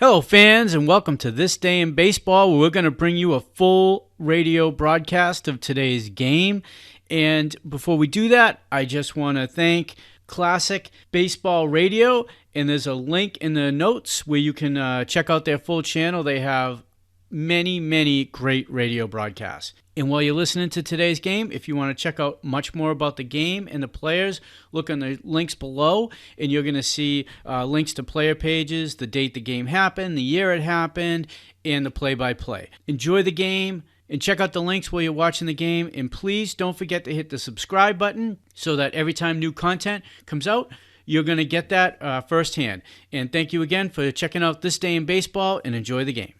Hello, fans, and welcome to This Day in Baseball, where we're going to bring you a full radio broadcast of today's game. And before we do that, I just want to thank Classic Baseball Radio, and there's a link in the notes where you can check out their full channel. They have many great radio broadcasts. And while you're listening to today's game, if you want to check out much more about the game and the players, look on the links below, and you're going to see links to player pages, the date the game happened, the year it happened, and the play-by-play. Enjoy the game, and check out the links while you're watching the game, and please don't forget to hit the subscribe button so that every time new content comes out, you're going to get that firsthand. And thank you again for checking out This Day in Baseball, and enjoy the game.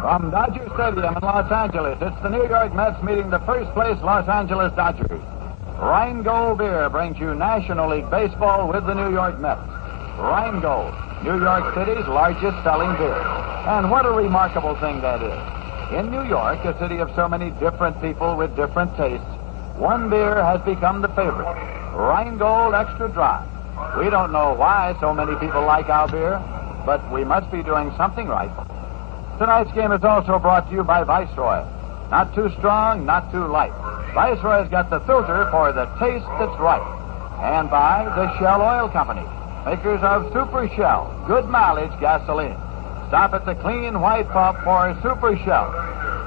From Dodger Stadium in Los Angeles, it's the New York Mets meeting the first-place Los Angeles Dodgers. Rheingold Beer brings you National League Baseball with the New York Mets. Rheingold, New York City's largest selling beer. And what a remarkable thing that is. In New York, a city of so many different people with different tastes, one beer has become the favorite, Rheingold Extra Dry. We don't know why so many people like our beer, but we must be doing something right. Tonight's game is also brought to you by Viceroy. Not too strong, not too light. Viceroy's got the filter for the taste that's right. And by the Shell Oil Company, makers of Super Shell, good mileage gasoline. Stop at the clean white pump for Super Shell.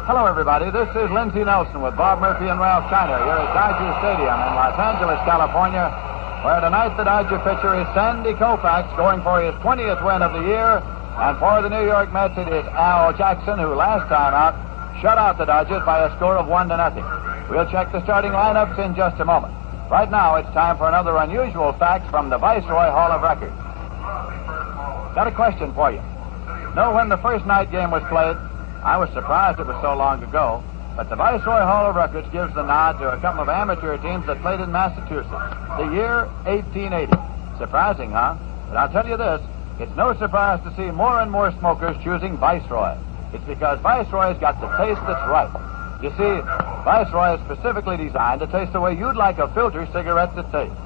Hello, everybody. This is Lindsey Nelson with Bob Murphy and Ralph Kiner here at Dodger Stadium in Los Angeles, California, where tonight the Dodger pitcher is Sandy Koufax, going for his 20th win of the year. And for the New York Mets, it is Al Jackson, who last time out shut out the Dodgers by a score of 1-0. We'll check the starting lineups in just a moment. Right now, it's time for another unusual fact from the Viceroy Hall of Records. Got a question for you. Know when the first night game was played? I was surprised it was so long ago, but the Viceroy Hall of Records gives the nod to a couple of amateur teams that played in Massachusetts. The year 1880. Surprising, huh? But I'll tell you this. It's no surprise to see more and more smokers choosing Viceroy. It's because Viceroy's got the taste that's right. You see, Viceroy is specifically designed to taste the way you'd like a filter cigarette to taste.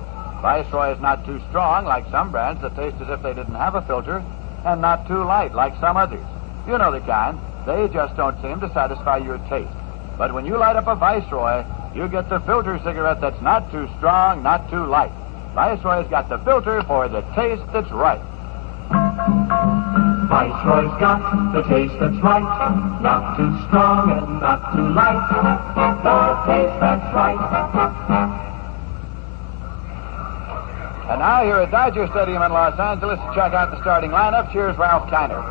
Viceroy is not too strong like some brands that taste as if they didn't have a filter, and not too light like some others. You know the kind. They just don't seem to satisfy your taste. But when you light up a Viceroy, you get the filter cigarette that's not too strong, not too light. Viceroy's got the filter for the taste that's right. Viceroy's got the taste that's right, not too strong and not too light, the taste that's right. And now here at Dodger Stadium in Los Angeles to check out the starting lineup, here's Ralph Kiner.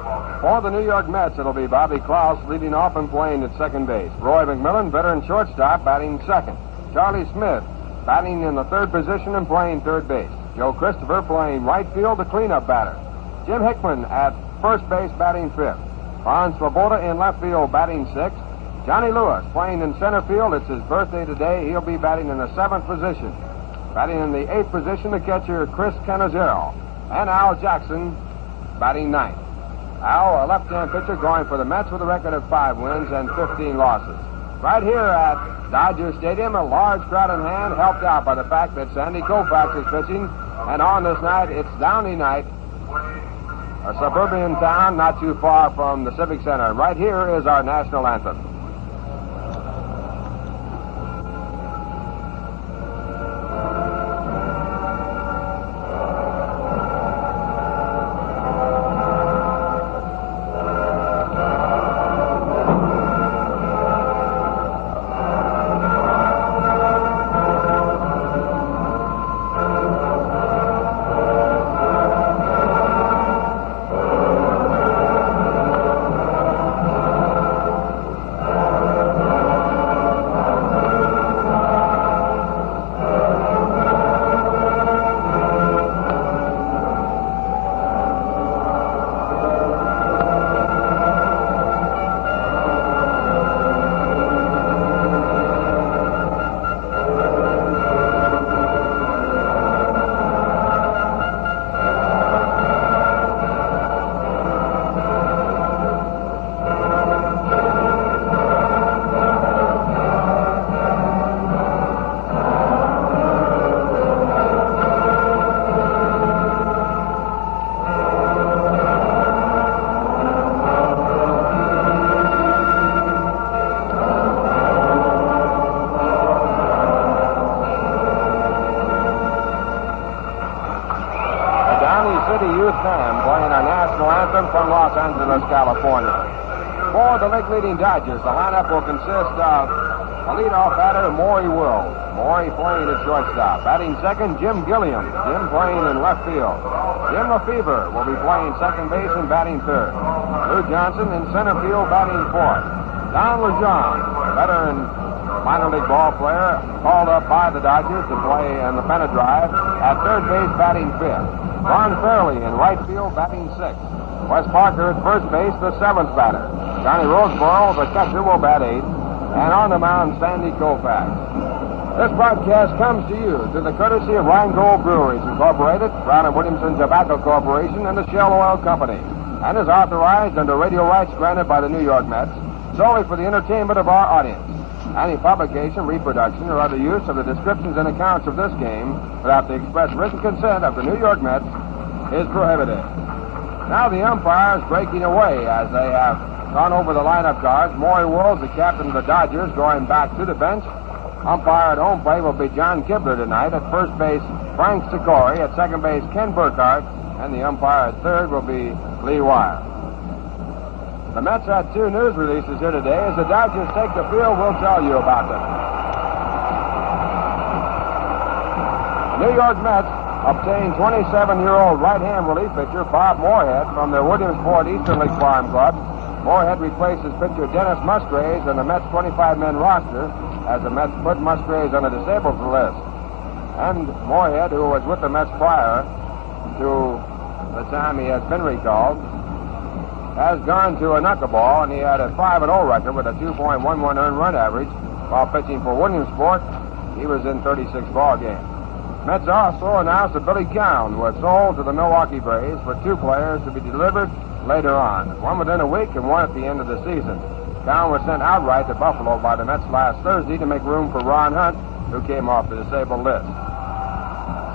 For the New York Mets, it'll be Bobby Klaus leading off and playing at second base. Roy McMillan, veteran shortstop, batting second. Charlie Smith batting in the third position and playing third base. Joe Christopher playing right field, the cleanup batter. Jim Hickman at first base, batting fifth. Ron Swoboda in left field, batting sixth. Johnny Lewis playing in center field. It's his birthday today. He'll be batting in the seventh position. Batting in the eighth position, the catcher, Chris Cannizzaro. And Al Jackson batting ninth. Al, a left-hand pitcher, going for the Mets with a record of 5 wins and 15 losses. Right here at Dodger Stadium, a large crowd in hand, helped out by the fact that Sandy Koufax is pitching. And on this night, it's Downey night. A suburban town not too far from the Civic Center. Right here is our national anthem. them from Los Angeles, California. For the league-leading Dodgers, the lineup will consist of the leadoff batter, Maury Wills. Maury playing at shortstop. Batting second, Jim Gilliam. Jim playing in left field. Jim Lefebvre will be playing second base and batting third. Lou Johnson in center field, batting fourth. Don Lejean, veteran minor league ball player, called up by the Dodgers to play in the pennant drive at third base, batting fifth. Ron Fairley in right field, batting sixth. Wes Parker at first base, the seventh batter. Johnny Roseboro, the catcher, will bat eighth. And on the mound, Sandy Koufax. This broadcast comes to you through the courtesy of Rheingold Breweries Incorporated, Brown & Williamson Tobacco Corporation, and the Shell Oil Company, and is authorized under radio rights granted by the New York Mets solely for the entertainment of our audience. Any publication, reproduction, or other use of the descriptions and accounts of this game without the express written consent of the New York Mets is prohibited. Now the umpires breaking away as they have gone over the lineup cards. Maury Wills, the captain of the Dodgers, going back to the bench. Umpire at home plate will be John Kibler tonight. At first base, Frank Sikori. At second base, Ken Burkhardt. And the umpire at third will be Lee Wire. The Mets had two news releases here today. As the Dodgers take the field, we'll tell you about them. The New York Mets obtained 27-year-old right-hand relief pitcher Bob Moorhead from their Williamsport Eastern League Farm Club. Moorhead replaces pitcher Dennis Musgraves on the Mets' 25-man roster as the Mets put Musgraves on a disabled list. And Moorhead, who was with the Mets prior to the time he has been recalled, has gone to a knuckleball, and he had a 5-0 record with a 2.11 earned run average while pitching for Williamsport. He was in 36 ball games. Mets also announced that Billy Cowan was sold to the Milwaukee Braves for two players to be delivered later on, one within a week and one at the end of the season. Cowan was sent outright to Buffalo by the Mets last Thursday to make room for Ron Hunt, who came off the disabled list.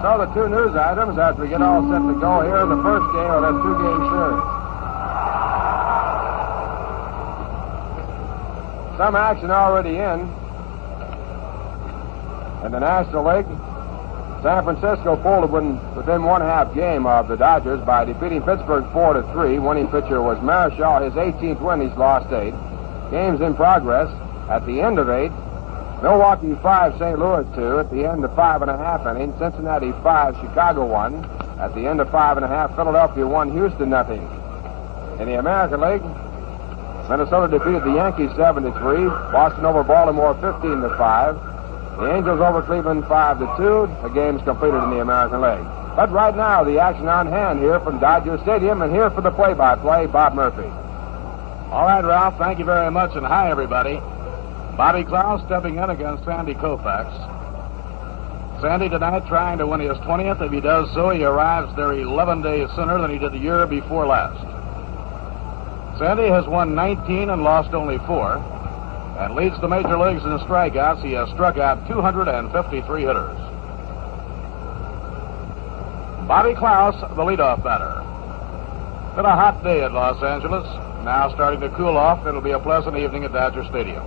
So the two news items as we get all set to go here in the first game of this two-game series. Some action already in the National League. San Francisco pulled within one-half game of the Dodgers by defeating Pittsburgh 4-3. Winning pitcher was Marichal, his 18th win. He's lost 8. Games in progress at the end of 8. Milwaukee 5, St. Louis 2 at the end of 5.5 innings. Cincinnati 5, Chicago 1 at the end of 5.5. Philadelphia 1, Houston 0. In the American League, Minnesota defeated the Yankees 7-3. Boston over Baltimore 15-5. The Angels over Cleveland 5-2. The game's completed in the American League. But right now, the action on hand here from Dodger Stadium, and here for the play-by-play, Bob Murphy. All right, Ralph, thank you very much, and hi, everybody. Bobby Klaus stepping in against Sandy Koufax. Sandy tonight trying to win his 20th. If he does so, he arrives there 11 days sooner than he did the year before last. Sandy has won 19 and lost only 4, and leads the major leagues in strikeouts. He has struck out 253 hitters. Bobby Klaus, the leadoff batter. Been a hot day at Los Angeles. Now starting to cool off. It'll be a pleasant evening at Dodger Stadium.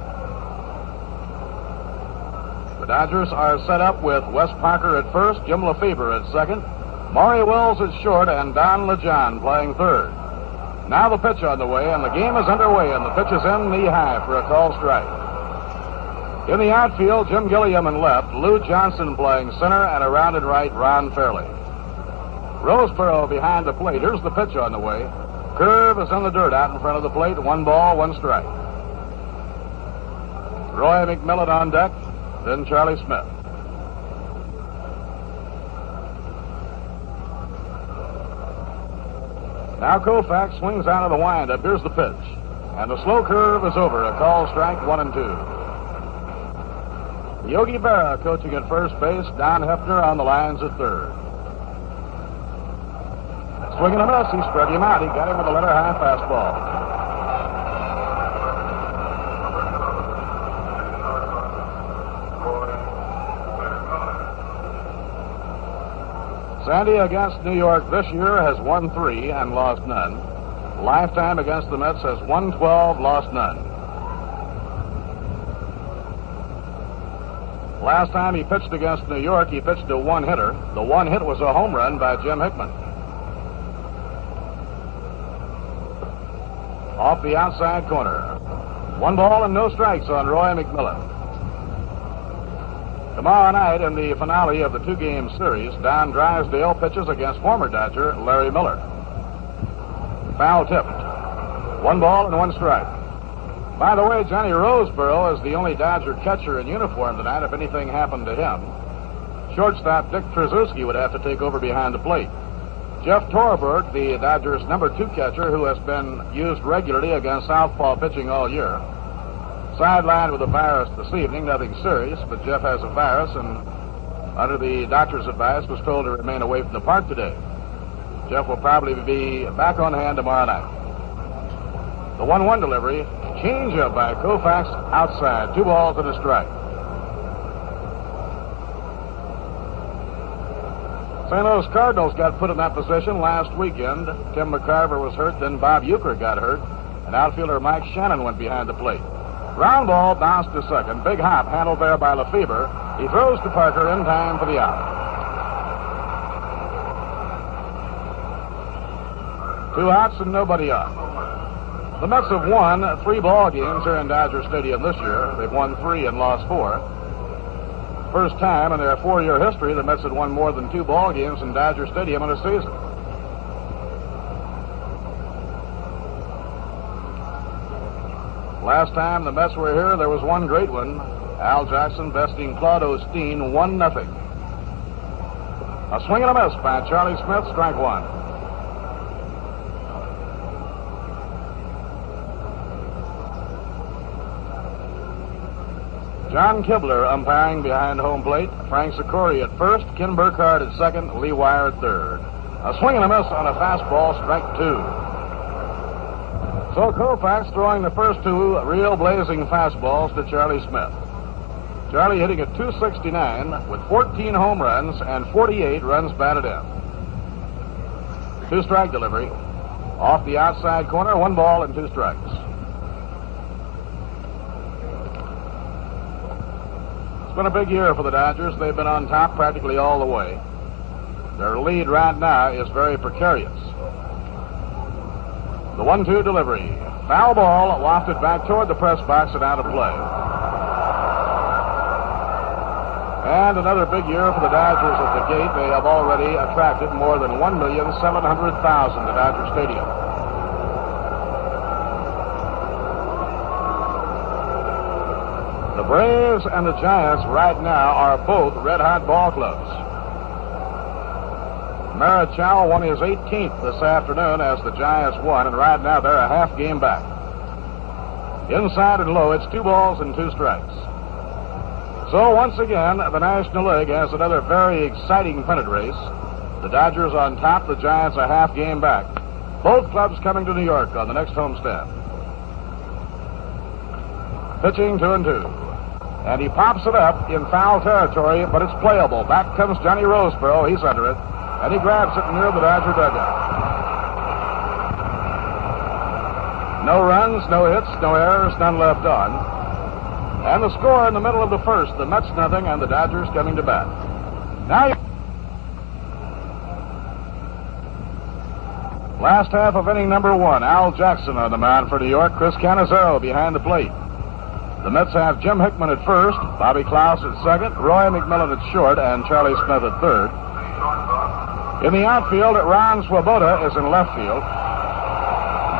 The Dodgers are set up with Wes Parker at first, Jim Lefebvre at second, Maury Wills at short, and Don Lejean playing third. Now the pitch on the way, and the game is underway, and the pitch is in knee-high for a called strike. In the outfield, Jim Gilliam in left, Lou Johnson playing center, and around and right, Ron Fairley. Roseboro behind the plate. Here's the pitch on the way. Curve is in the dirt out in front of the plate. 1 ball, 1 strike. Roy McMillan on deck, then Charlie Smith. Now Koufax swings out of the windup. Here's the pitch. And the slow curve is over. A call strike, 1-2. Yogi Berra coaching at first base. Don Hefner on the lines at third. Swing and a miss. He spread him out. He got him with a letter high fastball. Sandy against New York this year has won 3 and lost none. Lifetime against the Mets has won 12, lost none. Last time he pitched against New York, he pitched a one-hitter. The one hit was a home run by Jim Hickman. off the outside corner. 1 ball and no strikes on Roy McMillan. Tomorrow night in the finale of the 2-game series, Don Drysdale pitches against former Dodger Larry Miller. Foul tipped. 1 ball and 1 strike. By the way, Johnny Roseboro is the only Dodger catcher in uniform tonight. If anything happened to him, shortstop Dick Trzaskowski would have to take over behind the plate. Jeff Torberg, the Dodgers' number 2 catcher, who has been used regularly against southpaw pitching all year, sidelined with a virus this evening. Nothing serious, but Jeff has a virus, and under the doctor's advice, was told to remain away from the park today. Jeff will probably be back on hand tomorrow night. The 1-1 delivery, changeup by Koufax outside. 2 balls and a strike. St. Louis Cardinals got put in that position last weekend. Tim McCarver was hurt, then Bob Uecker got hurt, and outfielder Mike Shannon went behind the plate. Ground ball bounced to second. Big hop handled there by Lefebvre. He throws to Parker in time for the out. 2 outs and nobody on. The Mets have won 3 ball games here in Dodger Stadium this year. They've won 3 and lost 4. First time in their 4-year history the Mets had won more than 2 ball games in Dodger Stadium in a season. Last time the Mets were here, there was one great one. Al Jackson besting Claude Osteen 1-0. A swing and a miss by Charlie Smith, strike 1. John Kibler umpiring behind home plate. Frank Sikori at first, Ken Burkhardt at second, Lee Wire at third. A swing and a miss on a fastball, strike 2. So Koufax throwing the first 2 real blazing fastballs to Charlie Smith. Charlie hitting at .269 with 14 home runs and 48 runs batted in. 2-strike delivery. Off the outside corner, 1 ball and 2 strikes. It's been a big year for the Dodgers. They've been on top practically all the way. Their lead right now is very precarious. The 1-2 delivery. Foul ball wafted back toward the press box and out of play. And another big year for the Dodgers at the gate. They have already attracted more than 1,700,000 to Dodger Stadium. The Braves and the Giants right now are both red-hot ball clubs. Marichal won his 18th this afternoon as the Giants won, and right now they're a half game back. Inside and low, it's 2 balls and 2 strikes. So once again, the National League has another very exciting pennant race. The Dodgers on top, the Giants a half game back. Both clubs coming to New York on the next homestand. Pitching 2-2. And he pops it up in foul territory, but it's playable. Back comes Johnny Roseboro. He's under it. And he grabs it near the Dodger dugout. No runs, no hits, no errors, none left on. And the score in the middle of the first, the Mets nothing and the Dodgers coming to bat. Now, last half of inning number 1, Al Jackson on the mound for New York, Chris Cannizzaro behind the plate. The Mets have Jim Hickman at first, Bobby Klaus at second, Roy McMillan at short, and Charlie Smith at third. In the outfield, Ron Swoboda is in left field.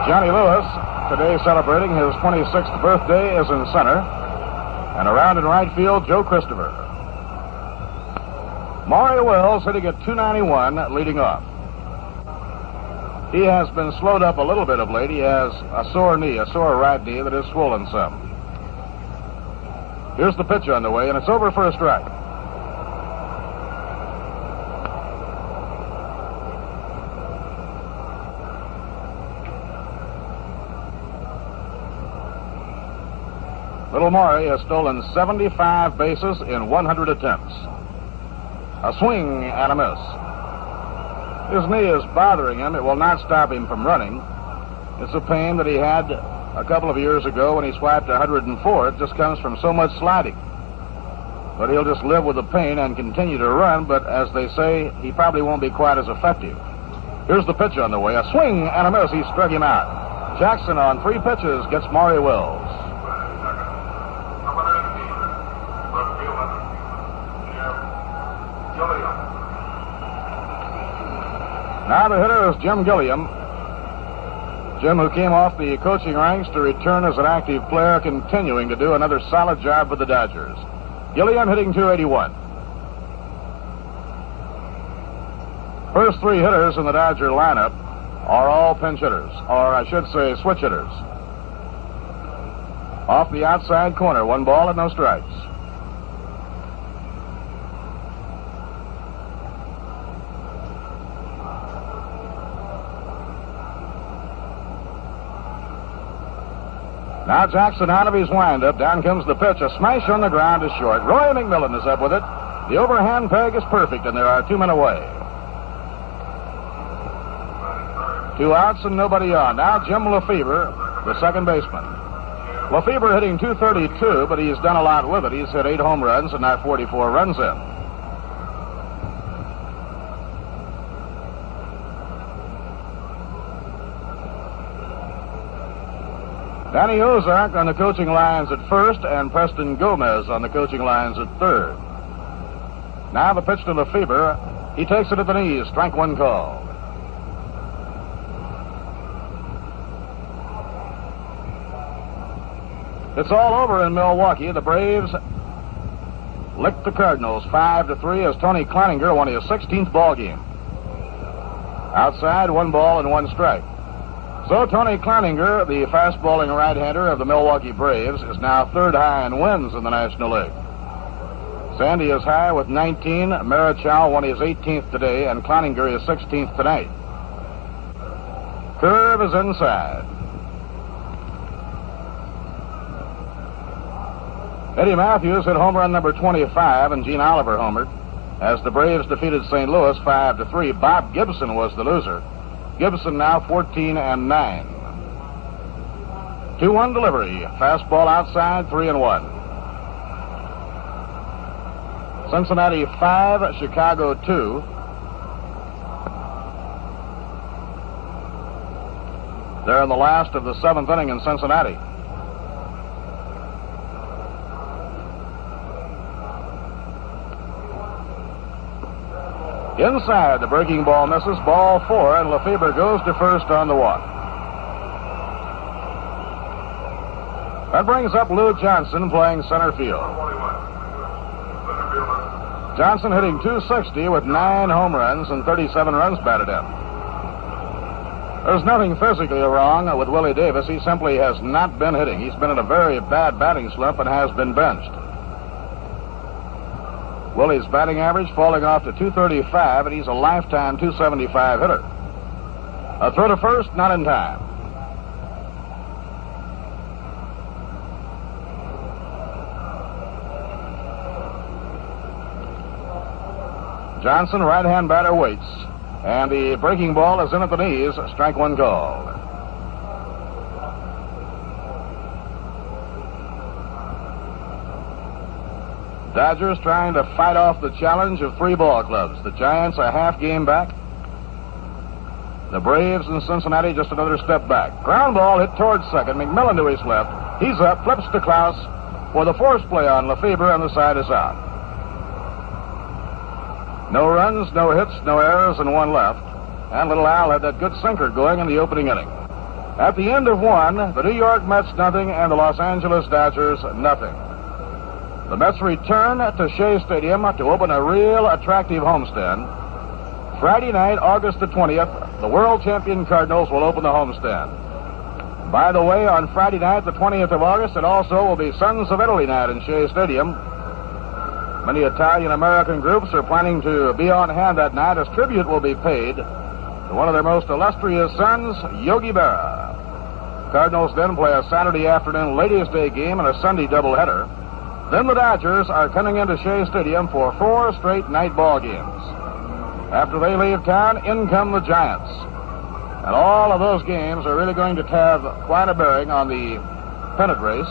Johnny Lewis, today celebrating his 26th birthday, is in center. And around in right field, Joe Christopher. Maury Wills hitting at .291, leading off. He has been slowed up a little bit of late. He has a sore knee, a sore right knee that is swollen some. Here's the pitch on the way, and it's over for a strike. Little Maury has stolen 75 bases in 100 attempts. A swing and a miss. His knee is bothering him. It will not stop him from running. It's a pain that he had a couple of years ago when he swiped 104. It just comes from so much sliding. But he'll just live with the pain and continue to run, but as they say, he probably won't be quite as effective. Here's the pitch on the way. A swing and a miss. He struck him out. Jackson on 3 pitches gets Maury Wills. Now the hitter is Jim Gilliam. Jim, who came off the coaching ranks to return as an active player, continuing to do another solid job for the Dodgers. Gilliam hitting .281. First 3 hitters in the Dodger lineup are all pinch hitters, or I should say switch hitters. Off the outside corner, 1 ball and no strikes. Now Jackson out of his windup. Down comes the pitch. A smash on the ground is short. Roy McMillan is up with it. The overhand peg is perfect, and there are 2 men away. 2 outs and nobody on. Now Jim Lefebvre, the second baseman. Lefebvre hitting .232, but he's done a lot with it. He's hit 8 home runs and now 44 runs in. Danny Ozark on the coaching lines at first, and Preston Gomez on the coaching lines at third. Now the pitch to Lefebvre. He takes it at the knees. Strike 1 call. It's all over in Milwaukee. The Braves licked the Cardinals 5-3 as Tony Cloninger won his 16th ball game. Outside, 1 ball and 1 strike. So Tony Cloninger, the fast-bowling right-hander of the Milwaukee Braves, is now 3rd high in wins in the National League. Sandy is high with 19. Marichal won his 18th today, and Cloninger his 16th tonight. Curve is inside. Eddie Matthews hit home run number 25, and Gene Oliver homered as the Braves defeated St. Louis 5-3. Bob Gibson was the loser. Gibson now 14-9. 2-1 delivery. Fastball outside, 3-1. Cincinnati 5, Chicago 2. They're in the last of the 7th inning in Cincinnati. Inside, the breaking ball misses. Ball 4, and Lefebvre goes to first on the walk. That brings up Lou Johnson playing center field. Johnson hitting .260 with 9 home runs and 37 runs batted in. There's nothing physically wrong with Willie Davis. He simply has not been hitting. He's been in a very bad batting slump and has been benched. Willie's batting average falling off to .235, and he's a lifetime .275 hitter. A throw to first, not in time. Johnson, right-hand batter, waits. And the breaking ball is in at the knees. Strike 1 called. Dodgers trying to fight off the challenge of 3 ball clubs. The Giants a half game back. The Braves and Cincinnati just another step back. Ground ball hit towards second. McMillan to his left. He's up, flips to Klaus for the force play on Lefebvre, and the side is out. No runs, no hits, no errors, and 1 left. And Little Al had that good sinker going in the opening inning. At the end of 1, the New York Mets nothing, and the Los Angeles Dodgers nothing. The Mets return to Shea Stadium to open a real attractive homestand. Friday night, August the 20th, the world champion Cardinals will open the homestand. By the way, on Friday night, the 20th of August, it also will be Sons of Italy night in Shea Stadium. Many Italian-American groups are planning to be on hand that night as tribute will be paid to one of their most illustrious sons, Yogi Berra. Cardinals then play a Saturday afternoon Ladies' Day game and a Sunday doubleheader. Then the Dodgers are coming into Shea Stadium for 4 straight night ball games. After they leave town, in come the Giants. And all of those games are really going to have quite a bearing on the pennant race.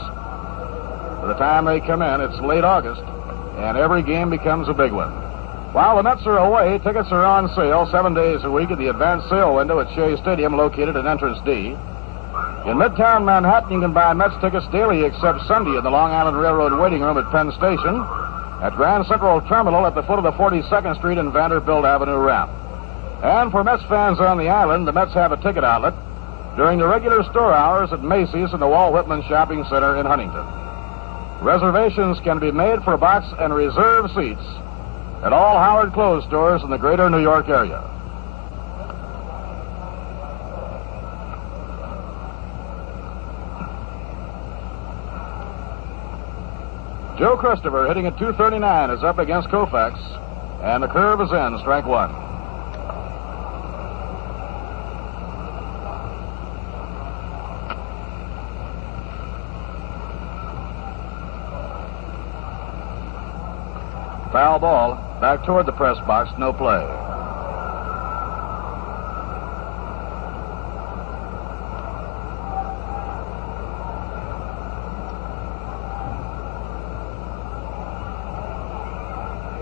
By the time they come in, it's late August, and every game becomes a big one. While the Mets are away, tickets are on sale 7 days a week at the advanced sale window at Shea Stadium, located at Entrance D. In Midtown Manhattan, you can buy Mets tickets daily except Sunday in the Long Island Railroad waiting room at Penn Station, at Grand Central Terminal at the foot of the 42nd Street and Vanderbilt Avenue ramp. And for Mets fans on the island, the Mets have a ticket outlet during the regular store hours at Macy's and the Walt Whitman Shopping Center in Huntington. Reservations can be made for box and reserve seats at all Howard Clothes stores in the greater New York area. Joe Christopher, hitting at .239, is up against Koufax, and the curve is in, strike one. Foul ball, back toward the press box, no play.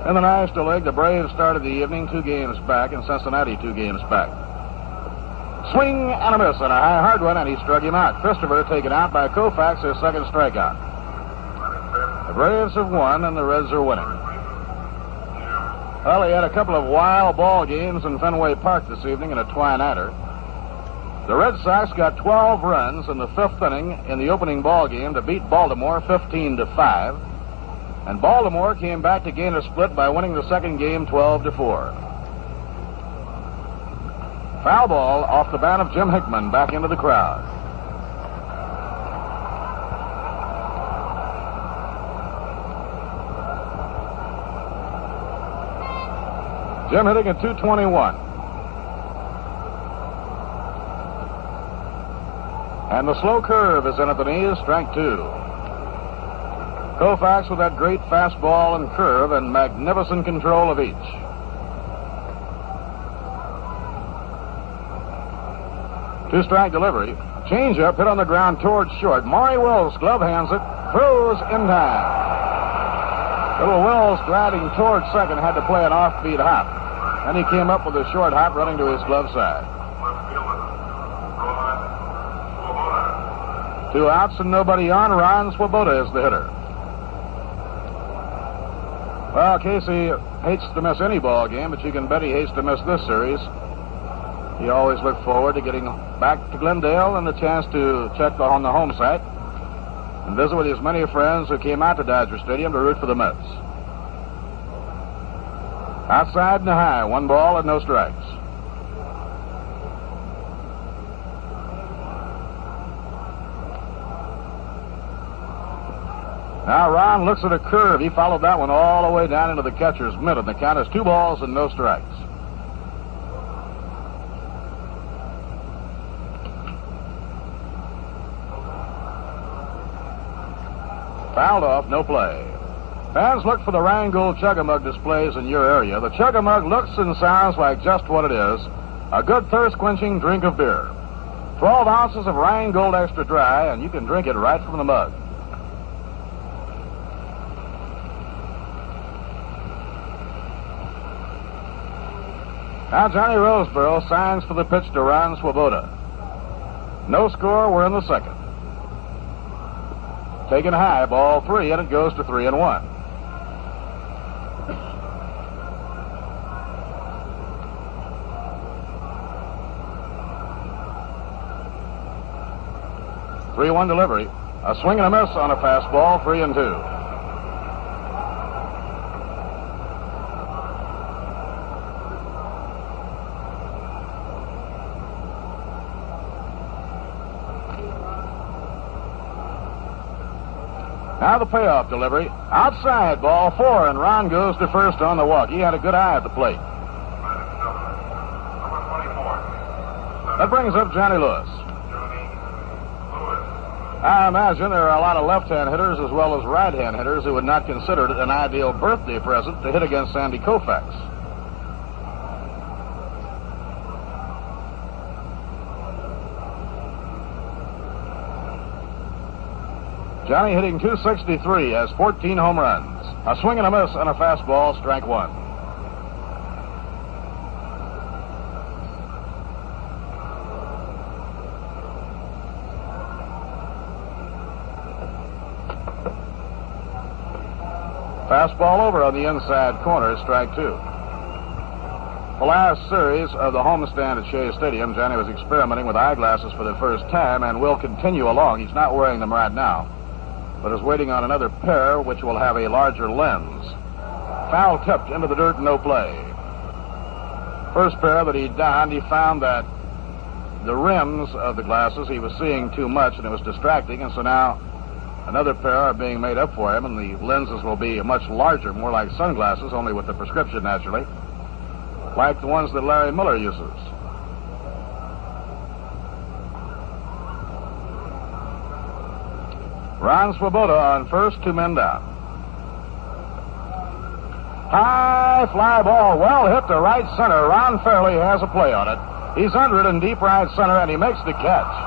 In the National League, the Braves started the evening 2 games back, and Cincinnati 2 games back. Swing and a miss, and a high hard one, and he struck him out. Christopher taken out by Koufax, his second strikeout. The Braves have won, and the Reds are winning. Well, he had a couple of wild ball games in Fenway Park this evening in a twine-atter. The Red Sox got 12 runs in the 5th inning in the opening ball game to beat Baltimore 15-5. And Baltimore came back to gain a split by winning the second game 12-4. Foul ball off the bat of Jim Hickman back into the crowd. Jim hitting at .221. And the slow curve is in at the knees, strike two. Koufax with that great fastball and curve and magnificent control of each. Two-strike delivery. Changeup hit on the ground towards short. Maury Wills glove hands it, throws in time. Little Wills gliding towards second had to play an offbeat hop. And he came up with a short hop running to his glove side. 2 outs and nobody on. Ron Swoboda is the hitter. Well, Casey hates to miss any ball game, but you can bet he hates to miss this series. He always looked forward to getting back to Glendale and the chance to check on the home site and visit with his many friends who came out to Dodger Stadium to root for the Mets. Outside and high, 1 ball and no strikes. Now Ron looks at a curve. He followed that one all the way down into the catcher's mitt, and the count is 2 balls and no strikes. Fouled off, no play. Fans look for the Rheingold Chug-a-Mug displays in your area. The Chug-a-Mug looks and sounds like just what it is, a good thirst-quenching drink of beer. 12 ounces of Rheingold Extra Dry, and you can drink it right from the mug. Now Johnny Roseboro signs for the pitch to Ron Swoboda. No score, we're in the second. Taken high, ball 3, and it goes to 3-1. Three-one delivery. A swing and a miss on a fastball, 3-2. Now the payoff delivery. Outside, ball 4, and Ron goes to first on the walk. He had a good eye at the plate. That brings up Johnny Lewis. I imagine there are a lot of left-hand hitters as well as right-hand hitters who would not consider it an ideal birthday present to hit against Sandy Koufax. Johnny hitting .263, has 14 home runs. A swing and a miss and a fastball, strike 1. Fastball over on the inside corner, strike two. The last series of the homestand at Shea Stadium, Johnny was experimenting with eyeglasses for the first time and will continue along. He's not wearing them right now, but is waiting on another pair which will have a larger lens. Foul tipped into the dirt, no play. First pair that he donned, he found that the rims of the glasses, he was seeing too much and it was distracting, and so now another pair are being made up for him, and the lenses will be much larger, more like sunglasses, only with the prescription naturally, like the ones that Larry Miller uses. Ron Swoboda on first, 2 men down. High fly ball, well hit to right center. Ron Fairley has a play on it. He's under it in deep right center, and he makes the catch.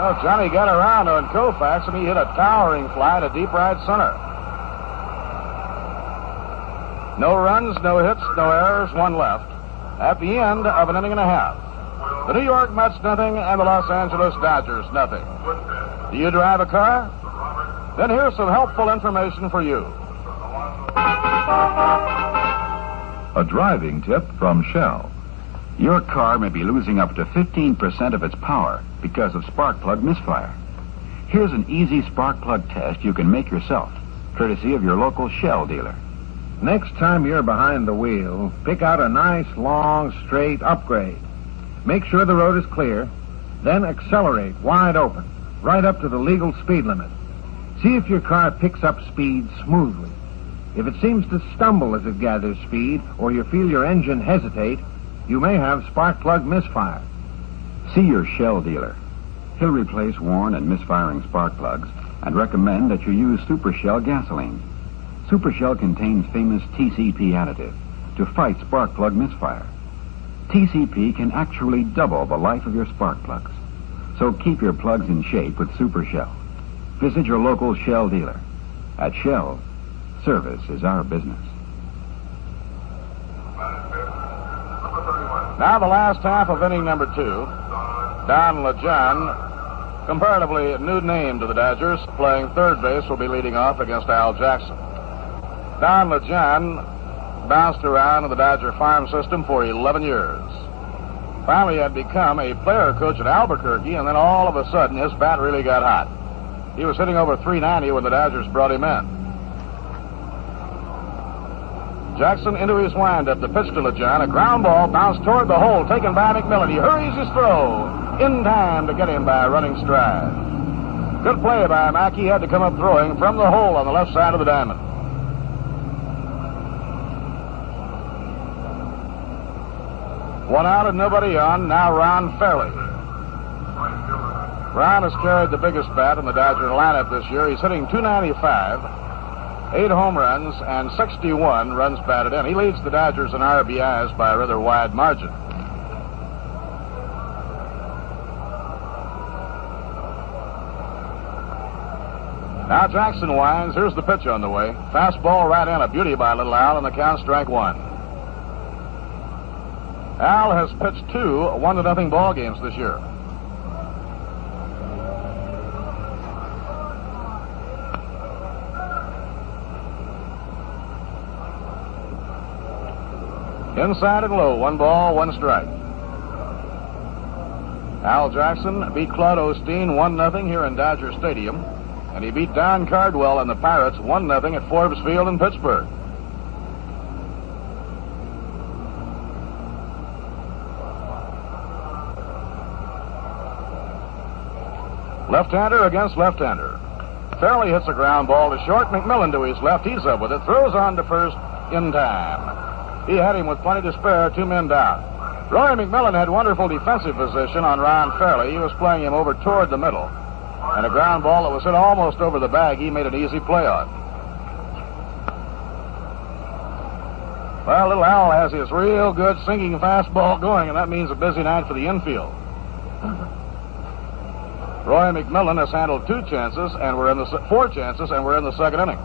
Well, Johnny got around on Koufax, and he hit a towering fly to deep right center. No runs, no hits, no errors, 1 left. At the end of an inning and a half. The New York Mets nothing, and the Los Angeles Dodgers nothing. Do you drive a car? Then here's some helpful information for you. A driving tip from Shell. Your car may be losing up to 15% of its power because of spark plug misfire. Here's an easy spark plug test you can make yourself, courtesy of your local Shell dealer. Next time you're behind the wheel, pick out a nice, long, straight upgrade. Make sure the road is clear, then accelerate wide open, right up to the legal speed limit. See if your car picks up speed smoothly. If it seems to stumble as it gathers speed, or you feel your engine hesitate, you may have spark plug misfire. See your Shell dealer. He'll replace worn and misfiring spark plugs and recommend that you use Super Shell gasoline. Super Shell contains famous TCP additive to fight spark plug misfire. TCP can actually double the life of your spark plugs. So keep your plugs in shape with Super Shell. Visit your local Shell dealer. At Shell, service is our business. Now the last half of inning number 2. Don LeJean, comparatively new name to the Dodgers, playing third base, will be leading off against Al Jackson. Don LeJean bounced around in the Dodger farm system for 11 years. Finally had become a player coach at Albuquerque, and then all of a sudden his bat really got hot. He was hitting over .390 when the Dodgers brought him in. Jackson into his windup, the pitch to LeJean. A ground ball bounced toward the hole, taken by McMillan. He hurries his throw in time to get him by a running stride. Good play by Mackey. He had to come up throwing from the hole on the left side of the diamond. One out and nobody on. Now Ron Fairley. Ron has carried the biggest bat in the Dodger lineup this year. He's hitting .295. 8 home runs and 61 runs batted in. He leads the Dodgers in RBIs by a rather wide margin. Now Jackson winds. Here's the pitch on the way. Fastball right in, a beauty by Little Al, and the count strike 1. Al has pitched 2 1-0 ball games this year. Inside and low, 1 ball, 1 strike. Al Jackson beat Claude Osteen 1-0 here in Dodger Stadium, and he beat Don Cardwell and the Pirates 1-0 at Forbes Field in Pittsburgh. Left-hander against left-hander. Fairley hits a ground ball to short. McMillan to his left. He's up with it. Throws on to first in time. He had him with plenty to spare, 2 men down. Roy McMillan had wonderful defensive position on Ron Fairley. He was playing him over toward the middle. And a ground ball that was hit almost over the bag, he made an easy play on. Well, Little Al has his real good sinking fastball going, and that means a busy night for the infield. Roy McMillan has handled 4 chances, and we're in the second inning.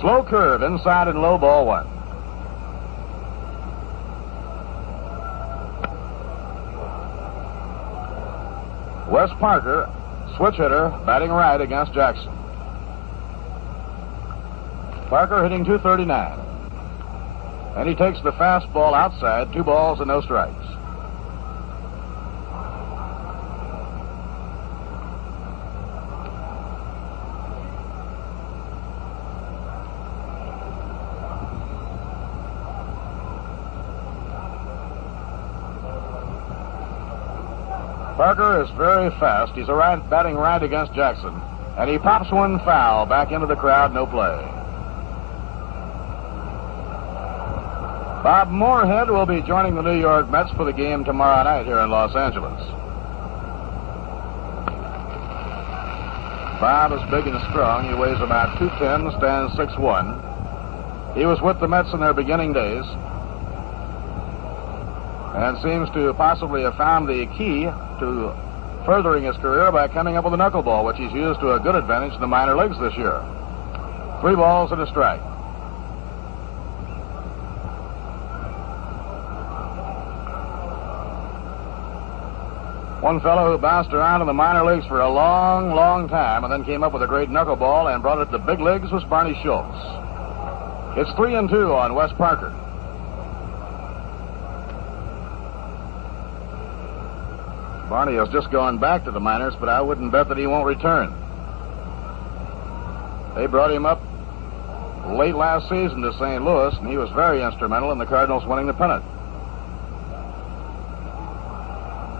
Slow curve, inside and low, ball 1. Wes Parker, switch hitter, batting right against Jackson. Parker hitting .239. And he takes the fastball outside, 2 balls and no strikes. Parker is very fast. He's batting right against Jackson. And he pops one foul back into the crowd, no play. Bob Moorhead will be joining the New York Mets for the game tomorrow night here in Los Angeles. Bob is big and strong. He weighs about 210, stands 6'1". He was with the Mets in their beginning days and seems to possibly have found the key to furthering his career by coming up with a knuckleball, which he's used to a good advantage in the minor leagues this year. 3 balls and a strike. One fellow who bounced around in the minor leagues for a long, long time and then came up with a great knuckleball and brought it to the big leagues was Barney Schultz. It's 3-2 on Wes Parker. Barney has just gone back to the minors, but I wouldn't bet that he won't return. They brought him up late last season to St. Louis, and he was very instrumental in the Cardinals winning the pennant.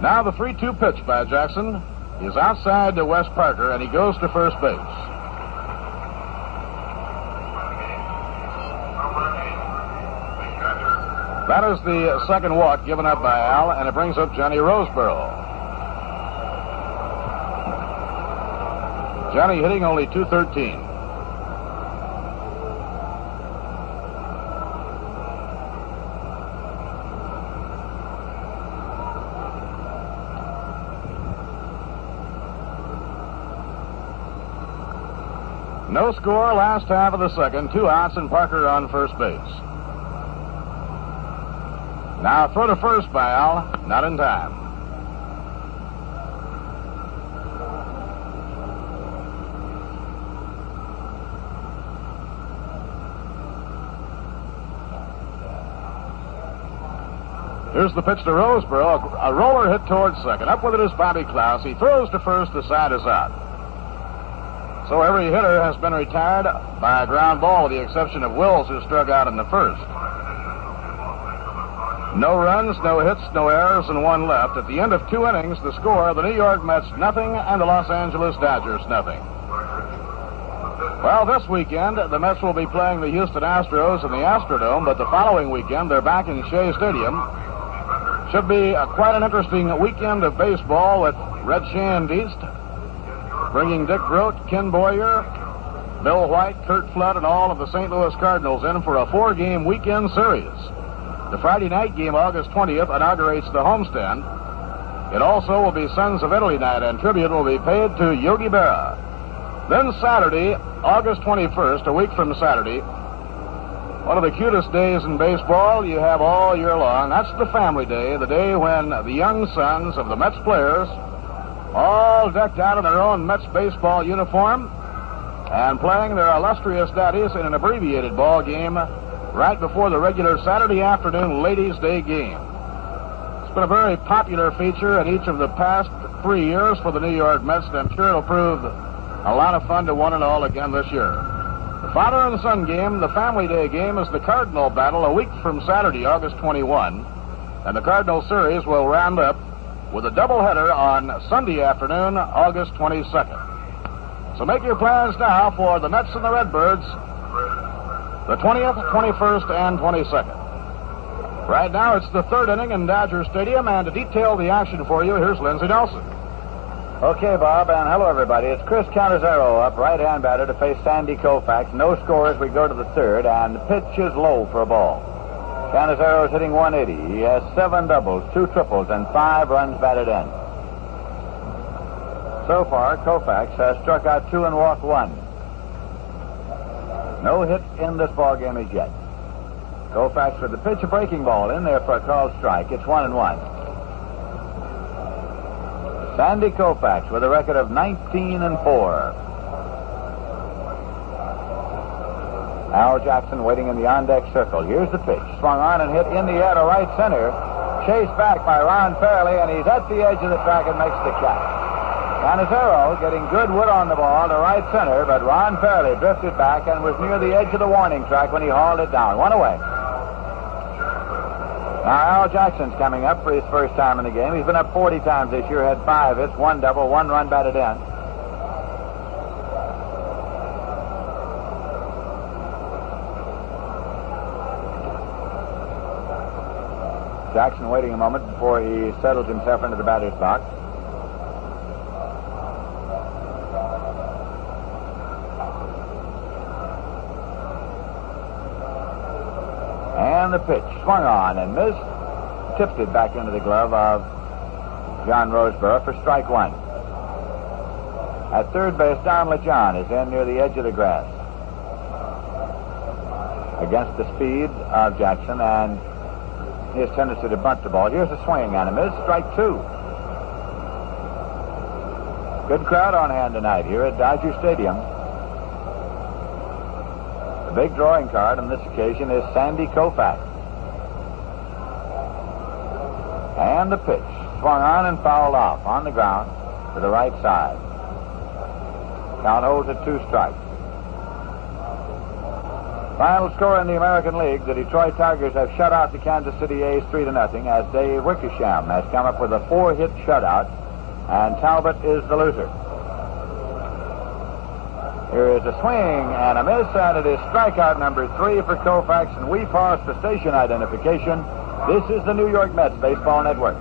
Now the 3-2 pitch by Jackson is outside to Wes Parker, and he goes to first base. That is the second walk given up by Al, and it brings up Johnny Roseboro. Johnny hitting only .213. No score last half of the second. 2 outs and Parker on first base. Now throw to first by Al. Not in time. Here's the pitch to Roseboro. A roller hit towards second. Up with it is Bobby Klaus. He throws to first. The side is out. So every hitter has been retired by a ground ball, with the exception of Wills, who struck out in the first. No runs, no hits, no errors, and 1 left. At the end of 2 innings, the score, the New York Mets nothing and the Los Angeles Dodgers nothing. Well, this weekend, the Mets will be playing the Houston Astros in the Astrodome, but the following weekend, they're back in Shea Stadium. Should be quite an interesting weekend of baseball, with Red Shandiest bringing Dick Groat, Ken Boyer, Bill White, Kurt Flood, and all of the St. Louis Cardinals in for a 4-game weekend series. The Friday night game, August 20th, inaugurates the homestand. It also will be Sons of Italy night, and tribute will be paid to Yogi Berra. Then Saturday, August 21st, a week from Saturday, one of the cutest days in baseball you have all year long. That's the Family Day, the day when the young sons of the Mets players, all decked out in their own Mets baseball uniform and playing their illustrious daddies in an abbreviated ball game right before the regular Saturday afternoon Ladies' Day game. It's been a very popular feature in each of the past 3 years for the New York Mets, and I'm sure it'll prove a lot of fun to one and all again this year. The father and son game, the Family Day game, is the Cardinal battle a week from Saturday, August 21, and the Cardinal series will round up with a doubleheader on Sunday afternoon, August 22nd. So make your plans now for the Mets and the Redbirds, the 20th, 21st, and 22nd. Right now, it's the 3rd inning in Dodger Stadium, and to detail the action for you, here's Lindsey Nelson. Okay, Bob, and hello, everybody. It's Chris Cannizzaro up, right-hand batter, to face Sandy Koufax. No score as we go to the 3rd, and the pitch is low for a ball. Cannizzaro is hitting .180. He has 7 doubles, 2 triples, and 5 runs batted in. So far, Koufax has struck out 2 and walked 1. No hit in this ballgame as yet. Koufax with the pitch, a breaking ball in there for a called strike. It's 1-1. Sandy Koufax with a record of 19-4. Al Jackson waiting in the on-deck circle. Here's the pitch. Swung on and hit in the air to right center. Chased back by Ron Fairley, and he's at the edge of the track and makes the catch. Canizero getting good wood on the ball to right center, but Ron Fairley drifted back and was near the edge of the warning track when he hauled it down. One away. Now Al Jackson's coming up for his first time in the game. He's been up 40 times this year, had 5 hits, 1 double, 1 run batted in. Jackson waiting a moment before he settles himself into the batter's box. And the pitch swung on and missed. Tipped it back into the glove of John Roseborough for strike 1. At third base, Don LeJohn is in near the edge of the grass. Against the speed of Jackson and his tendency to bunt the ball. Here's a swing and a miss. Strike 2. Good crowd on hand tonight here at Dodger Stadium. The big drawing card on this occasion is Sandy Koufax. And the pitch. Swung on and fouled off on the ground to the right side. Count holds at 2 strikes. Final score in the American League, the Detroit Tigers have shut out the Kansas City A's 3-0 as Dave Wickersham has come up with a 4-hit shutout, and Talbot is the loser. Here is a swing and a miss, and it is strikeout number 3 for Koufax, and we pause for station identification. This is the New York Mets Baseball Network.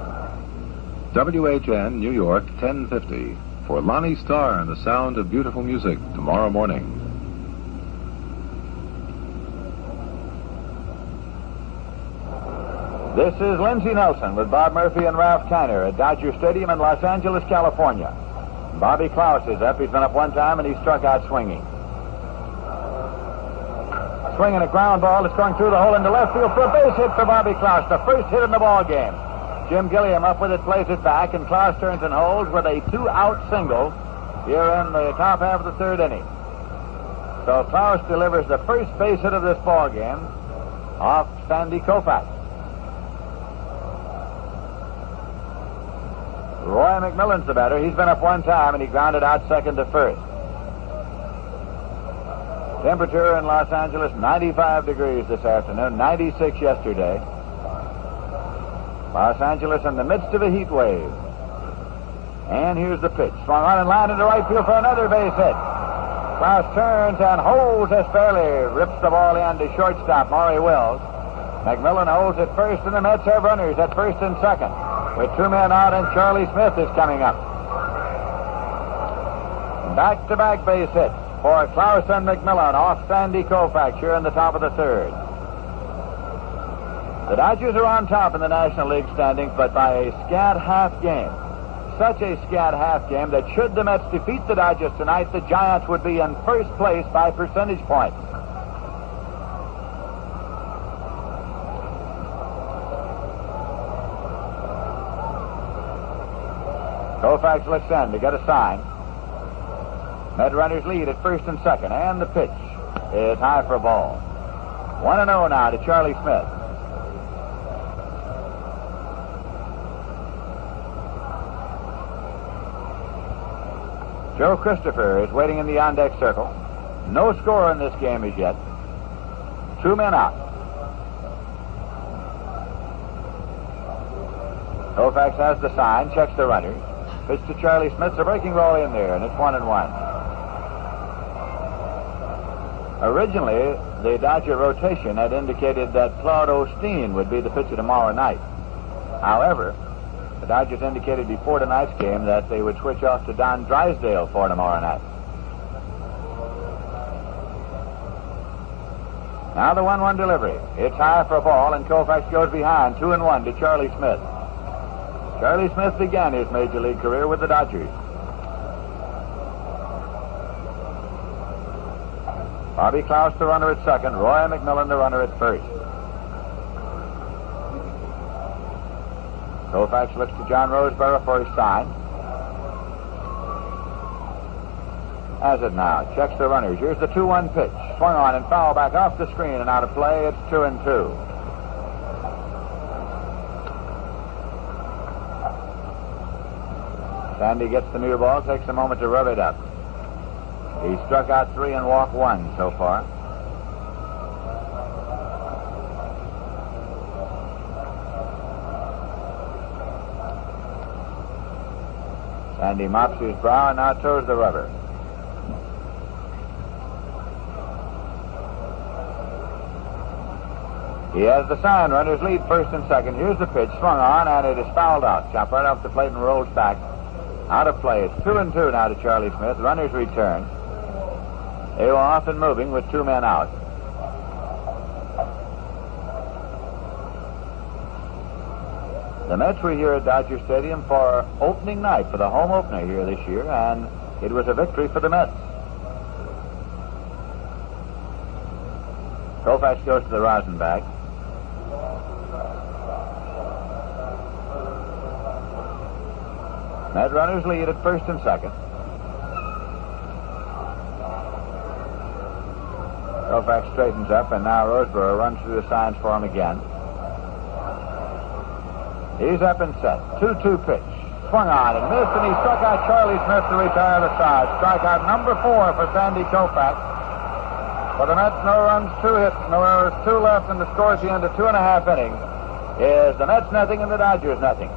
WHN, New York, 1050. For Lonnie Starr and the sound of beautiful music tomorrow morning. This is Lindsey Nelson with Bob Murphy and Ralph Kiner at Dodger Stadium in Los Angeles, California. Bobby Klaus is up. He's been up 1 time, and he struck out swinging. Swinging a ground ball that's going through the hole into left field for a base hit for Bobby Klaus, the first hit in the ball game. Jim Gilliam up with it, plays it back, and Klaus turns and holds with a 2-out single here in the top half of the 3rd inning. So Klaus delivers the first base hit of this ball game off Sandy Koufax. Roy McMillan's the batter. He's been up 1 time, and he grounded out second to first. Temperature in Los Angeles, 95 degrees this afternoon, 96 yesterday. Los Angeles in the midst of a heat wave. And here's the pitch. Swung on and lined into right field for another base hit. Klaus turns and holds as Fairley rips the ball in to shortstop Maury Wills. McMillan holds at first, and the Mets have runners at first and second, with 2 men out, and Charlie Smith is coming up. Back-to-back base hits for Klaus and McMillan off Sandy Koufax here in the top of the 3rd. The Dodgers are on top in the National League standings, but by a scant half game. Such a scant half game that should the Mets defeat the Dodgers tonight, the Giants would be in first place by percentage points. Koufax looks in to get a sign. Met runners lead at first and second, and the pitch is high for a ball. 1-0 now to Charlie Smith. Joe Christopher is waiting in the on-deck circle. No score in this game as yet. 2 men out. Koufax has the sign, checks the runners. Pitch to Charlie Smith, a breaking ball in there, and it's 1-1. Originally, the Dodger rotation had indicated that Claude Osteen would be the pitcher tomorrow night. However, the Dodgers indicated before tonight's game that they would switch off to Don Drysdale for tomorrow night. Now the 1-1 delivery. It's high for a ball, and Koufax goes behind, 2-1 to Charlie Smith. Charlie Smith began his major league career with the Dodgers. Bobby Klaus, the runner at second. Roy McMillan, the runner at first. Koufax looks to John Roseborough for his sign. has it now. Checks the runners. Here's the 2-1 pitch. Swung on and foul back off the screen and out of play. It's 2-2. Sandy gets the new ball, takes a moment to rub it up. He struck out 3 and walked 1 so far. Sandy mops his brow and now toes the rubber. He has the sign. Runners lead first and second. Here's the pitch. Swung on, and it is fouled out. Chopped right off the plate and rolls back. Out of play. It's 2-2 now to Charlie Smith. Runners return. They were often moving with 2 men out. The Mets were here at Dodger Stadium for opening night, for the home opener here this year, and it was a victory for the Mets. Koufax goes to the rosin bag. Met runners lead at first and second. Koufax straightens up, and now Roseboro runs through the signs for him again. He's up and set. 2-2 pitch. Swung on and missed, and he struck out Charlie Smith to retire the side. Strikeout number 4 for Sandy Koufax. For the Mets, no runs, 2 hits, no errors, 2 left, and the score at the end of 2.5 innings is the Mets nothing and the Dodgers nothing.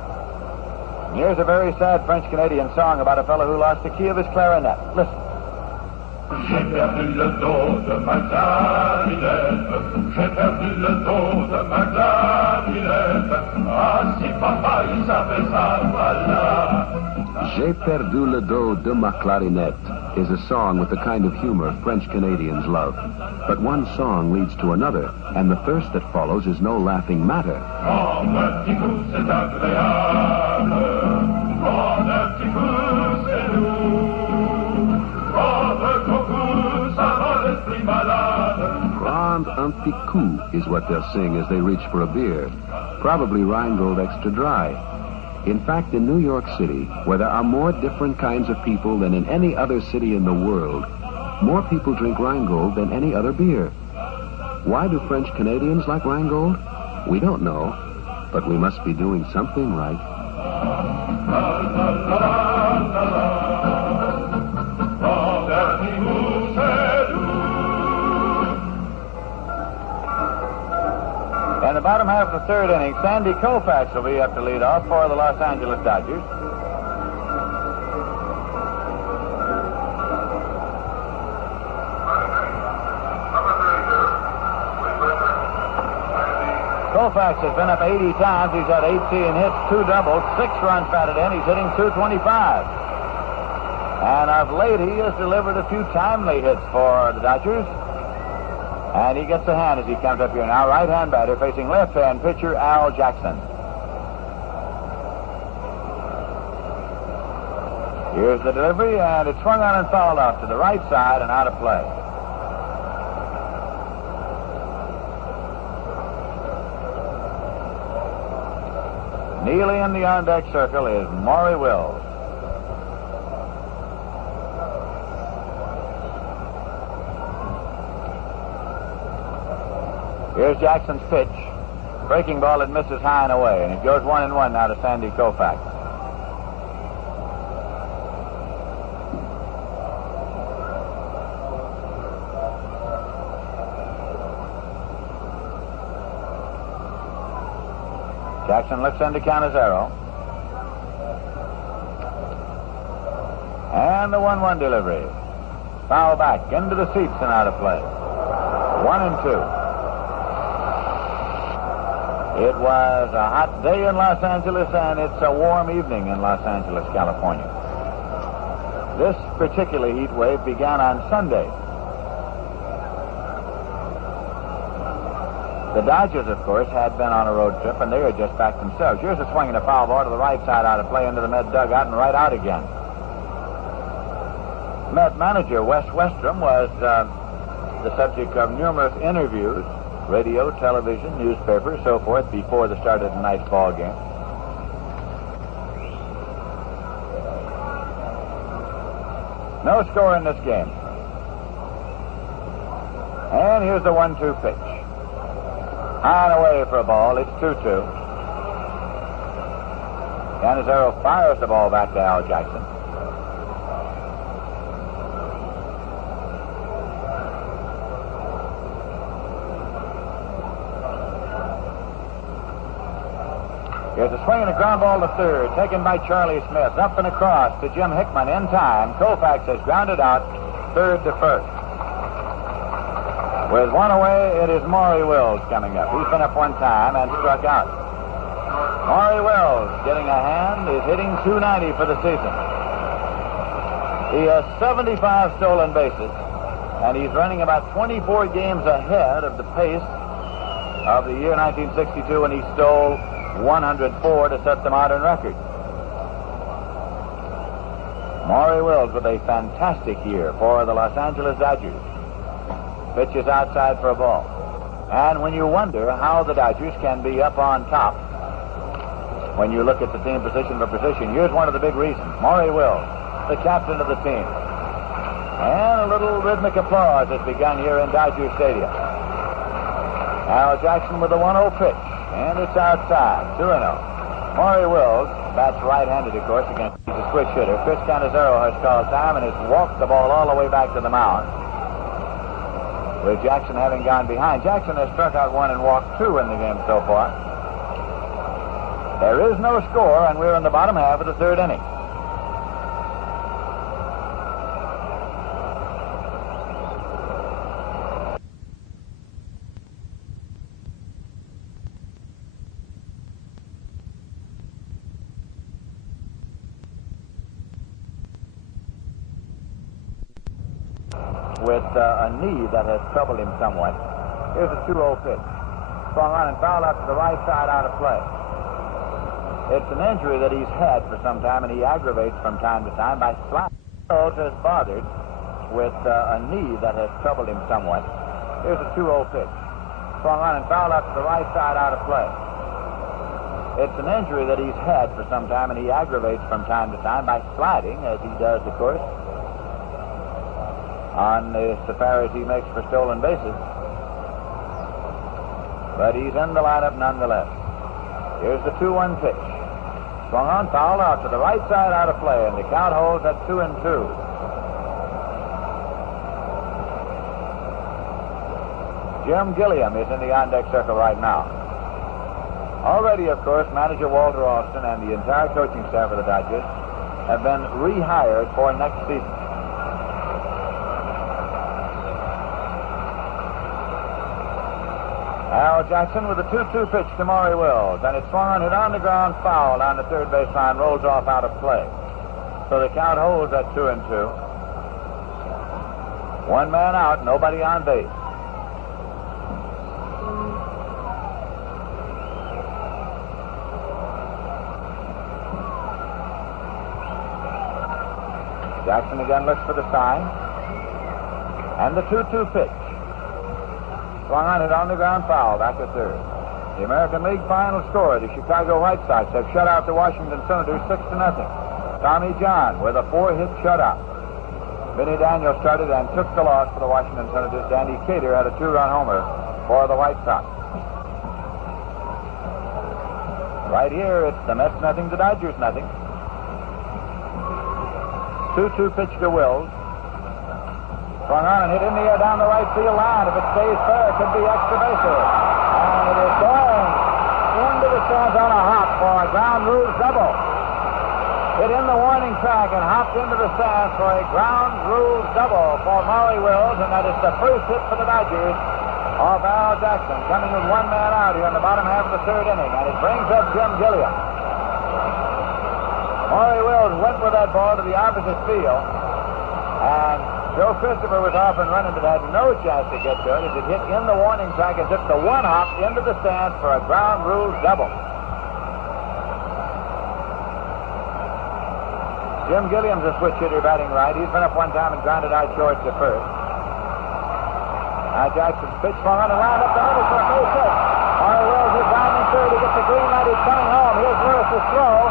And here's a very sad French-Canadian song about a fellow who lost the key of his clarinet. Listen. J'ai perdu le dos de ma clarinette, j'ai perdu le dos de ma clarinette. Ah, si papa il savait ça, voilà. J'ai perdu le dos de ma clarinette is a song with the kind of humor French Canadians love. But one song leads to another, and the thirst that follows is no laughing matter. Oh, un petit coup, c'est agréable. Oh, un petit coup, c'est doux. Oh, le concours, ça rend l'esprit malade. Prendre un petit coup is what they'll sing as they reach for a beer. Probably Rheingold Extra Dry. In fact, in New York City, where there are more different kinds of people than in any other city in the world, more people drink Rheingold than any other beer. Why do French Canadians like Rheingold? We don't know, but we must be doing something right. In the bottom half of the third inning, Sandy Koufax will be up to lead off for the Los Angeles Dodgers. Koufax has been up 80 times. He's had 18 hits, 2 doubles, 6 runs batted in. He's hitting .225. And of late, he has delivered a few timely hits for the Dodgers. And he gets a hand as he comes up here now. Right-hand batter facing left-hand pitcher Al Jackson. Here's the delivery, and it's swung on and fouled off to the right side and out of play. Kneeling in the on-deck circle is Maury Wills. Here's Jackson's pitch. Breaking ball that misses high and away, and it goes 1-1 now to Sandy Koufax. Jackson looks into Canizero. And the 1-1 delivery. Foul back into the seats and out of play. 1-2. It was a hot day in Los Angeles, and it's a warm evening in Los Angeles, California. This particular heat wave began on Sunday. The Dodgers, of course, had been on a road trip, and they were just back themselves. Here's a swing and a foul ball to the right side out of play into the Met dugout and right out again. Met manager Wes Westrom was the subject of numerous interviews, radio, television, newspapers, so forth, before the start of tonight's ball game. No score in this game. And here's the 1-2 pitch. High and away for a ball. It's 2-2. Cannizzaro fires the ball back to Al Jackson. Here's a swing and a ground ball to third, taken by Charlie Smith. Up and across to Jim Hickman in time. Koufax has grounded out third to first. With one away, it is Maury Wills coming up. He's been up one time and struck out. Maury Wills getting a hand, is hitting .290 for the season. He has 75 stolen bases, and he's running about 24 games ahead of the pace of the year 1962 when he stole 104 to set the modern record. Maury Wills with a fantastic year for the Los Angeles Dodgers. Pitches outside for a ball. And when you wonder how the Dodgers can be up on top when you look at the team position for position, here's one of the big reasons. Maury Wills, the captain of the team. And a little rhythmic applause has begun here in Dodger Stadium. Al Jackson with the 1-0 pitch. And it's outside, 2-0. Maury Wills bats right-handed, of course, against the switch hitter. Chris Cannizzaro has called time and has walked the ball all the way back to the mound, with Jackson having gone behind. Jackson has struck out 1 and walked 2 in the game so far. There is no score, and we're in the bottom half of the third inning. With a knee that has troubled him somewhat. Here's a 2-0 pitch. Swung on and fouled out to the right side, out of play. It's an injury that he's had for some time, and he aggravates from time to time by sliding. Rhodes is bothered with a knee that has troubled him somewhat. Here's a 2-0 pitch. Swung on and fouled out to the right side, out of play. It's an injury that he's had for some time, and he aggravates from time to time by sliding, as he does, of course, on the safaris he makes for stolen bases. But he's in the lineup nonetheless. Here's the 2-1 pitch. Swung on, fouled out to the right side, out of play, and the count holds at 2-2. Jim Gilliam is in the on-deck circle right now. Already, of course, manager Walter Alston and the entire coaching staff of the Dodgers have been rehired for next season. Al Jackson with a 2-2 pitch to Maury Wills, and it's swung on, hit on the ground, foul down the third baseline, rolls off out of play. So the count holds at 2-2. One man out, nobody on base. Jackson again looks for the sign, and the 2-2 pitch. Swung on it on the ground, foul, back to third. The American League final score, the Chicago White Sox have shut out the Washington Senators 6-0. Tommy John with a 4-hit shutout. Vinny Daniels started and took the loss for the Washington Senators. Danny Cater had a 2-run homer for the White Sox. Right here, it's the Mets nothing, the Dodgers nothing. 2-2 pitch to Wills. Swung on and hit in the air down the right field line. If it stays fair, it could be extra bases. And it is going into the stands on a hop for a ground rule double. Hit in the warning track and hopped into the stands for a ground rule double for Maury Wills, and that is the first hit for the Dodgers of Al Jackson, coming with one man out here in the bottom half of the third inning, and it brings up Jim Gilliam. Maury Wills went with that ball to the opposite field, and Joe Christopher was off and running, but had no chance to get to it as it hit in the warning track and took the one hop into the stands for a ground rule double. Jim Gilliam's a switch hitter batting right. He's been up one time and grounded out short to first. Now Jackson's pitch swung on and wound up the middle for a base hit. Maury Wills is down in third. He gets the green light. He's coming home. Here's Lewis's throw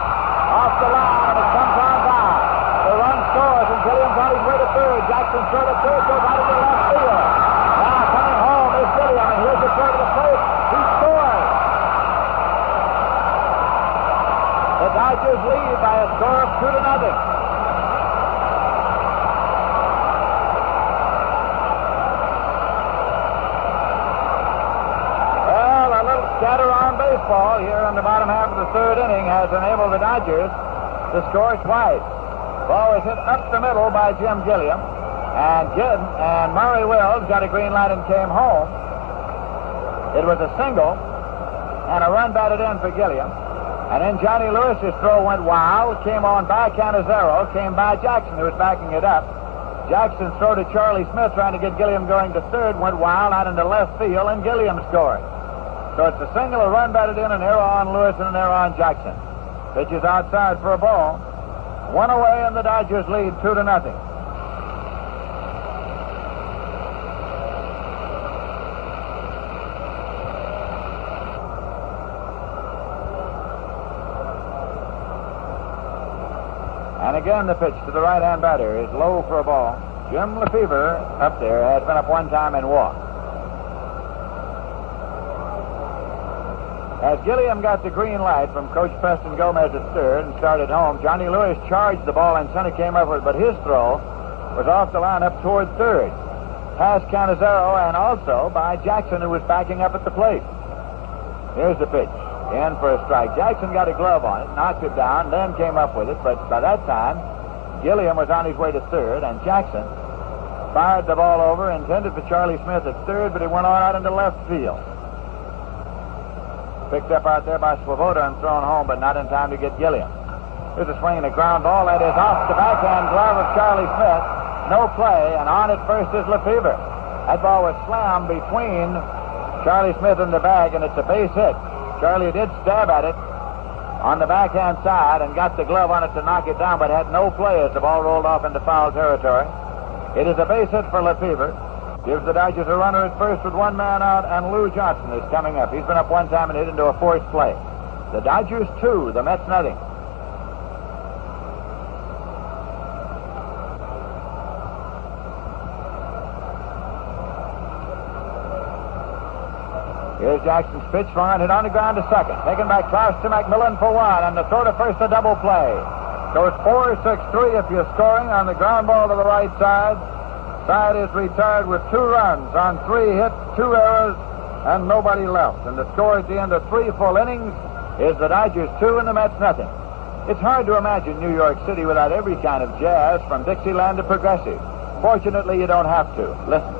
off the line, and it comes on down. The run scores, and Gilliam's on his way to baseball here in the bottom half of the third inning has enabled the Dodgers to score twice. Ball was hit up the middle by Jim Gilliam, and Murray Wills got a green light and came home. It was a single, and a run batted in for Gilliam. And then Johnny Lewis's throw went wild, came on by Canizero, came by Jackson, who was backing it up. Jackson's throw to Charlie Smith, trying to get Gilliam going to third, went wild out into left field, and Gilliam scored. So it's a single, a run batted in, an error on Lewis, and an error on Jackson. Pitch is outside for a ball. One away, and the Dodgers lead 2-0. And again, the pitch to the right-hand batter is low for a ball. Jim Lefevre up there has been up one time and walked. As Gilliam got the green light from Coach Preston Gomez at third and started home, Johnny Lewis charged the ball and center, came over it, but his throw was off the line up toward third. Past Canizero and also by Jackson, who was backing up at the plate. Here's the pitch. In for a strike. Jackson got a glove on it, knocked it down, then came up with it, but by that time, Gilliam was on his way to third, and Jackson fired the ball over, intended for Charlie Smith at third, but it went on out into left field. Picked up out there by Swoboda and thrown home, but not in time to get Gilliam. Here's a swing and a ground ball. That is off the backhand glove of Charlie Smith. No play, and on at first is Lefevre. That ball was slammed between Charlie Smith and the bag, and it's a base hit. Charlie did stab at it on the backhand side and got the glove on it to knock it down, but had no play as the ball rolled off into foul territory. It is a base hit for Lefevre. Gives the Dodgers a runner at first with one man out, and Lou Johnson is coming up. He's been up one time and hit into a forced play. The Dodgers 2, the Mets nothing. Here's Jackson's pitch, swung on, hit on the ground to second. Taken by Klaus to McMillan for one, and the throw to first, a double play. So it's 4-6-3 if you're scoring on the ground ball to the right side. Side is retired with 2 runs on 3 hits, 2 errors, and nobody left. And the score at the end of 3 full innings is the Dodgers 2 and the Mets nothing. It's hard to imagine New York City without every kind of jazz, from Dixieland to progressive. Fortunately, you don't have to. Listen.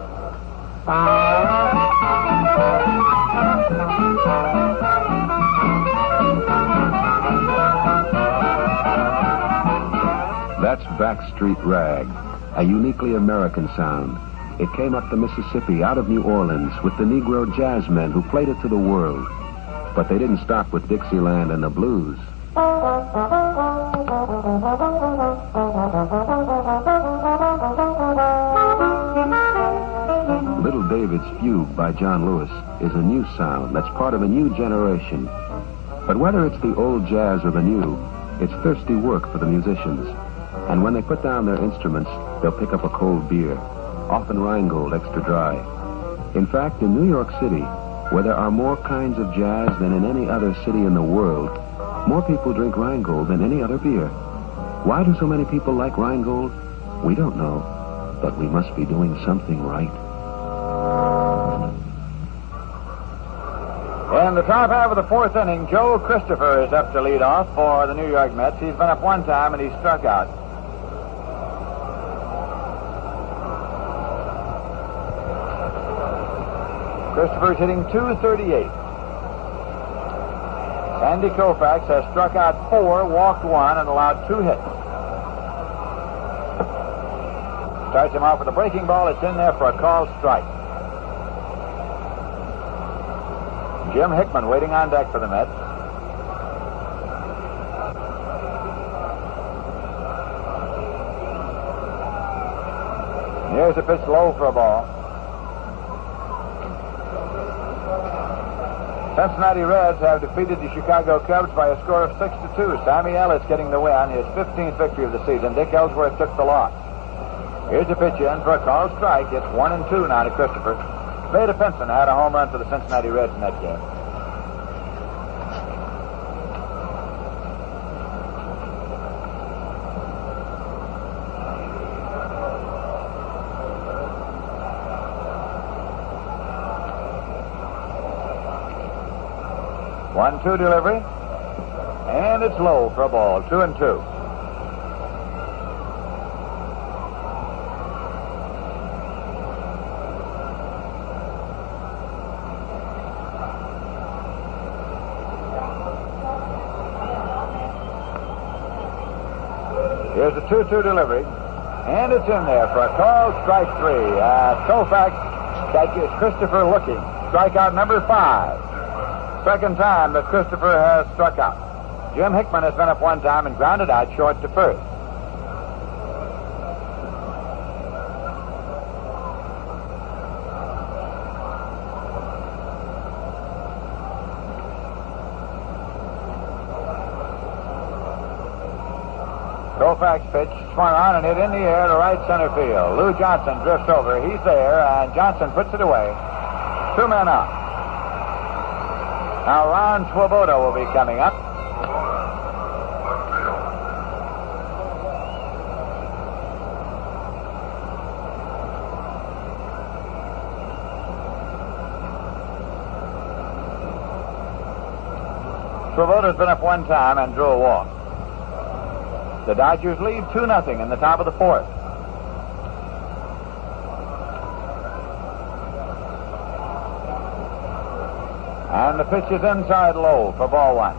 That's Backstreet Rag, a uniquely American sound. It came up the Mississippi out of New Orleans with the Negro jazzmen who played it to the world. But they didn't stop with Dixieland and the blues. Little David's Fugue by John Lewis is a new sound that's part of a new generation. But whether it's the old jazz or the new, it's thirsty work for the musicians. And when they put down their instruments, they'll pick up a cold beer, often Rheingold extra dry. In fact, in New York City, where there are more kinds of jazz than in any other city in the world, more people drink Rheingold than any other beer. Why do so many people like Rheingold? We don't know, but we must be doing something right. In the top half of the 4th inning, Joe Christopher is up to lead off for the New York Mets. He's been up one time and he's struck out. Christopher's hitting .238. Sandy Koufax has struck out 4, walked 1, and allowed 2 hits. Starts him off with a breaking ball. It's in there for a called strike. Jim Hickman waiting on deck for the Mets. Here's a pitch low for a ball. Cincinnati Reds have defeated the Chicago Cubs by a score of 6-2. Sammy Ellis getting the win, his 15th victory of the season. Dick Ellsworth took the loss. Here's a pitch in for a called strike. It's 1-2 now to Christopher. Vada Pinson had a home run for the Cincinnati Reds in that game. 1-2 delivery. And it's low for a ball. 2-2. Here's a 2-2 delivery. And it's in there for a called strike 3. Koufax catches Christopher Looking. Strikeout number 5. Second time that Christopher has struck out. Jim Hickman has been up one time and grounded out short to first. Koufax pitch swung on and hit in the air to right center field. Lou Johnson drifts over. He's there, and Johnson puts it away. 2 men out. Now Ron Swoboda will be coming up. Swoboda's been up one time and drew a walk. The Dodgers lead 2-0 in the top of the fourth. And the pitch is inside low for ball 1.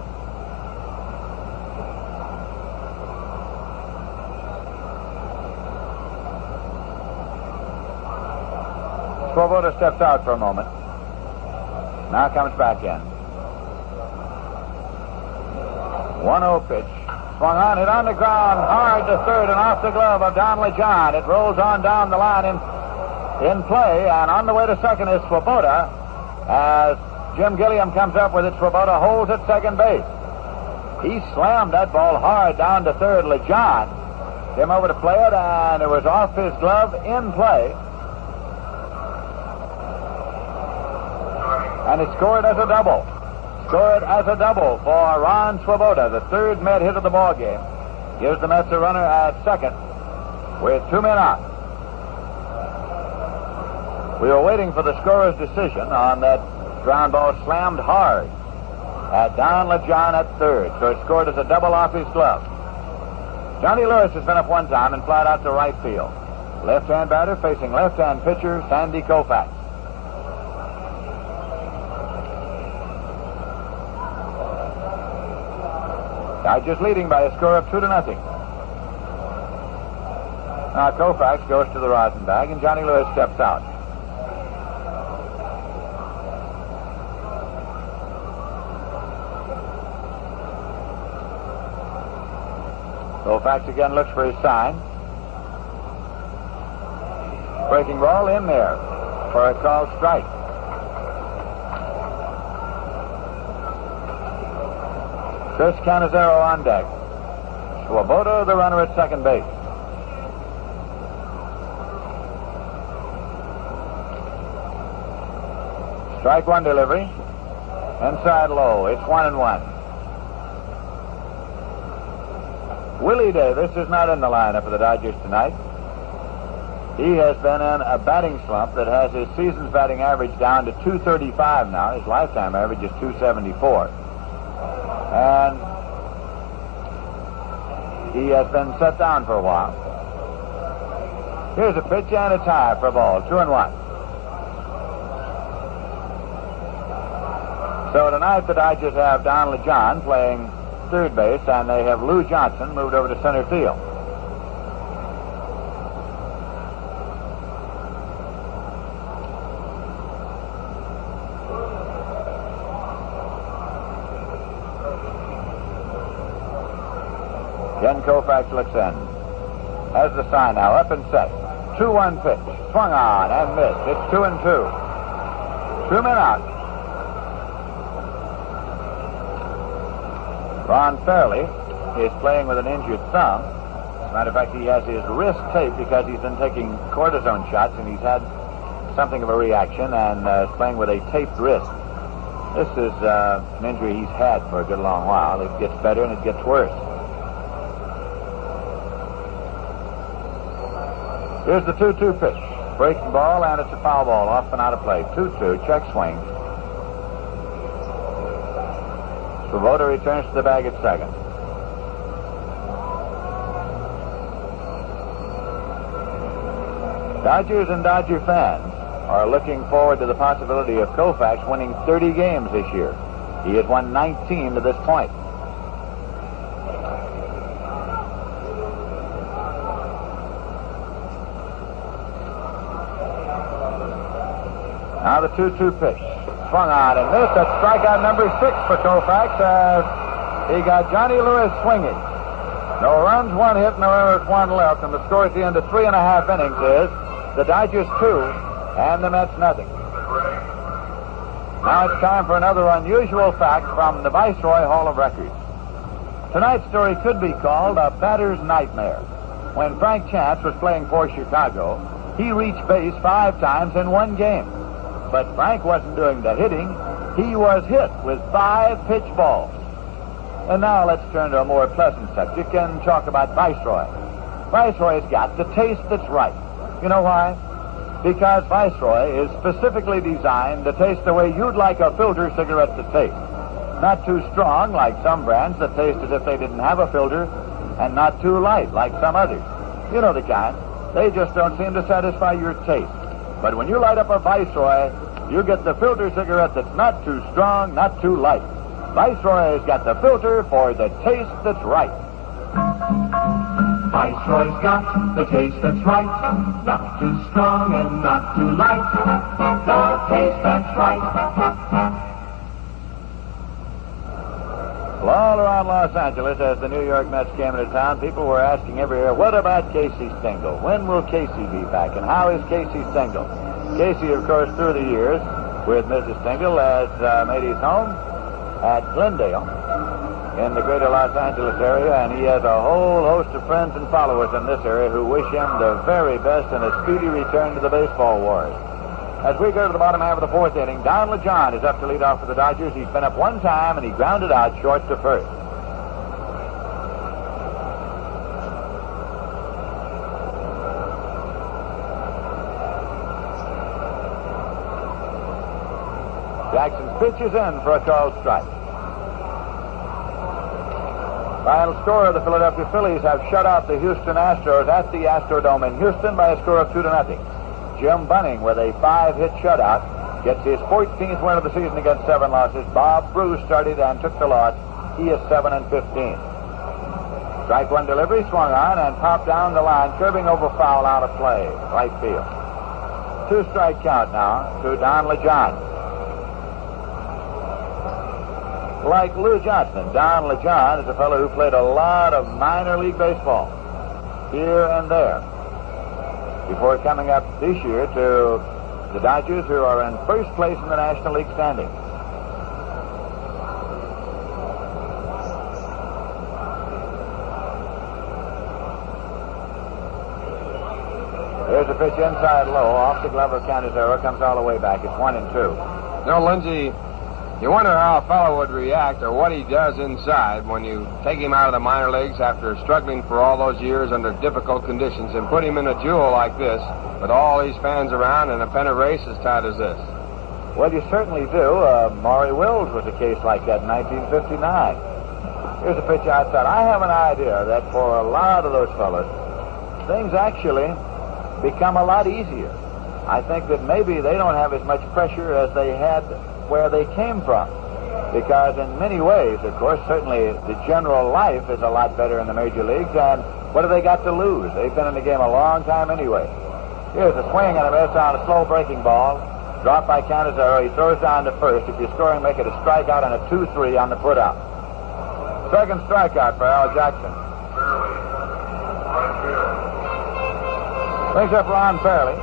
Swoboda steps out for a moment. Now comes back in. 1-0 pitch. Swung on, hit on the ground, hard to third and off the glove of Don LeJohn. It rolls on down the line in play, and on the way to second is Swoboda. As Jim Gilliam comes up with it, Swoboda holds at second base. He slammed that ball hard down to third. LeJohn came over to play it, and it was off his glove in play. And he scored as a double. Scored as a double for Ron Swoboda, the third Met hit of the ball game. Gives the Mets a runner at second with 2 men out. We were waiting for the scorer's decision on that ground ball slammed hard at Don LeJohn at third. So it scored as a double off his glove. Johnny Lewis has been up one time and flied out to right field. Left-hand batter facing left-hand pitcher Sandy Koufax. Dodgers leading by a score of 2-0. Now Koufax goes to the rosin bag and Johnny Lewis steps out. Koufax again looks for his sign. Breaking ball in there for a called strike. Chris Cannizzaro on deck. Swoboda, the runner at second base. Strike 1 delivery. Inside low. It's 1-1. Willie Davis is not in the lineup for the Dodgers tonight. He has been in a batting slump that has his season's batting average down to 235 now. His lifetime average is 274. And he has been set down for a while. Here's a pitch and a tie for a ball. 2-1. So tonight the Dodgers have Don LeJohn playing third base, and they have Lou Johnson moved over to center field. Ken Koufax looks in. Has the sign now up and set. 2-1 pitch. Swung on and missed. It's 2-2. 2 men out. Ron Fairley is playing with an injured thumb. As a matter of fact, he has his wrist taped because he's been taking cortisone shots and he's had something of a reaction and is playing with a taped wrist. This is an injury he's had for a good long while. It gets better and it gets worse. Here's the 2-2 pitch. Breaking ball, and it's a foul ball off and out of play. 2-2, check swing. Svoboda returns to the bag at second. Dodgers and Dodger fans are looking forward to the possibility of Koufax winning 30 games this year. He has won 19 to this point. Now the 2-2 pitch. Swung on and missed. That's strikeout number 6 for Koufax as he got Johnny Lewis swinging. No runs, 1 hit, no errors, 1 left. And the score at the end of 3.5 innings is the Dodgers 2 and the Mets nothing. Now it's time for another unusual fact from the Viceroy Hall of Records. Tonight's story could be called a batter's nightmare. When Frank Chance was playing for Chicago, he reached base 5 times in 1 game. But Frank wasn't doing the hitting. He was hit with 5 pitch balls. And now let's turn to a more pleasant subject and talk about Viceroy. Viceroy's got the taste that's right. You know why? Because Viceroy is specifically designed to taste the way you'd like a filter cigarette to taste. Not too strong like some brands that taste as if they didn't have a filter, and not too light like some others. You know the kind. They just don't seem to satisfy your taste. But when you light up a Viceroy, you get the filter cigarette that's not too strong, not too light. Viceroy's got the filter for the taste that's right. Viceroy's got the taste that's right. Not too strong and not too light. The taste that's right. Well, all around Los Angeles, as the New York Mets came into town, people were asking everywhere, what about Casey Stengel? When will Casey be back? And how is Casey Stengel? Casey, of course, through the years with Mrs. Stengel, has made his home at Glendale in the greater Los Angeles area, and he has a whole host of friends and followers in this area who wish him the very best and a speedy return to the baseball wars. As we go to the bottom half of the 4th inning, Don LeJohn is up to lead off for the Dodgers. He's been up 1 time, and he grounded out short to first. Jackson's pitch is in for a called strike. Final score of the Philadelphia Phillies have shut out the Houston Astros at the Astrodome in Houston by a score of 2-0. Jim Bunning, with a 5-hit shutout, gets his 14th win of the season against 7 losses. Bob Bruce started and took the loss. He is 7-15. Strike 1 delivery, swung on and popped down the line, curving over foul out of play, right field. 2-strike count now to Don LeJohn. Like Lou Johnston, Don LeJohn is a fellow who played a lot of minor league baseball here and there before coming up this year to the Dodgers, who are in first place in the National League standings. There's a pitch inside low, off the glove of Canizero, comes all the way back. It's 1-2. No, Lindsay, you wonder how a fellow would react or what he does inside when you take him out of the minor leagues after struggling for all those years under difficult conditions and put him in a duel like this with all these fans around and a pennant race as tight as this. Well, you certainly do. Maury Wills was a case like that in 1959. Here's a pitch outside. I have an idea that for a lot of those fellas, things actually become a lot easier. I think that maybe they don't have as much pressure as they had where they came from. Because in many ways, of course, certainly the general life is a lot better in the major leagues, and what have they got to lose? They've been in the game a long time anyway. Here's a swing and a miss on a slow breaking ball. Dropped by Canizero. He throws down to first. If you're scoring, make it a strikeout and a 2-3 on the putout. Second strikeout for Al Jackson. Brings up Ron Fairley.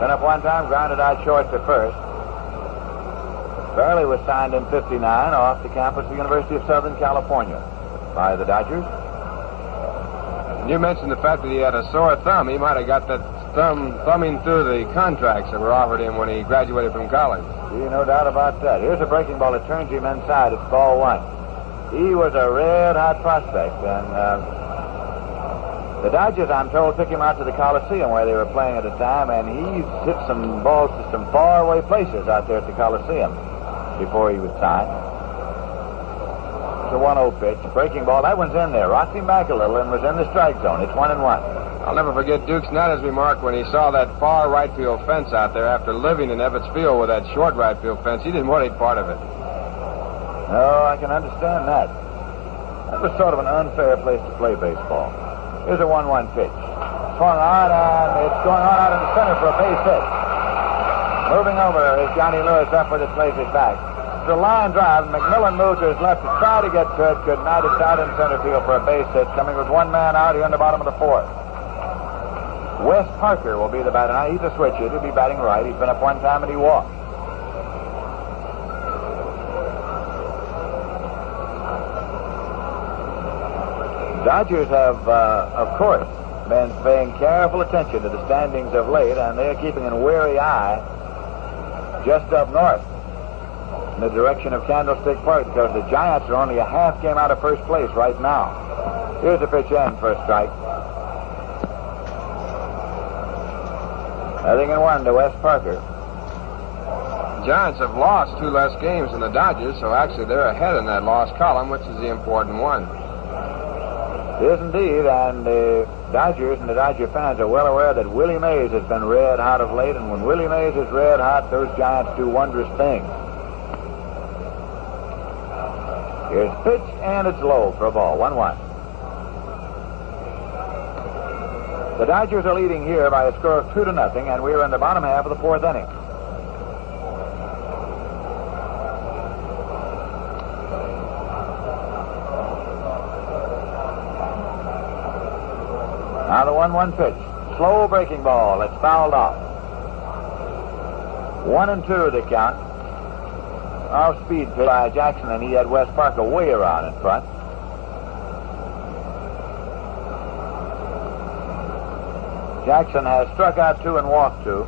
Been up 1 time, grounded out short to first. Fairley was signed in 59 off the campus of the University of Southern California by the Dodgers. You mentioned the fact that he had a sore thumb. He might have got that thumb thumbing through the contracts that were offered him when he graduated from college. No doubt about that. Here's a breaking ball that turns him inside. It's ball 1. He was a red-hot prospect, and the Dodgers, I'm told, took him out to the Coliseum where they were playing at the time, and he hit some balls to some faraway places out there at the Coliseum before he was signed. the 1-0 pitch. Breaking ball. That one's in there. Roxy back a little and was in the strike zone. It's 1-1. I'll never forget Duke's Natters remark when he saw that far right field fence out there after living in Ebbets Field with that short right field fence. He didn't want any part of it. No, I can understand that. That was sort of an unfair place to play baseball. Here's a 1-1 pitch. Swung on, and it's going on out in the center for a base hit. Moving over is Johnny Lewis up with it, plays it back. It's a line drive. McMillan moved to his left to try to get to it. Could not. It's out in center field for a base hit. Coming with one man out here in the bottom of the fourth. Wes Parker will be the batter. Now, he's a switcher. He'll be batting right. He's been up one time and he walked. Dodgers have, of course, been paying careful attention to the standings of late, and they're keeping a wary eye just up north in the direction of Candlestick Park because the Giants are only a half game out of first place right now. Here's a pitch in for a strike. 0-1 to Wes Parker. Giants have lost 2 less games than the Dodgers, so actually they're ahead in that loss column, which is the important one. It is indeed, and the Dodgers and the Dodger fans are well aware that Willie Mays has been red hot of late, and when Willie Mays is red hot, those Giants do wondrous things. Here's pitch, and it's low for a ball. 1-1. The Dodgers are leading here by a score of 2-0, and we are in the bottom half of the fourth inning. Now the 1-1 pitch. Slow breaking ball. It's fouled off. 1-2 the count. Off-speed pitch by Jackson, and he had Wes Parker way around in front. Jackson has struck out 2 and walked 2.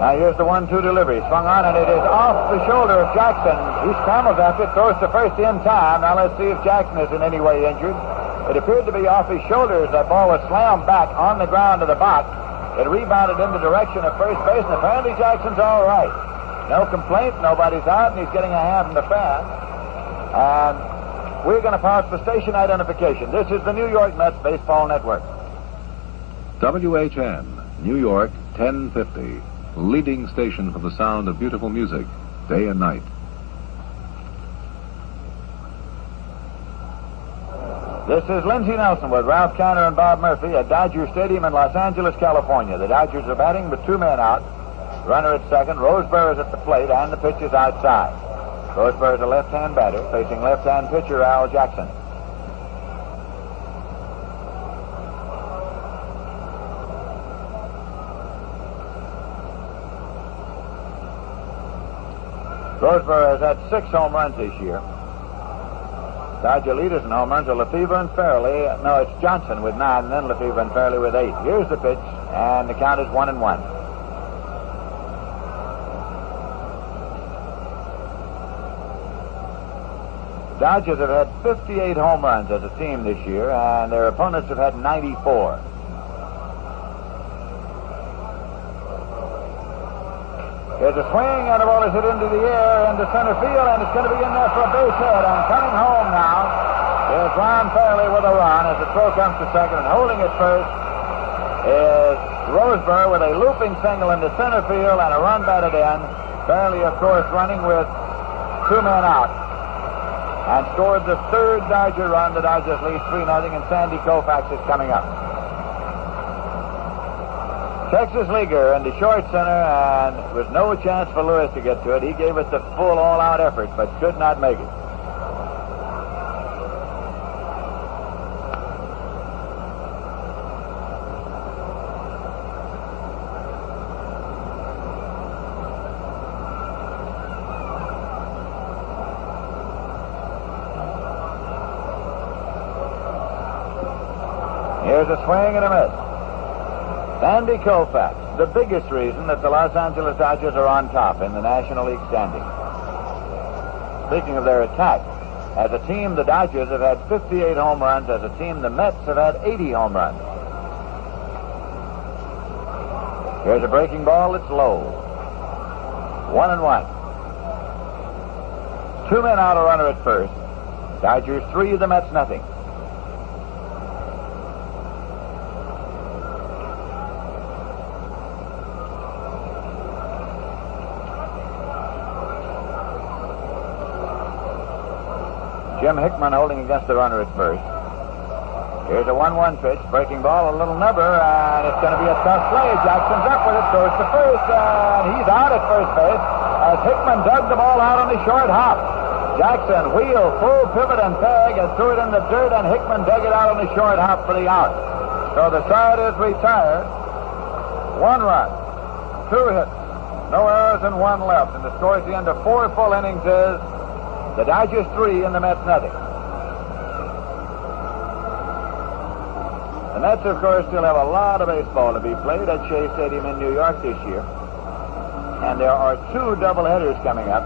Now here's the 1-2 delivery. Swung on, and it is off the shoulder of Jackson. He scrambles after it, throws to first in time. Now let's see if Jackson is in any way injured. It appeared to be off his shoulders. That ball was slammed back on the ground to the box. It rebounded in the direction of first base, and apparently Jackson's all right. No complaint, nobody's out, and he's getting a hand from the fan. And we're going to pause for station identification. This is the New York Mets Baseball Network. WHN, New York, 1050. Leading station for the sound of beautiful music, day and night. This is Lindsey Nelson with Ralph Kiner and Bob Murphy at Dodger Stadium in Los Angeles, California. The Dodgers are batting with 2 men out. Runner at second. Roseborough is at the plate, and the pitch is outside. Roseborough is a left-hand batter facing left-hand pitcher Al Jackson. Roseborough has had 6 home runs this year. Dodger leaders in home runs are Lefevre and Fairley. No, it's Johnson with 9, and then Lefevre and Fairley with 8. Here's the pitch, and the count is 1-1. Dodgers have had 58 home runs as a team this year, and their opponents have had 94. There's a swing, and the ball is hit into the air into center field, and it's going to be in there for a base hit. And coming home now is Ron Fairley with a run as the throw comes to second, and holding it first is Roseborough with a looping single into center field and a run batted in. Fairley, of course, running with 2 men out, and scored the 3rd Dodger run. The Dodgers lead 3-0, and Sandy Koufax is coming up. Texas Leaguer in the short center, and there was no chance for Lewis to get to it. He gave it the full all-out effort, but could not make it. Here's a swing and a miss. Sandy Koufax, the biggest reason that the Los Angeles Dodgers are on top in the National League standings. Speaking of their attack, As a team, the Dodgers have had 58 home runs. As a team, the Mets have had 80 home runs. Here's a breaking ball. It's low. 1-1. 2 men out, a runner at first. Dodgers 3, the Mets nothing. Jim Hickman holding against the runner at first. Here's a 1-1 pitch. Breaking ball, a little nubber, and it's going to be a tough play. Jackson's up with it, goes to first, and he's out at first base as Hickman dug the ball out on the short hop. Jackson wheeled, full pivot and tag, and threw it in the dirt, and Hickman dug it out on the short hop for the out. So the side is retired. 1 run, 2 hits, no errors, and 1 left. And the score at the end of 4 full innings is the Dodgers 3 and the Mets nothing. The Mets, of course, still have a lot of baseball to be played at Shea Stadium in New York this year. And there are 2 doubleheaders coming up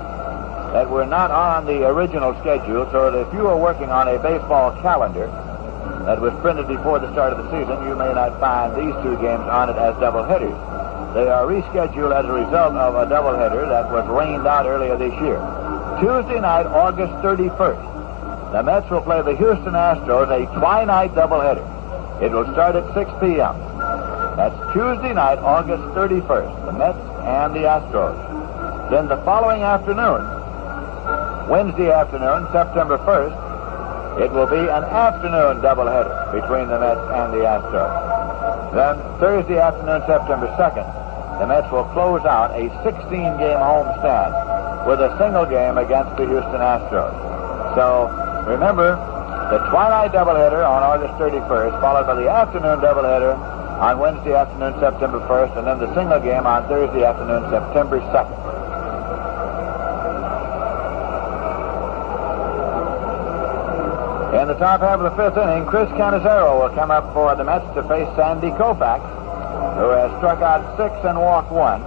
that were not on the original schedule, so that if you are working on a baseball calendar that was printed before the start of the season, you may not find these 2 games on it as doubleheaders. They are rescheduled as a result of a doubleheader that was rained out earlier this year. Tuesday night, August 31st, the Mets will play the Houston Astros, a twilight doubleheader. It will start at 6 p.m. That's Tuesday night, August 31st, the Mets and the Astros. Then the following afternoon, Wednesday afternoon, September 1st, it will be an afternoon doubleheader between the Mets and the Astros. Then Thursday afternoon, September 2nd, the Mets will close out a 16-game homestand with a single game against the Houston Astros. So, remember, the twilight doubleheader on August 31st, followed by the afternoon doubleheader on Wednesday afternoon, September 1st, and then the single game on Thursday afternoon, September 2nd. In the top half of the 5th inning, Chris Cannizzaro will come up for the Mets to face Sandy Koufax, who has struck out 6 and walked 1.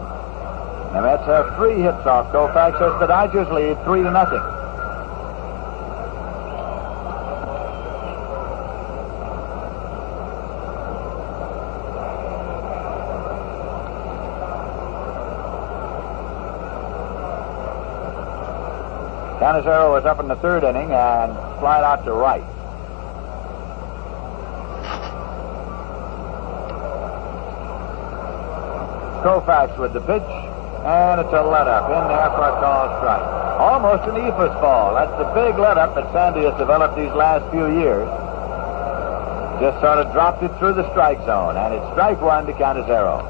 The Mets have 3 hits off Koufax as the Dodgers lead 3-0. Cannizzaro is up in the 3rd inning and slide out to right. Koufax with the pitch. And it's a let-up in there for a called strike. Almost an eephus ball. That's the big let-up that Sandy has developed these last few years. Just sort of dropped it through the strike zone, and it's strike 1 to Cannizzaro.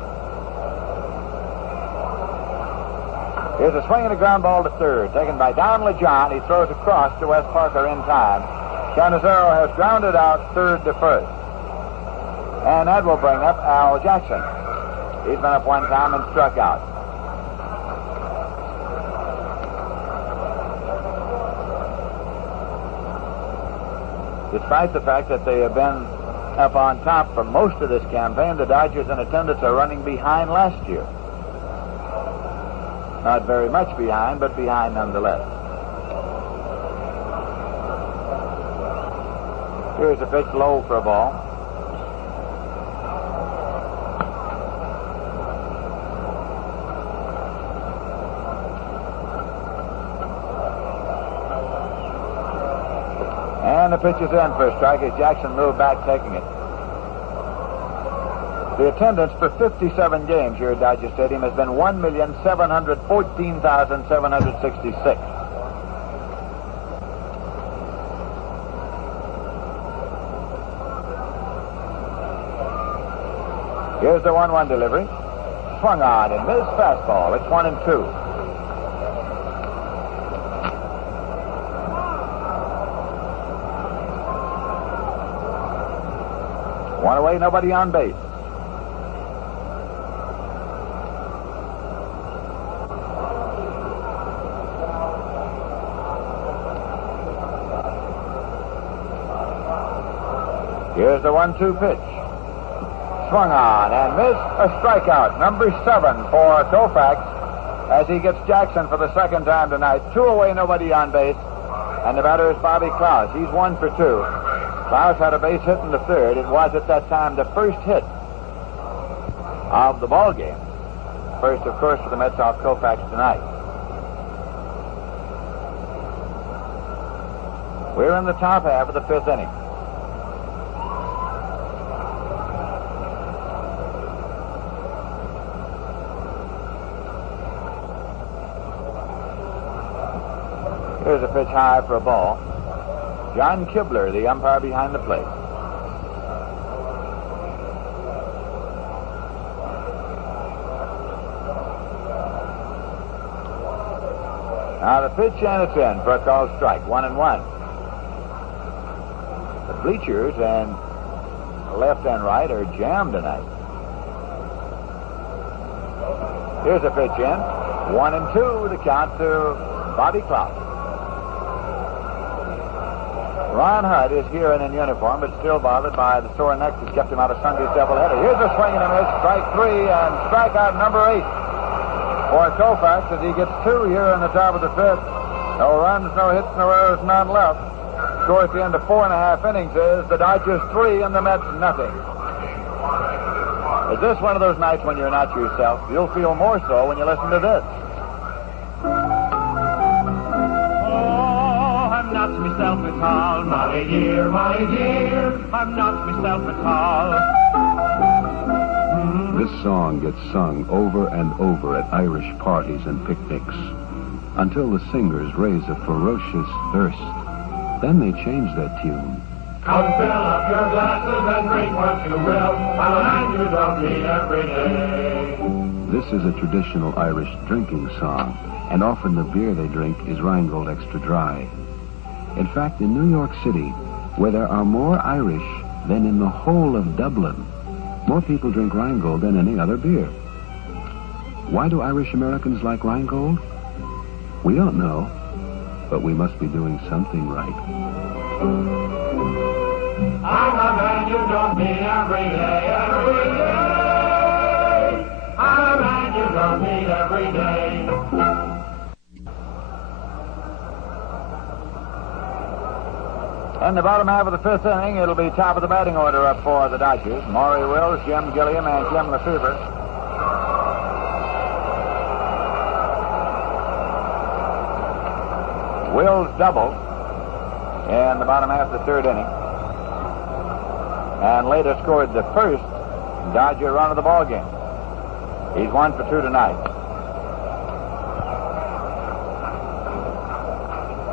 Here's a swing and a ground ball to 3rd, taken by Don LeJohn. He throws across to Wes Parker in time. Cannizzaro has grounded out 3rd to 1st. And that will bring up Al Jackson. He's been up 1 time and struck out. Despite the fact that they have been up on top for most of this campaign, the Dodgers in attendance are running behind last year. Not very much behind, but behind nonetheless. Here's a pitch low for a ball. And the pitch is in for a strike as Jackson moved back, taking it. The attendance for 57 games here at Dodger Stadium has been 1,714,766. Here's the 1-1 delivery. Swung on and missed fastball. It's 1-2. One away, nobody on base. Here's the 1-2 pitch. Swung on and missed, a strikeout. Number 7 for Koufax as he gets Jackson for the second time tonight. 2 away, nobody on base. And the batter is Bobby Klaus. He's 1 for 2. Klaus had a base hit in the third. It was at that time the first hit of the ball game. First, of course, for the Mets off Koufax tonight. We're in the top half of the 5th inning. Here's a pitch high for a ball. John Kibler, the umpire behind the plate. Now the pitch, and it's in for a called strike. 1-1. The bleachers and left and right are jammed tonight. Here's a pitch in. 1-2, the count to Bobby Klaus. Ron Hudd is here and in uniform, but still bothered by the sore neck that kept him out of Sunday's doubleheader. Here's a swing and a miss. Strike 3 and strikeout number 8 for Koufax as he gets 2 here in the top of the 5th. No runs, no hits, no errors, none left. Score at the end of 4.5 innings is the Dodgers 3 and the Mets nothing. Is this one of those nights when you're not yourself? You'll feel more so when you listen to this. I'm not myself at all, my dear, I'm not myself at all. This song gets sung over and over at Irish parties and picnics until the singers raise a ferocious thirst. Then they change their tune. Come fill up your glasses and drink what you will, and a man you don't meet every day. This is a traditional Irish drinking song, and often the beer they drink is Rheingold Extra Dry. In fact, in New York City, where there are more Irish than in the whole of Dublin, more people drink Rheingold than any other beer. Why do Irish Americans like Rheingold? We don't know, but we must be doing something right. I'm a man you don't meet every day. I'm a man you don't meet every day. In the bottom half of the 5th inning, it'll be top of the batting order up for the Dodgers. Maury Wills, Jim Gilliam, and Jim Lefebvre. Wills doubled in the bottom half of the 3rd inning, and later scored the first Dodger run of the ball game. He's 1 for 2 tonight.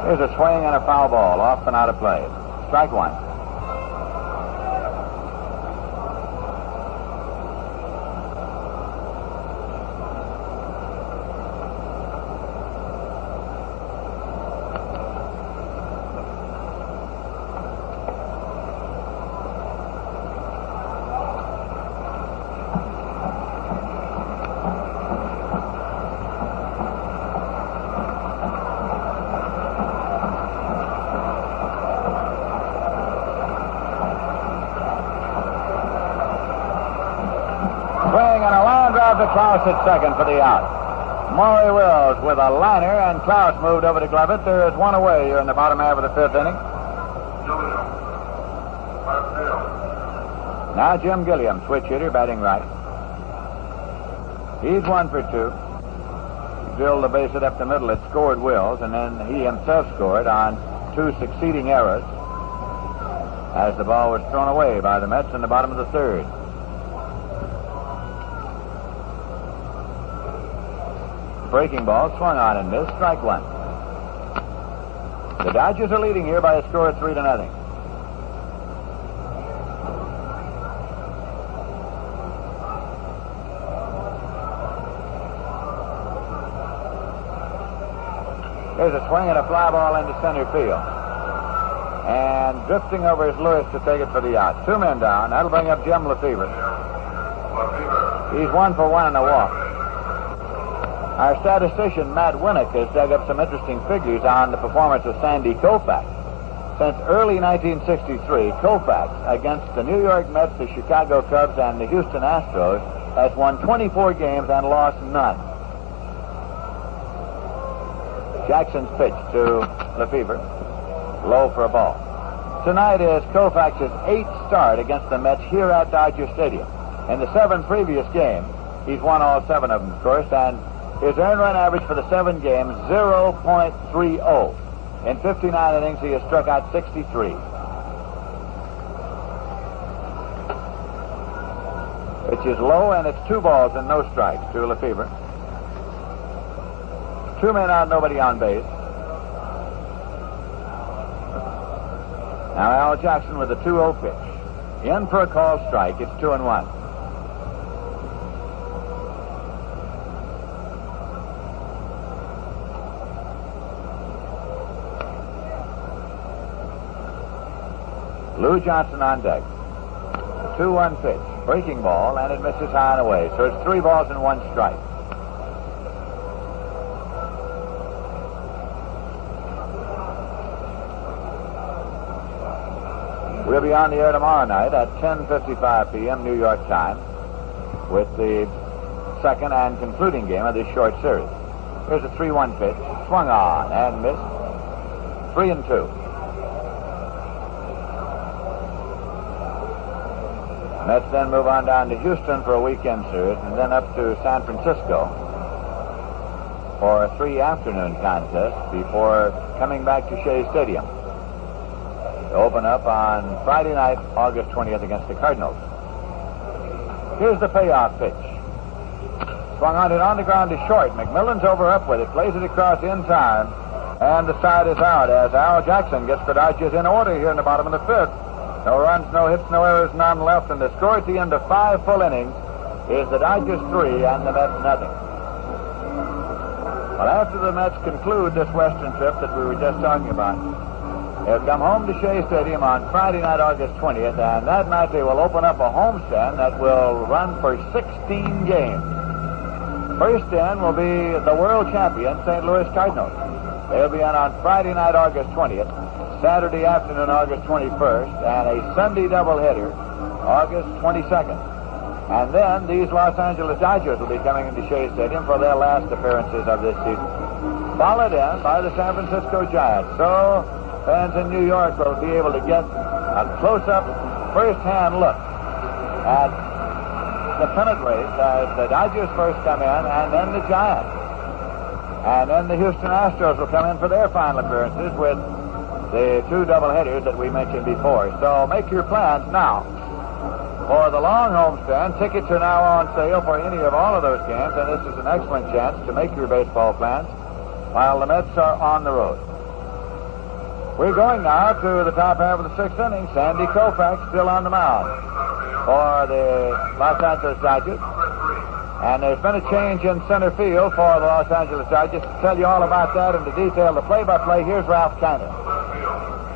Here's a swing and a foul ball, off and out of play. Strike 1. To Klaus at second for the out. Maury Wills with a liner, and Klaus moved over to glove it. There is one away here in the bottom half of the 5th inning. Now Jim Gilliam, switch hitter, batting right. He's 1 for 2. He drilled the base hit up the middle. It scored Wills, and then he himself scored on 2 succeeding errors as the ball was thrown away by the Mets in the bottom of the 3rd. Breaking ball swung on and missed. Strike 1. The Dodgers are leading here by a score of 3-0. There's a swing and a fly ball into center field. And drifting over is Lewis to take it for the out. 2 men down. That'll bring up Jim Lefebvre. He's 1 for 1 in a walk. Our statistician, Matt Winnick, has dug up some interesting figures on the performance of Sandy Koufax. Since early 1963, Koufax, against the New York Mets, the Chicago Cubs, and the Houston Astros, has won 24 games and lost none. Jackson's pitch to Lefebvre. low for a ball. Tonight is Koufax's 8th start against the Mets here at Dodger Stadium. In the 7 previous games, he's won all 7 of them, of course, and his earned run average for the 7 games, 0.30. In 59 innings, he has struck out 63. Which is low, and it's 2 balls and no strikes to Lefebvre. 2 men out, nobody on base. Now Al Jackson with a 2-0 pitch. In for a called strike. It's 2-1. Lou Johnson on deck. A 2-1 pitch. Breaking ball, and it misses high and away. So it's 3 balls and 1 strike. We'll be on the air tomorrow night at 10:55 p.m. New York time with the second and concluding game of this short series. Here's a 3-1 pitch. Swung on and missed. 3-2. Mets then move on down to Houston for a weekend series and then up to San Francisco for a 3 afternoon contest before coming back to Shea Stadium to open up on Friday night, August 20th against the Cardinals. Here's the payoff pitch. Swung on it on the ground to short. McMillan's over up with it, plays it across in time, and the side is out as Al Jackson gets the Dodgers in order here in the bottom of the 5th. No runs, no hits, no errors, none left, and the score at the end of 5 full innings is the Dodgers 3 and the Mets nothing. Well, after the Mets conclude this Western trip that we were just talking about, they'll come home to Shea Stadium on Friday night, August 20th, and that night they will open up a homestand that will run for 16 games. First in will be the world champion, St. Louis Cardinals. They'll be on Friday night, August 20th. Saturday afternoon, August 21st, and a Sunday doubleheader, August 22nd. And then these Los Angeles Dodgers will be coming into Shea Stadium for their last appearances of this season, followed in by the San Francisco Giants. So fans in New York will be able to get a close-up, first-hand look at the pennant race as the Dodgers first come in, and then the Giants. And then the Houston Astros will come in for their final appearances with the 2 doubleheaders that we mentioned before. So make your plans now for the long homestand. Tickets are now on sale for any of all of those games, and this is an excellent chance to make your baseball plans while the Mets are on the road. We're going now to the top half of the 6th inning. Sandy Koufax still on the mound for the Los Angeles Dodgers. And there's been a change in center field for the Los Angeles Dodgers. To tell you all about that and to detail the play-by-play, here's Ralph Kiner.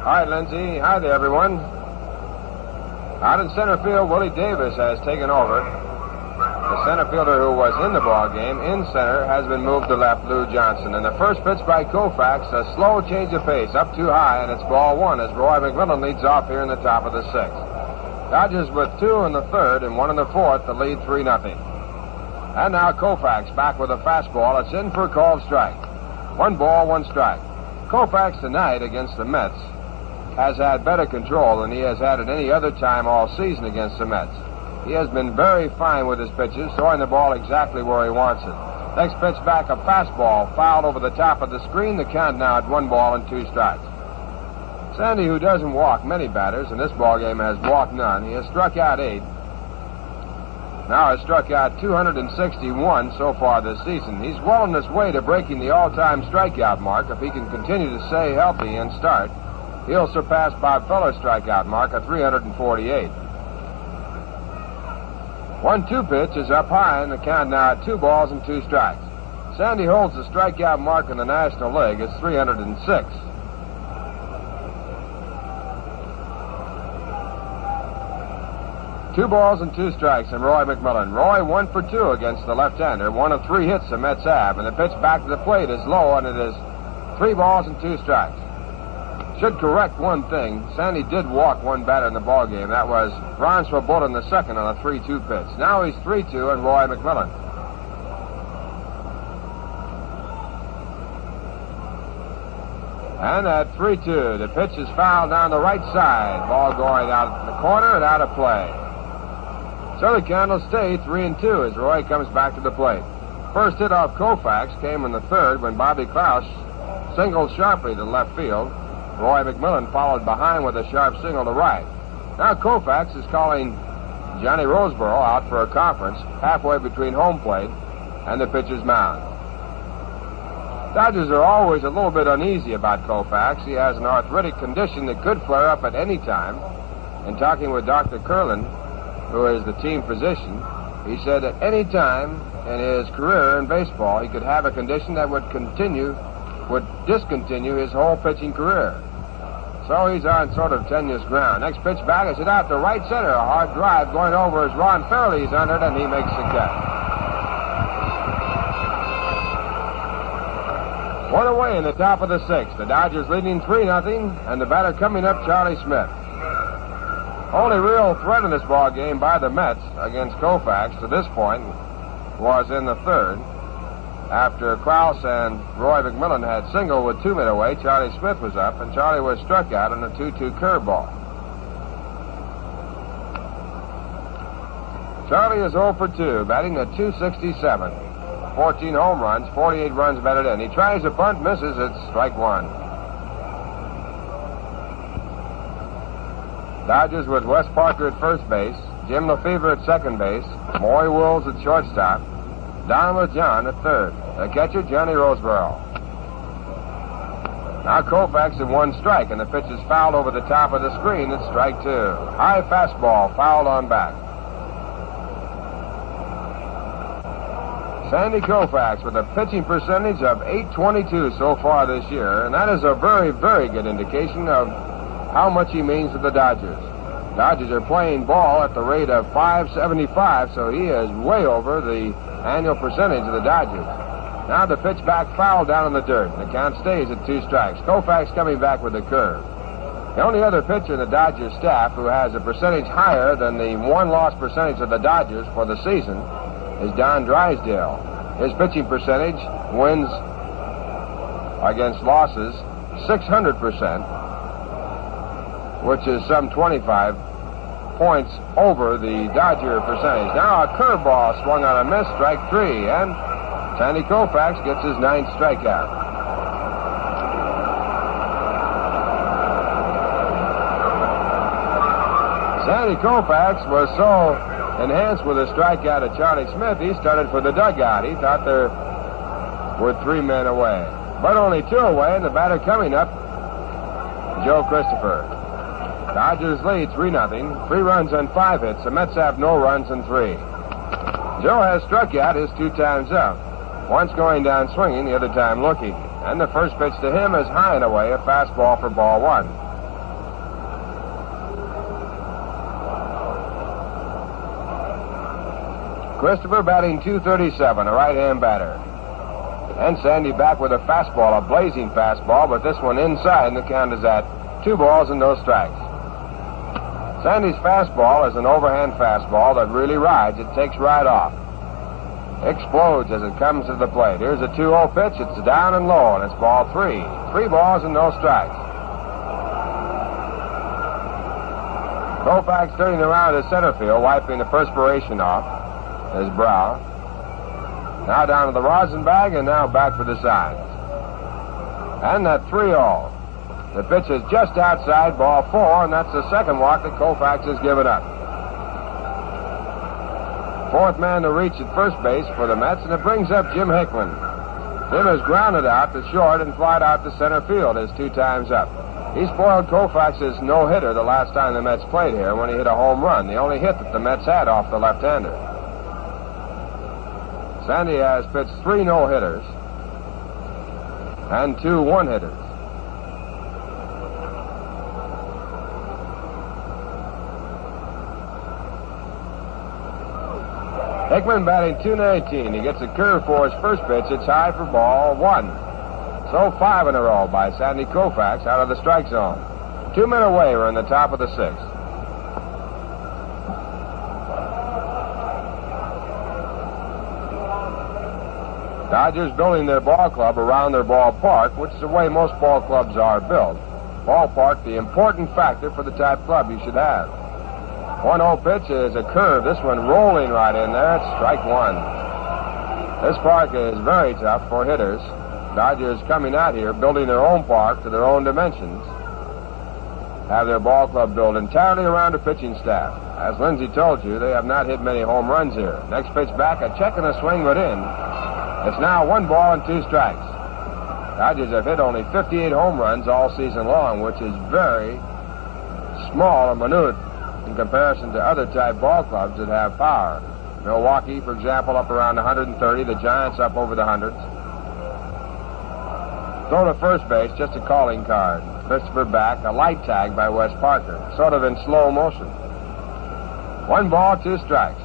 All right, Lindsay. Hi there, everyone. Out in center field, Willie Davis has taken over. The center fielder who was in the ball game in center has been moved to left, Lou Johnson. And the first pitch by Koufax, a slow change of pace, up too high, and it's ball 1 as Roy McMillan leads off here in the top of the 6th. Dodgers with 2 in the 3rd and 1 in the 4th to lead 3-0. And now Koufax back with a fastball. It's in for a called strike. 1 ball, 1 strike. Koufax tonight against the Mets has had better control than he has had at any other time all season against the Mets. He has been very fine with his pitches, throwing the ball exactly where he wants it. Next pitch back, a fastball fouled over the top of the screen. The count now at 1 ball and 2 strikes. Sandy, who doesn't walk many batters in this ballgame, has walked none. He has struck out 8. Now has struck out 261 so far this season. He's well on his way to breaking the all-time strikeout mark. If he can continue to stay healthy and start, he'll surpass Bob Feller's strikeout mark of 348. 1-2 pitch is up high, and the count now at 2 balls and 2 strikes. Sandy holds the strikeout mark in the National League. It's 306. Two balls and 2 strikes, and Roy McMillan. Roy 1 for 2 against the left-hander. 1 of 3 hits the Mets have, and the pitch back to the plate is low, and it is 3 balls and 2 strikes. Should correct one thing. Sandy did walk 1 batter in the ballgame. That was Ron Swoboda in the 2nd on a 3-2 pitch. Now he's 3-2 and Roy McMillan. And at 3-2, the pitch is fouled down the right side. Ball going out in the corner and out of play. So the Candles stay 3-2 as Roy comes back to the plate. First hit off Koufax came in the third when Bobby Klaus singled sharply to left field. Roy McMillan followed behind with a sharp single to right. Now Koufax is calling Johnny Roseboro out for a conference halfway between home plate and the pitcher's mound. Dodgers are always a little bit uneasy about Koufax. He has an arthritic condition that could flare up at any time. In talking with Dr. Curlin, who is the team physician, he said at any time in his career in baseball, he could have a condition that would discontinue his whole pitching career. So he's on sort of tenuous ground. Next pitch back is hit out to right center. A hard drive going over as Ron Fairley's under it, and he makes the catch. One away in the top of the sixth. The Dodgers leading 3-0, and the batter coming up, Charlie Smith. Only real threat in this ball game by the Mets against Koufax to this point was in the third. After Krause and Roy McMillan had singled with 2 men away, Charlie Smith was up, and Charlie was struck out on a 2-2 curveball. Charlie is 0 for 2, batting at .267. 14 home runs, 48 runs batted in. He tries a bunt, misses. It's strike one. Dodgers with Wes Parker at first base, Jim Lefevre at second base, Maury Wills at shortstop, Don LeJohn at third. The catcher, Johnny Roseboro. Now Koufax in one strike, and the pitch is fouled over the top of the screen. It's strike two. High fastball, fouled on back. Sandy Koufax with a pitching percentage of .822 so far this year, and that is a very, very good indication of how much he means to the Dodgers. Dodgers are playing ball at the rate of .575, so he is way over the annual percentage of the Dodgers. Now the pitch back foul down in the dirt. The count stays at 2 strikes. Koufax coming back with a curve. The only other pitcher in the Dodgers staff who has a percentage higher than the one-loss percentage of the Dodgers for the season is Don Drysdale. His pitching percentage wins against losses 600%, which is some 25 points over the Dodger percentage. Now a curveball swung on a miss, strike 3, and Sandy Koufax gets his 9th strikeout. Sandy Koufax was so enhanced with a strikeout of Charlie Smith, he started for the dugout. He thought there were 3 men away, but only 2 away, and the batter coming up, Joe Christopher. Dodgers lead 3-0, 3 runs on 5 hits. The Mets have no runs and 3. Joe has struck out his 2 times up. Once going down swinging, the other time looking. And the first pitch to him is high and away, a fastball for ball 1. Christopher batting .237, a right-hand batter. And Sandy back with a fastball, a blazing fastball, but this one inside, and the count is at 2 balls and no strikes. Sandy's fastball is an overhand fastball that really rides. It takes right off. Explodes as it comes to the plate. Here's a 2-0 pitch. It's down and low, and it's ball 3. 3 balls and no strikes. Koufax turning around to center field, wiping the perspiration off his brow. Now down to the rosin bag, and now back for the signs. And that 3-0. The pitch is just outside, ball 4, and that's the second walk that Koufax has given up. 4th man to reach at first base for the Mets, and it brings up Jim Hickman. Jim has grounded out to short and flied out to center field his 2 times up. He spoiled Koufax's no-hitter the last time the Mets played here when he hit a home run, the only hit that the Mets had off the left-hander. Sandy has pitched 3 no-hitters and 2 one-hitters. Hickman batting .219. He gets a curve for his first pitch. It's high for ball 1. So 5 in a row by Sandy Koufax out of the strike zone. 2 men away. We're in the top of the 6th. Dodgers building their ball club around their ballpark, which is the way most ball clubs are built. Ballpark, the important factor for the type club you should have. 1-0 pitch is a curve. This one rolling right in there. It's strike one. This park is very tough for hitters. Dodgers coming out here, building their own park to their own dimensions. Have their ball club built entirely around a pitching staff. As Lindsay told you, they have not hit many home runs here. Next pitch back, a check and a swing, but in. It's now 1 ball and 2 strikes. Dodgers have hit only 58 home runs all season long, which is very small or minute in comparison to other type ball clubs that have power. Milwaukee, for example, up around 130. The Giants up over the hundreds. Throw to first base, just a calling card. Christopher back, a light tag by Wes Parker, sort of in slow motion. 1 ball, 2 strikes.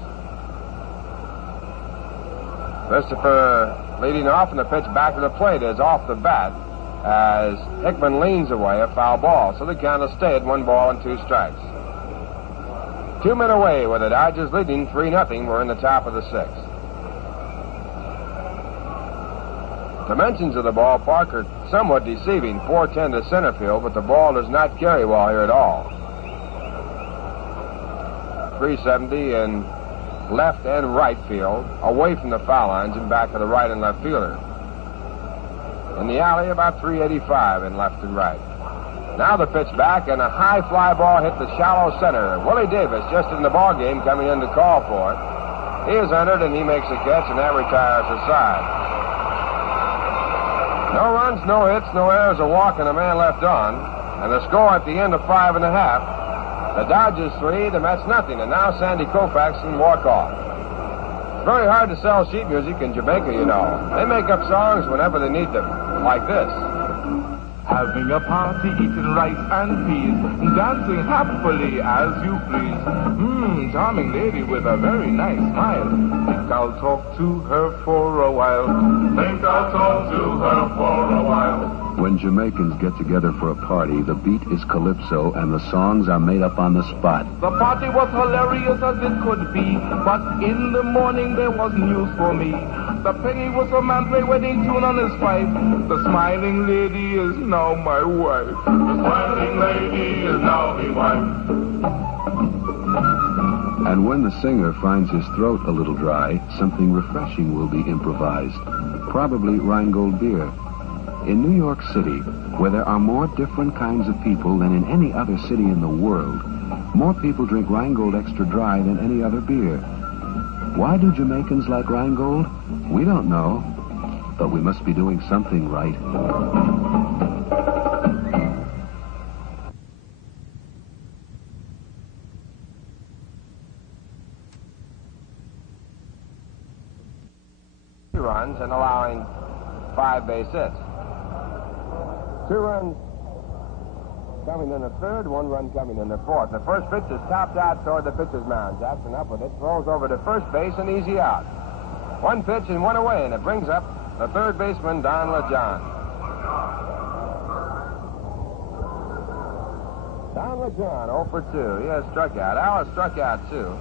Christopher leading off, and the pitch back to the plate is off the bat as Hickman leans away, a foul ball. So the count will stay at 1 ball and 2 strikes. 2 men away with the Dodgers leading 3-0. We're in the top of the 6th. Dimensions of the ballpark are somewhat deceiving. 410 to center field, but the ball does not carry well here at all. 370 in left and right field, away from the foul lines and back to the right and left fielder. In the alley, about 385 in left and right. Now the pitch back, and a high fly ball hit the shallow center. Willie Davis, just in the ball game, coming in to call for it. He is entered, and he makes a catch, and that retires the side. No runs, no hits, no errors, a walk, and a man left on. And the score at the end of 5 1/2. The Dodgers 3, the Mets nothing, and now Sandy Koufax can walk off. It's very hard to sell sheet music in Jamaica, you know. They make up songs whenever they need them, like this. Having a party, eating rice and peas, dancing happily as you please. Charming lady with a very nice smile. Think I'll talk to her for a while. Think I'll talk to her for a while. When Jamaicans get together for a party, the beat is calypso and the songs are made up on the spot. The party was hilarious as it could be, but in the morning there was news for me. The penny whistle-man played wedding tune on his pipe. The smiling lady is now my wife. The smiling lady is now my wife. And when the singer finds his throat a little dry, something refreshing will be improvised. Probably Rheingold beer. In New York City, where there are more different kinds of people than in any other city in the world, more people drink Rheingold Extra Dry than any other beer. Why do Jamaicans like Rheingold? We don't know, but we must be doing something right. Runs and allowing 5 base hits. 2 runs coming in the third, 1 run coming in the fourth. The first pitch is topped out toward the pitcher's mound. Jackson up with it, throws over to first base, and easy out. 1 pitch and 1 away, and it brings up the third baseman, Don LeJohn. Don LeJohn, 0 for 2. He has struck out. Al has struck out, too.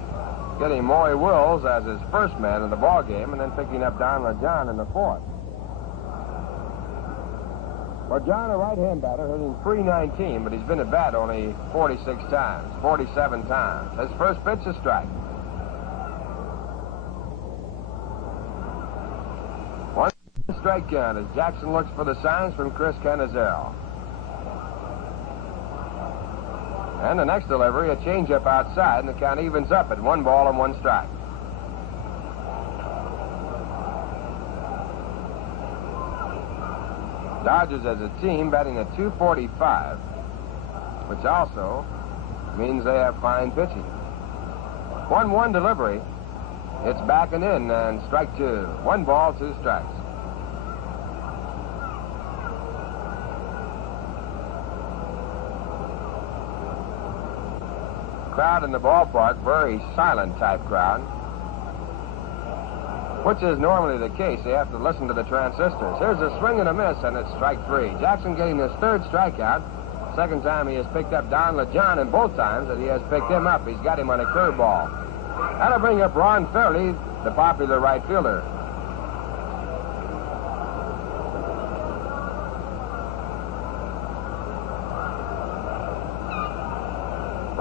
Getting Maury Wills as his first man in the ball game, and then picking up Don LeJohn in the fourth. LeJohn, a right-hand batter, hitting .319, but he's been at bat only 46 times, 47 times. His first pitch is strike. 1 strike count as Jackson looks for the signs from Chris Cannizzaro. And the next delivery, a changeup outside, and the count evens up at 1 ball and 1 strike. Dodgers as a team batting at .245, which also means they have fine pitching. 1-1 delivery. It's back and in, and strike 2. 1 ball, 2 strikes. Crowd in the ballpark, very silent type crowd, which is normally the case. They have to listen to the transistors. Here's a swing and a miss, and it's strike 3. Jackson getting his 3rd strikeout. Second time he has picked up Don LeJohn, and both times that he has picked him up, he's got him on a curveball. That'll bring up Ron Fairley, the popular right fielder.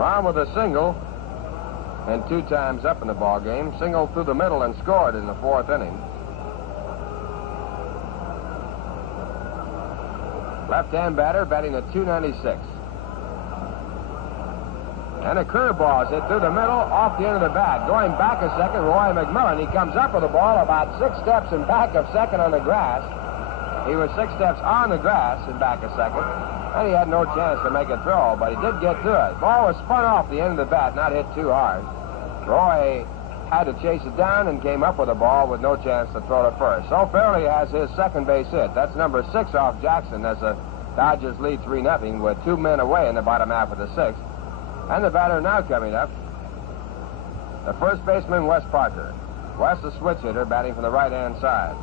Ron with a single and 2 times up in the ball game. Singled through the middle and scored in the 4th inning. Left-hand batter batting at .296. And a curveball is hit through the middle, off the end of the bat. Going back a second, Roy McMillan. He comes up with the ball about 6 steps in back of second on the grass. He was 6 steps on the grass in back of second. And he had no chance to make a throw, but he did get to it. Ball was spun off the end of the bat, not hit too hard. Roy had to chase it down and came up with the ball with no chance to throw to first. So Fairley has his second base hit. That's number 6 off Jackson as the Dodgers lead 3-0 with 2 men away in the bottom half of the 6th. And the batter now coming up, the first baseman, Wes Parker. Wes, the switch hitter, batting from the right-hand side.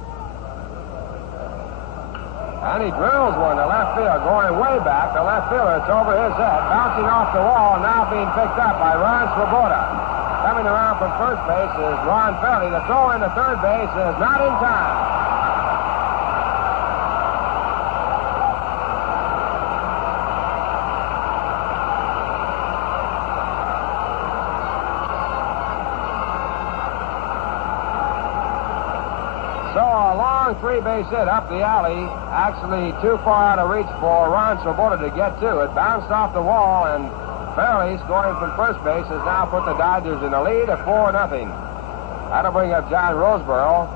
And he drills one to left field, going way back. The left fielder, it's over his head, bouncing off the wall, now being picked up by Ron Swoboda. Coming around from first base is Ron Fairley. The throw into third base is not in time. So a long 3-base hit up the alley, actually too far out of reach for Ron Swoboda to get to. It bounced off the wall, and Fairley, scoring from first base, has now put the Dodgers in the lead of 4-0. That'll bring up John Roseboro,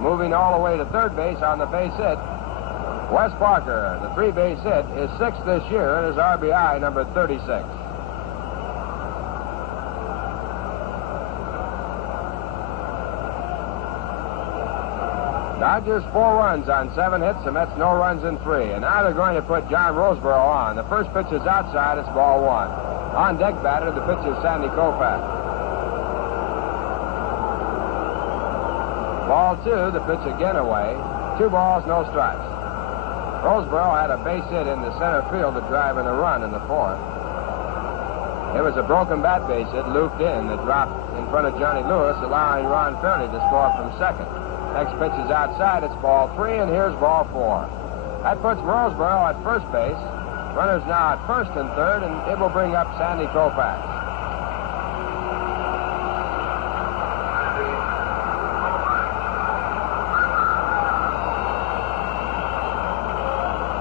moving all the way to third base on the base hit. Wes Parker, the 3-base hit, is 6th this year, and his RBI number 36. Dodgers 4 runs on 7 hits. The Mets no runs in 3. And now they're going to put John Roseboro on. The first pitch is outside. It's ball 1. On deck batter, the pitch is Sandy Koufax. Ball 2, the pitch again away. 2 balls, no strikes. Roseboro had a base hit in the center field to drive in a run in the 4th. It was a broken bat base hit, looped in, that dropped in front of Johnny Lewis, allowing Ron Fairley to score from second. Next pitch is outside. It's ball 3, and here's ball 4. That puts Roseboro at first base. Runners now at first and third, and it will bring up Sandy Koufax.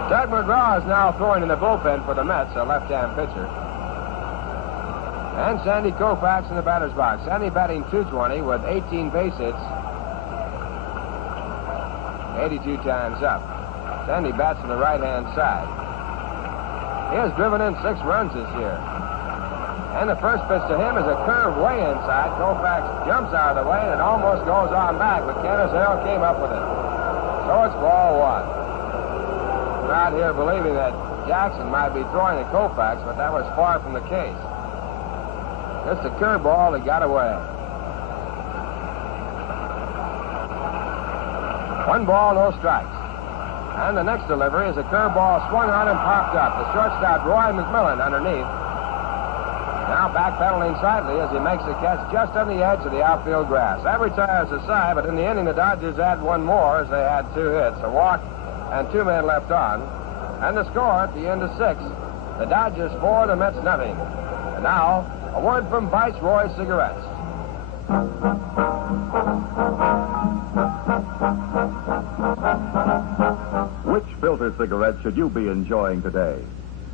Doug McGraw is now throwing in the bullpen for the Mets, a left-hand pitcher. And Sandy Koufax in the batter's box. Sandy batting .220 with 18 base hits. 82 times up. Sandy bats on the right-hand side. He has driven in 6 runs this year. And the first pitch to him is a curve way inside. Koufax jumps out of the way, and it almost goes on back, but Canizero came up with it. So it's ball 1. Crowd here believing that Jackson might be throwing at Koufax, but that was far from the case. Just a curveball that got away. 1 ball, no strikes. And the next delivery is a curveball swung on and popped up. The shortstop, Roy McMillan, underneath. Now backpedaling slightly as he makes the catch just on the edge of the outfield grass. That retires the side, but in the inning, the Dodgers add 1 more as they had 2 hits, a walk, and 2 men left on. And the score at the end of 6, the Dodgers 4, the Mets nothing. And now, a word from Viceroy Cigarettes. Which filter cigarette should you be enjoying today?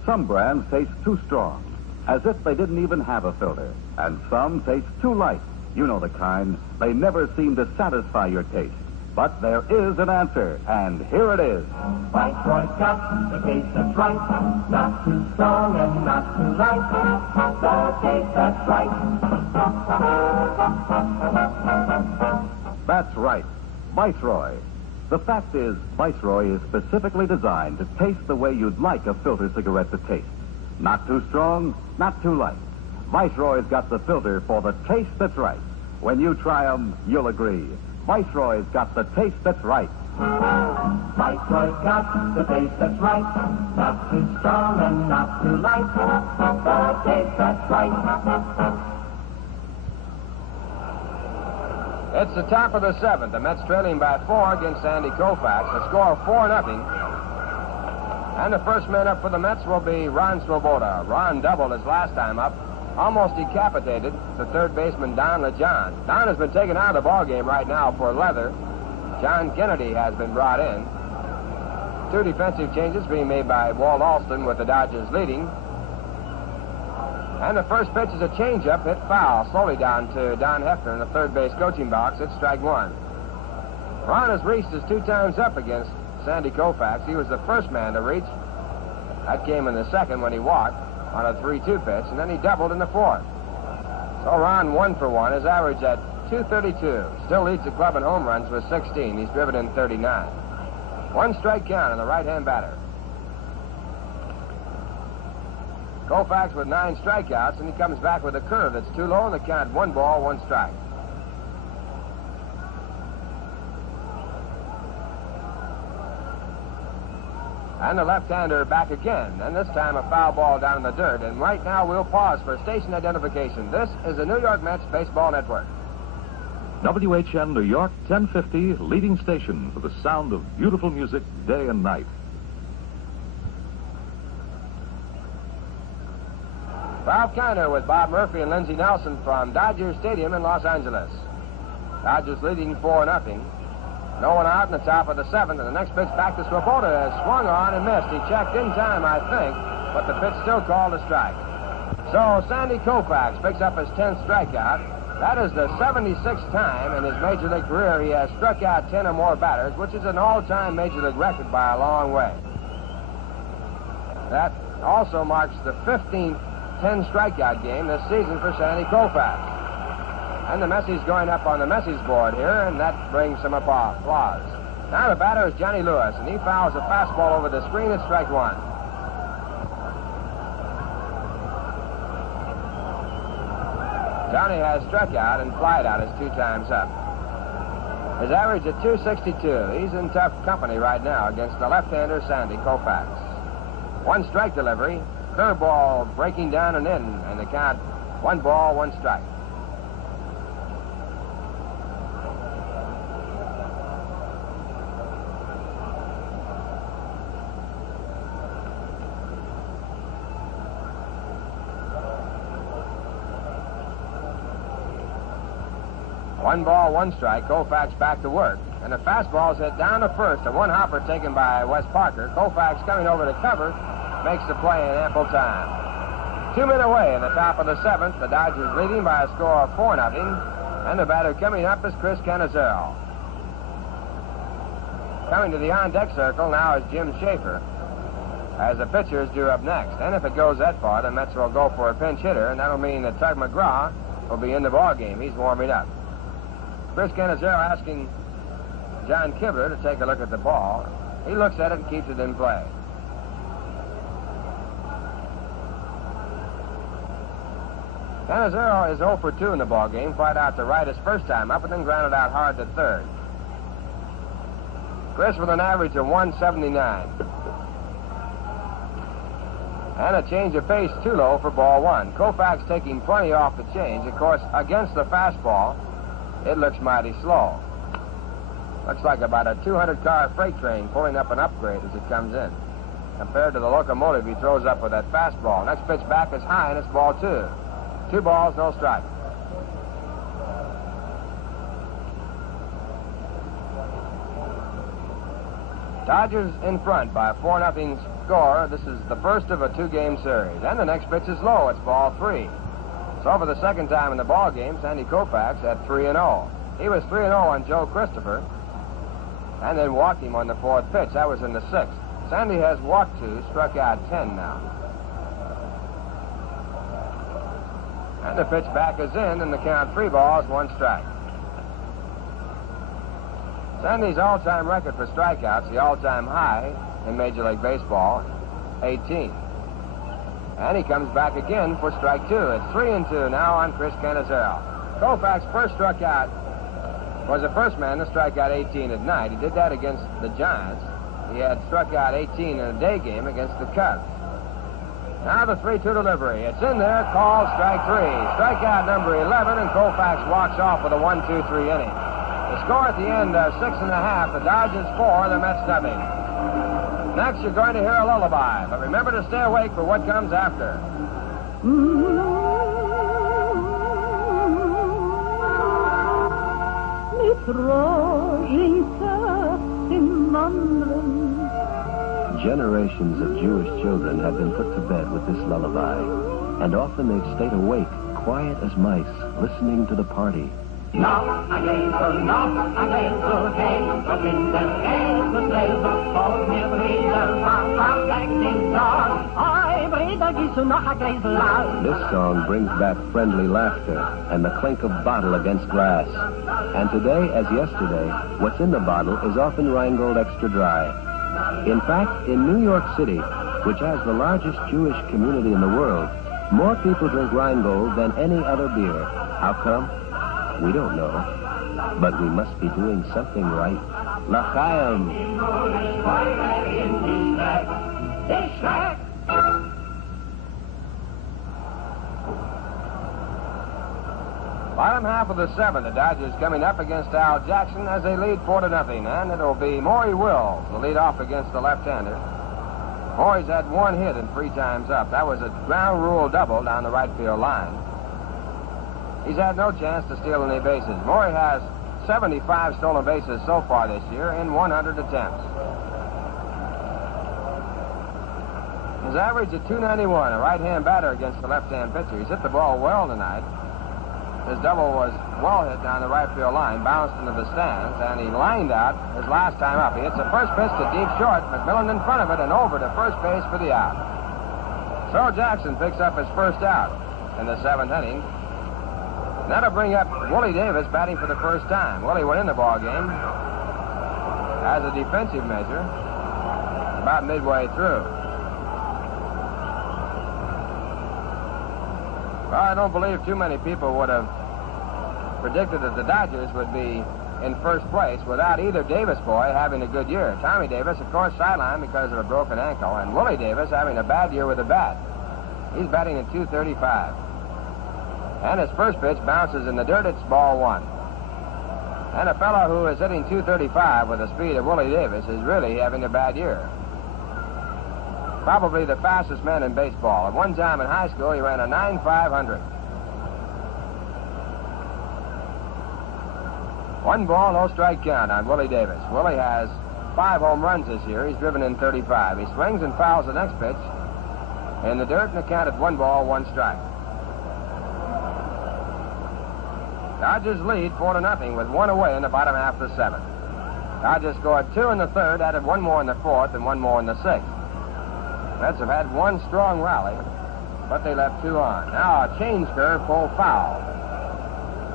Some brands taste too strong, as if they didn't even have a filter. And some taste too light. You know the kind. They never seem to satisfy your taste. But there is an answer, and here it is. Viceroy's got the taste that's right. Not too strong and not too light. The taste that's right. That's right. Viceroy. The fact is, Viceroy is specifically designed to taste the way you'd like a filter cigarette to taste. Not too strong, not too light. Viceroy's got the filter for the taste that's right. When you try them, you'll agree. Viceroy's got the taste that's right. Viceroy's got the taste that's right. Not too strong and not too light. The taste that's right. It's the top of the 7th. The Mets trailing by 4 against Sandy Koufax. A score of 4-0. And the first man up for the Mets will be Ron Swoboda. Ron doubled his last time up almost decapitated the third baseman, Don LeJohn. Don has been taken out of the ballgame right now for leather. John Kennedy has been brought in. 2 defensive changes being made by Walt Alston with the Dodgers leading. And the first pitch is a changeup, hit foul, slowly down to Don Hefner in the third base coaching box. It's strike one. Ron has reached his 2 times up against Sandy Koufax. He was the first man to reach. That came in the second when he walked on a 3-2 pitch, and then he doubled in the fourth. So Ron 1 for 1, his average at .232. Still leads the club in home runs with 16. He's driven in 39. 1 strike count on the right-hand batter. Koufax with 9 strikeouts, and he comes back with a curve that's too low, and the count 1 ball, 1 strike. And the left-hander back again, and this time a foul ball down in the dirt. And right now we'll pause for station identification. This is the New York Mets Baseball Network. WHN New York 1050, leading station for the sound of beautiful music day and night. Ralph Kiner with Bob Murphy and Lindsey Nelson from Dodger Stadium in Los Angeles. Dodgers leading 4-0. No one out in the top of the 7th, and the next pitch back to Swoboda has swung on and missed. He checked in time, I think, but the pitch still called a strike. So Sandy Koufax picks up his 10th strikeout. That is the 76th time in his major league career he has struck out 10 or more batters, which is an all-time major league record by a long way. That also marks the 15th 10-strikeout game this season for Sandy Koufax. And the Messi's going up on the Messi's board here, and that brings some applause. Now the batter is Johnny Lewis, and he fouls a fastball over the screen at strike one. Johnny has struck out and flied out his 2 times up. His average at .262. He's in tough company right now against the left-hander Sandy Koufax. 1 strike delivery, curveball breaking down and in, and the count 1 ball, 1 strike. One ball, 1 strike. Koufax back to work. And the fastball's hit down to first. A 1 hopper taken by Wes Parker. Koufax coming over to cover. Makes the play in ample time. 2 men away in the top of the 7th. The Dodgers leading by a score of 4-0. And the batter coming up is Chris Cannizzaro. Coming to the on-deck circle now is Jim Schaefer. As the pitcher is due up next. And if it goes that far, the Mets will go for a pinch hitter. And that'll mean that Tug McGraw will be in the ballgame. He's warming up. Chris Cannizzaro asking John Kibler to take a look at the ball. He looks at it and keeps it in play. Cannizzaro is 0 for 2 in the ballgame. Fired out to right his first time up and then grounded out hard to third. Chris with an average of 179. And a change of pace too low for ball 1. Koufax taking plenty off the change. Of course, against the fastball, it looks mighty slow. Looks like about a 200-car freight train pulling up an upgrade as it comes in. Compared to the locomotive he throws up with that fastball. Next pitch back is high, and it's ball 2. 2 balls, no strike. Dodgers in front by a 4-0 score. This is the first of a 2-game series. And the next pitch is low. It's ball 3. So for the second time in the ball game, Sandy Koufax at 3-0. He was 3-0 on Joe Christopher, and then walked him on the 4th pitch. That was in the 6th. Sandy has walked 2, struck out 10 now. And the pitch back is in, and the count 3 balls, 1 strike. Sandy's all-time record for strikeouts, the all-time high in Major League Baseball, 18. And he comes back again for strike 2. It's 3-2 now on Chris Cannizzaro. Koufax first struck out, was the first man to strike out 18 at night. He did that against the Giants. He had struck out 18 in a day game against the Cubs. Now the 3-2 delivery. It's in there, called strike 3. Strikeout number 11, and Koufax walks off with a 1-2-3 inning. The score at the end, 6.5. The Dodgers 4, the Mets 0. Next, you're going to hear a lullaby, but remember to stay awake for what comes after. Generations of Jewish children have been put to bed with this lullaby, and often they've stayed awake, quiet as mice, listening to the party. This song brings back friendly laughter and the clink of bottle against glass. And today, as yesterday, what's in the bottle is often Rheingold Extra Dry. In fact, in New York City, which has the largest Jewish community in the world, more people drink Rheingold than any other beer. How come? We don't know. But we must be doing something right. L'chaim! Bottom half of the seventh, the Dodgers coming up against Al Jackson as they lead 4-0, and it'll be Maury Wills to lead off against the left-hander. Maury's had one hit in 3 times up. That was a ground rule double down the right field line. He's had no chance to steal any bases. Maury has 75 stolen bases so far this year in 100 attempts. His average of .291, a right-hand batter against the left-hand pitcher. He's hit the ball well tonight. His double was well hit down the right field line, bounced into the stands, and he lined out his last time up. He hits the first pitch to deep short, McMillan in front of it, and over to first base for the out. So Jackson picks up his first out in the 7th inning. And that'll bring up Willie Davis batting for the first time. Willie went in the ball game as a defensive measure about midway through. Well, I don't believe too many people would have predicted that the Dodgers would be in first place without either Davis boy having a good year. Tommy Davis, of course, sidelined because of a broken ankle, and Willie Davis having a bad year with a bat. He's batting at .235. And his first pitch bounces in the dirt. It's ball 1. And a fellow who is hitting .235 with the speed of Willie Davis is really having a bad year. Probably the fastest man in baseball. At one time in high school, he ran a 9.500. 1 ball, no strike count on Willie Davis. Willie has 5 home runs this year. He's driven in 35. He swings and fouls the next pitch in the dirt, and the count at 1 ball, 1 strike. Dodgers lead 4-0 with 1 away in the bottom half of the 7th. Dodgers scored 2 in the 3rd, added 1 more in the 4th, and 1 more in the 6th. Mets have had 1 strong rally, but they left 2 on. Now a change curve, full foul.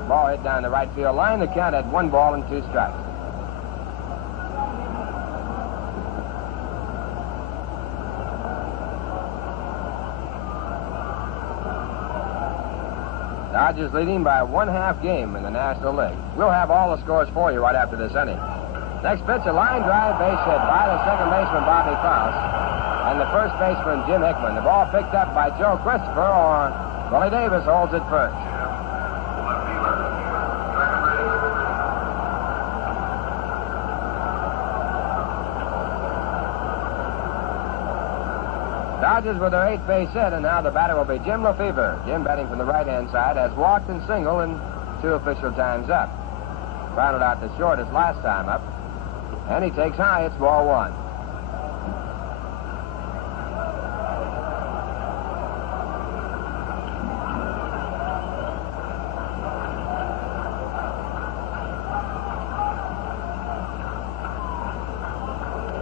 Ball hit down the right field line. The count at 1 ball and 2 strikes. Dodgers leading by 1/2 game in the National League. We'll have all the scores for you right after this inning. Next pitch, a line drive base hit by the second baseman, Bobby Krause, and the first baseman, Jim Hickman. The ball picked up by Joe Christopher, or Willie Davis holds it first. Dodgers with their 8th base hit, and now the batter will be Jim Lefevre. Jim, batting from the right-hand side, has walked and singled in 2 official times up. Grounded out the short his last time up, and he takes high. It's ball 1.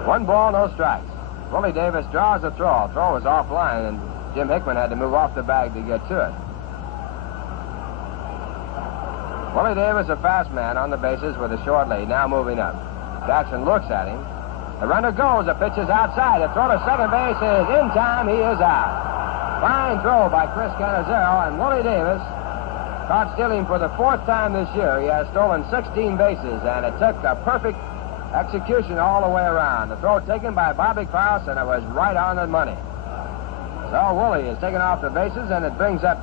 One ball, no strikes. Willie Davis draws a throw. Throw was offline, and Jim Hickman had to move off the bag to get to it. Willie Davis, a fast man on the bases with a short lead, now moving up. Jackson looks at him. The runner goes. The pitch is outside. The throw to second base is in time. He is out. Fine throw by Chris Cannizzaro, and Willie Davis caught stealing for the 4th time this year. He has stolen 16 bases, and it took a perfect execution all the way around. The throw taken by Bobby Krause, and it was right on the money. So Willie is taken off the bases, and it brings up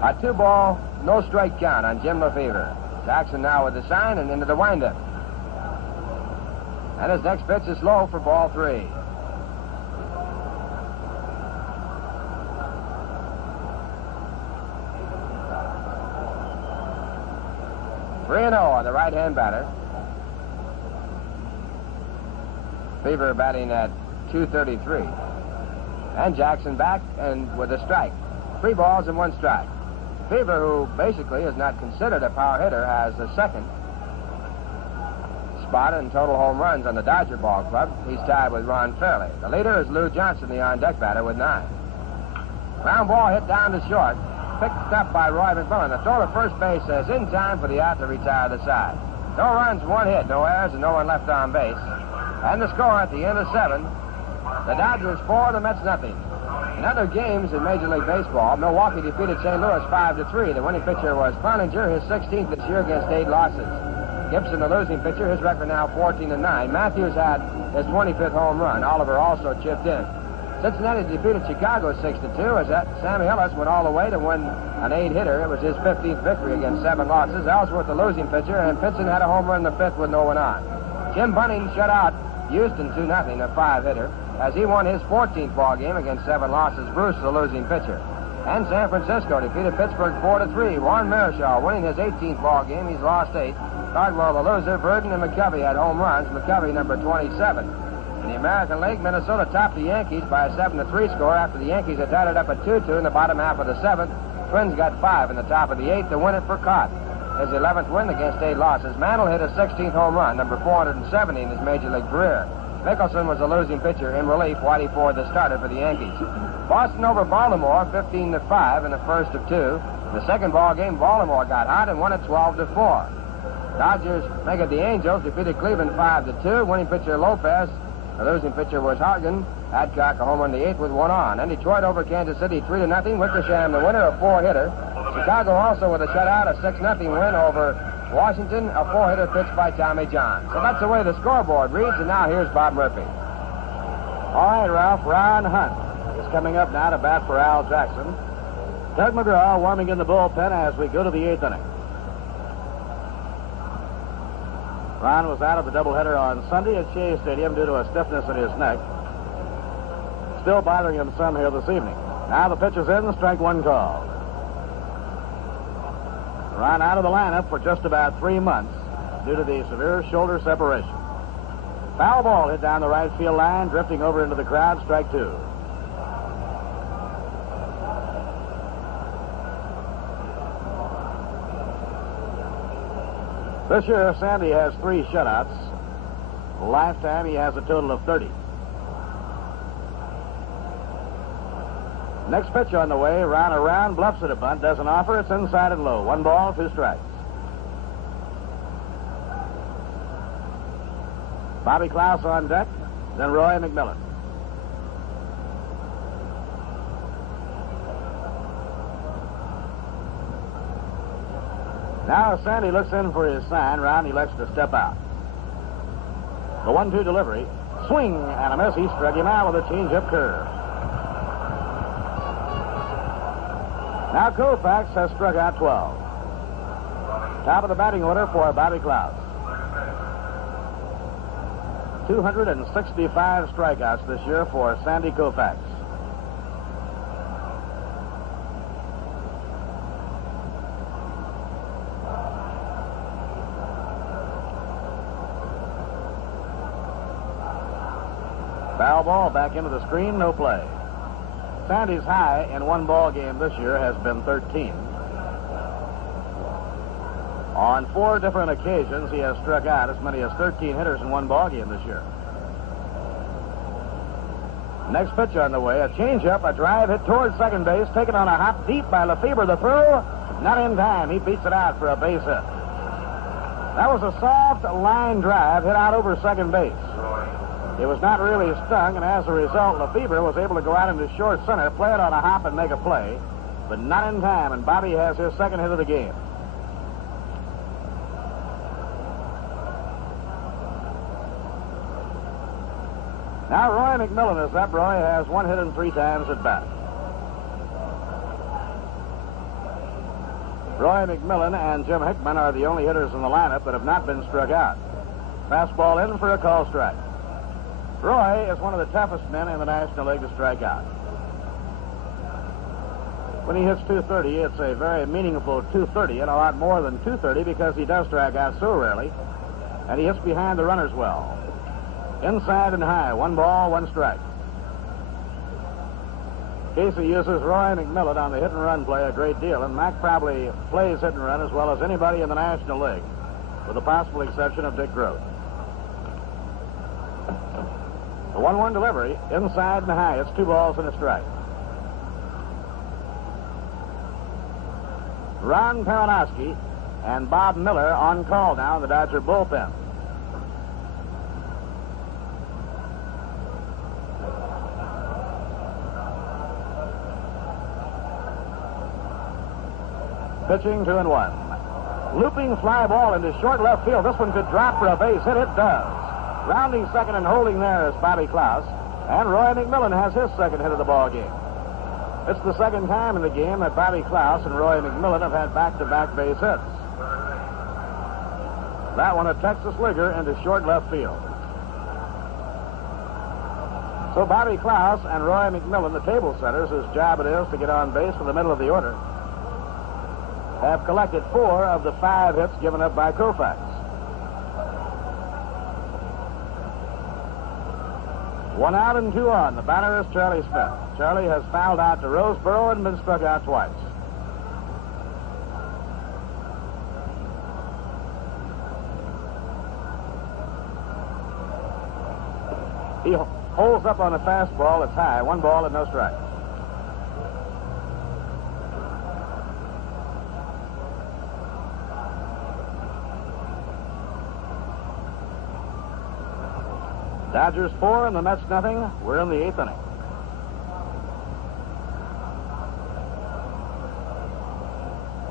a 2 ball, no strike count on Jim Lefevre. Jackson now with the sign and into the windup. And his next pitch is low for ball 3. Fever, the right-hand batter. Fever batting at 233. And Jackson back and with a strike. 3 balls and 1 strike. Fever, who basically is not considered a power hitter, has the second spot in total home runs on the Dodger ball club. He's tied with Ron Fairley. The leader is Lou Johnson, the on-deck batter, with 9. Ground ball hit down to short. Picked up by Roy McMillan. The throw to first base is in time for the out to retire the side. No runs, 1 hit, no errors, and no one left on base. And the score at the end of 7, the Dodgers 4, the Mets nothing. In other games in Major League Baseball, Milwaukee defeated St. Louis 5-3. The winning pitcher was Cloninger, his 16th this year against 8 losses. Gibson, the losing pitcher, his record now 14-9. Matthews had his 25th home run. Oliver also chipped in. Cincinnati defeated Chicago 6-2 as Sammy Ellis went all the way to win an 8-hitter. It was his 15th victory against 7 losses. Ellsworth, the losing pitcher, and Pinson had a home run in the 5th with no one on. Jim Bunning shut out Houston 2-0, a 5-hitter, as he won his 14th ball game against 7 losses. Bruce, the losing pitcher. And San Francisco defeated Pittsburgh 4-3. Warren Marischal winning his 18th ball game. He's lost 8. Cardwell, the loser. Burden and McCovey had home runs. McCovey, number 27. In the American League, Minnesota topped the Yankees by a 7-3 score after the Yankees had tied it up at 2-2 in the bottom half of the 7th. Twins got 5 in the top of the 8th to win it for Cott. His 11th win against 8 losses. Mantle hit his 16th home run, number 470 in his Major League career. Mickelson was the losing pitcher in relief. Whitey Ford, the starter for the Yankees. Boston over Baltimore, 15-5 in the first of 2. In the second ball game, Baltimore got hot and won it 12-4. Dodgers make it the Angels, defeated Cleveland 5-2. Winning pitcher Lopez. The losing pitcher was Hargan. Adcock a home run in the 8th with 1 on. And Detroit over Kansas City 3-0. Wickersham, the winner, a 4-hitter. Chicago also with a shutout, a 6-0 win over Washington, a 4-hitter pitched by Tommy John. So that's the way the scoreboard reads, and now here's Bob Murphy. All right, Ralph. Ron Hunt is coming up now to bat for Al Jackson. Doug McGraw warming in the bullpen as we go to the 8th inning. Ron was out of the doubleheader on Sunday at Shea Stadium due to a stiffness in his neck. Still bothering him some here this evening. Now the pitch is in, strike 1 call. Ron out of the lineup for just about 3 months due to the severe shoulder separation. Foul ball hit down the right field line, drifting over into the crowd, strike 2. This year, Sandy has 3 shutouts. Lifetime, he has a total of 30. Next pitch on the way, Ron around, bluffs at a bunt, doesn't offer, it's inside and low. 1 ball, 2 strikes. Bobby Klaus on deck, then Roy McMillan. Now as Sandy looks in for his sign, Ron elects to step out. The 1-2 delivery, swing and a miss. He struck him out with a changeup curve. Now Koufax has struck out 12. Top of the batting order for Bobby Klaus. 265 strikeouts this year for Sandy Koufax. Foul ball back into the screen, no play. Sandy's high in 1 ball game this year has been 13. On 4 different occasions, he has struck out as many as 13 hitters in 1 ball game this year. Next pitch on the way, a changeup, a drive hit towards second base, taken on a hop deep by Lefebvre. The throw, not in time. He beats it out for a base hit. That was a soft line drive hit out over second base. It was not really stung, and as a result, Lefebvre was able to go out into short center, play it on a hop, and make a play, but not in time, and Bobby has his second hit of the game. Now Roy McMillan is up. Roy has 1 hit and 3 times at bat. Roy McMillan and Jim Hickman are the only hitters in the lineup that have not been struck out. Fastball in for a call strike. Roy is one of the toughest men in the National League to strike out. When he hits 230, it's a very meaningful 230 and a lot more than 230 because he does strike out so rarely, and he hits behind the runners well. Inside and high, 1 ball, 1 strike. Casey uses Roy McMillan on the hit-and-run play a great deal, and Mac probably plays hit-and-run as well as anybody in the National League, with the possible exception of Dick Groat. The 1-1 delivery, inside and high. It's 2 balls and a strike. Ron Peronowski and Bob Miller on call now in the Dodger bullpen. Pitching 2-1. Looping fly ball into short left field. This one could drop for a base hit. It does. Rounding second and holding there is Bobby Klaus. And Roy McMillan has his second hit of the ball game. It's the second time in the game that Bobby Klaus and Roy McMillan have had back-to-back base hits. That one a Texas Leaguer into short left field. So Bobby Klaus and Roy McMillan, the table setters, whose job it is to get on base for the middle of the order, have collected 4 of the 5 hits given up by Koufax. 1 out and 2 on. The batter is Charlie Smith. Charlie has fouled out to Roseboro and been struck out twice. He holds up on a fastball. It's high. 1 ball and no strike. Dodgers 4 and the Mets nothing. We're in the 8th inning.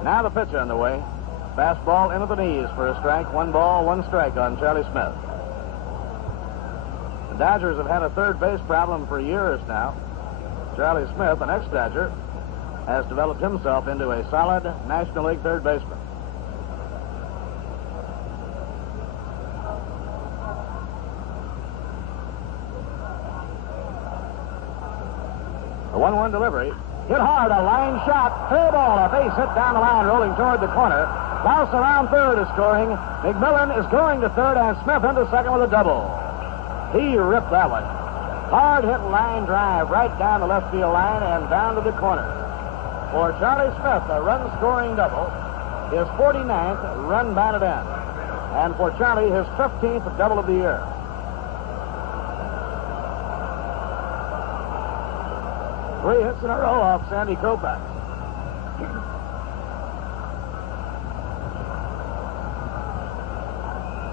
Now the pitch on the way. Fastball into the knees for a strike. 1 ball, 1 strike on Charlie Smith. The Dodgers have had a third base problem for years now. Charlie Smith, an ex-Dodger, has developed himself into a solid National League third baseman. The 1-1 delivery. Hit hard, a line shot. Fair ball, a base hit down the line, rolling toward the corner. Klaus around third is scoring. McMillan is going to third, and Smith into second with a double. He ripped that one. Hard hit line drive right down the left field line and down to the corner. For Charlie Smith, a run-scoring double, his 49th run batted in. And for Charlie, his 15th double of the year. Three hits in a row off Sandy Koufax.